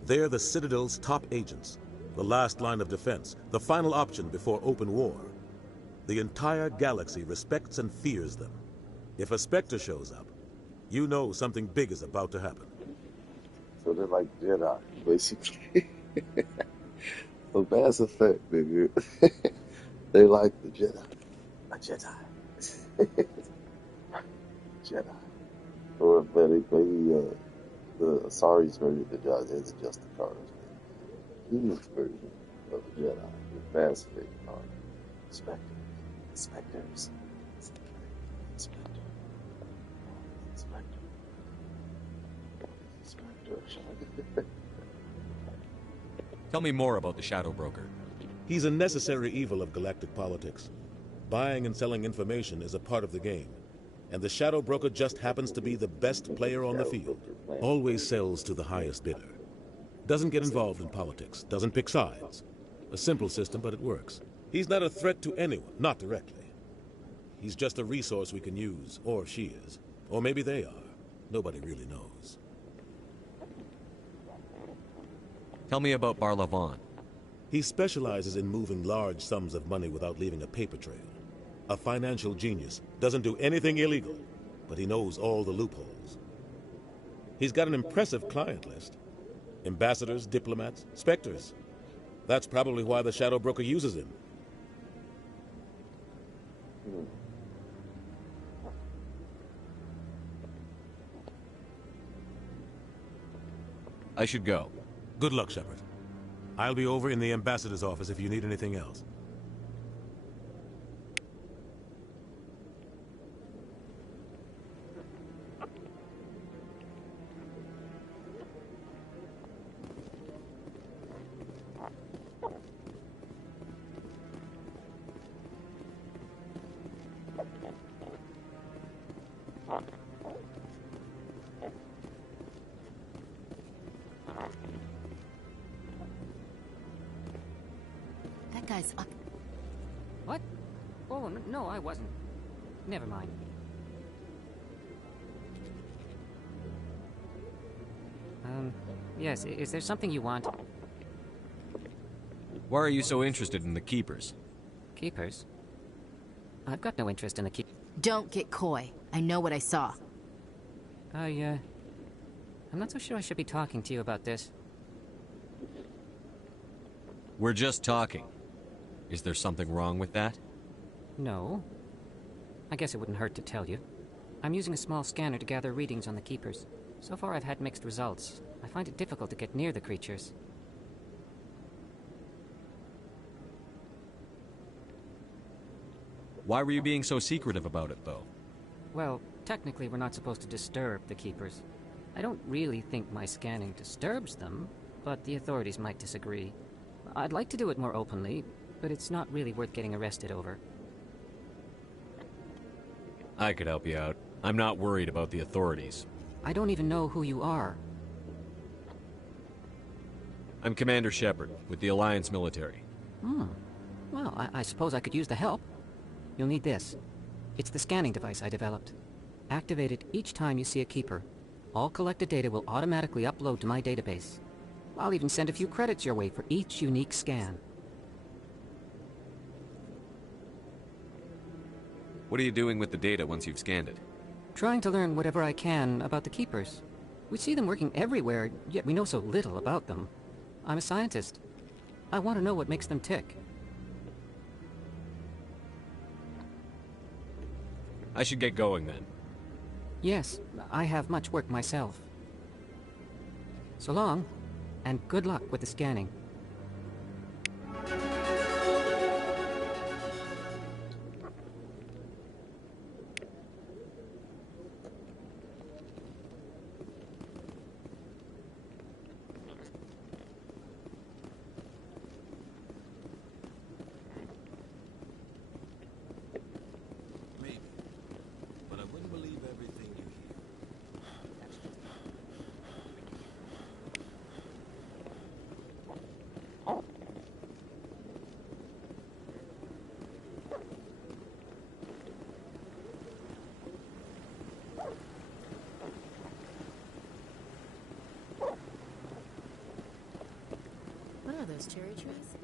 They're the Citadel's top agents, the last line of defense, the final option before open war. The entire galaxy respects and fears them. If a Spectre shows up, You know something big is about to happen. So they're like Jedi, basically. So Mass Effect, nigga. They like the Jedi. A Jedi. Jedi. Or maybe the Asari's version of the Jedi is just the cars. Human version of the Jedi. The Mass Effect are Spectres. Spectres. Spectre. Spectre. Spectre. Tell me more about the Shadow Broker. He's a necessary evil of galactic politics. Buying and selling information is a part of the game. And the Shadow Broker just happens to be the best player on the field. Always sells to the highest bidder. Doesn't get involved in politics. Doesn't pick sides. A simple system, but it works. He's not a threat to anyone, not directly. He's just a resource we can use, or she is. Or maybe they are. Nobody really knows. Tell me about Barlavon. He specializes in moving large sums of money without leaving a paper trail. A financial genius. Doesn't do anything illegal, but he knows all the loopholes. He's got an impressive client list. Ambassadors, diplomats, specters. That's probably why the Shadow Broker uses him. I should go. Good luck, Shepard. I'll be over in the ambassador's office if you need anything else. That guy's up. What? Oh, no, I wasn't. Never mind. Yes, is there something you want? Why are you so interested in the Keepers? Keepers? I've got no interest in the keep. Don't get coy. I know what I saw. I'm not so sure I should be talking to you about this. We're just talking. Is there something wrong with that? No. I guess it wouldn't hurt to tell you. I'm using a small scanner to gather readings on the Keepers. So far I've had mixed results. I find it difficult to get near the creatures. Why were you being so secretive about it, though? Well, technically we're not supposed to disturb the Keepers. I don't really think my scanning disturbs them, but the authorities might disagree. I'd like to do it more openly, but it's not really worth getting arrested over. I could help you out. I'm not worried about the authorities. I don't even know who you are. I'm Commander Shepard, with the Alliance military. Well, I suppose I could use the help. You'll need this. It's the scanning device I developed. Activate it each time you see a Keeper. All collected data will automatically upload to my database. I'll even send a few credits your way for each unique scan. What are you doing with the data once you've scanned it? Trying to learn whatever I can about the Keepers. We see them working everywhere, yet we know so little about them. I'm a scientist. I want to know what makes them tick. I should get going then. Yes, I have much work myself. So long, and good luck with the scanning. What are those cherry trees?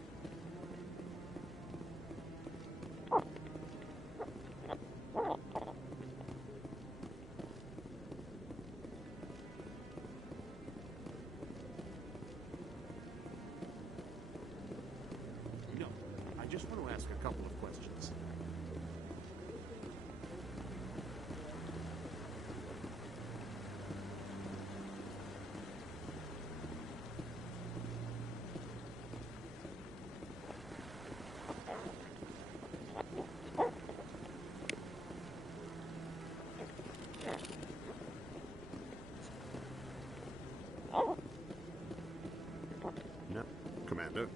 just want to ask a couple of questions. No, Commander.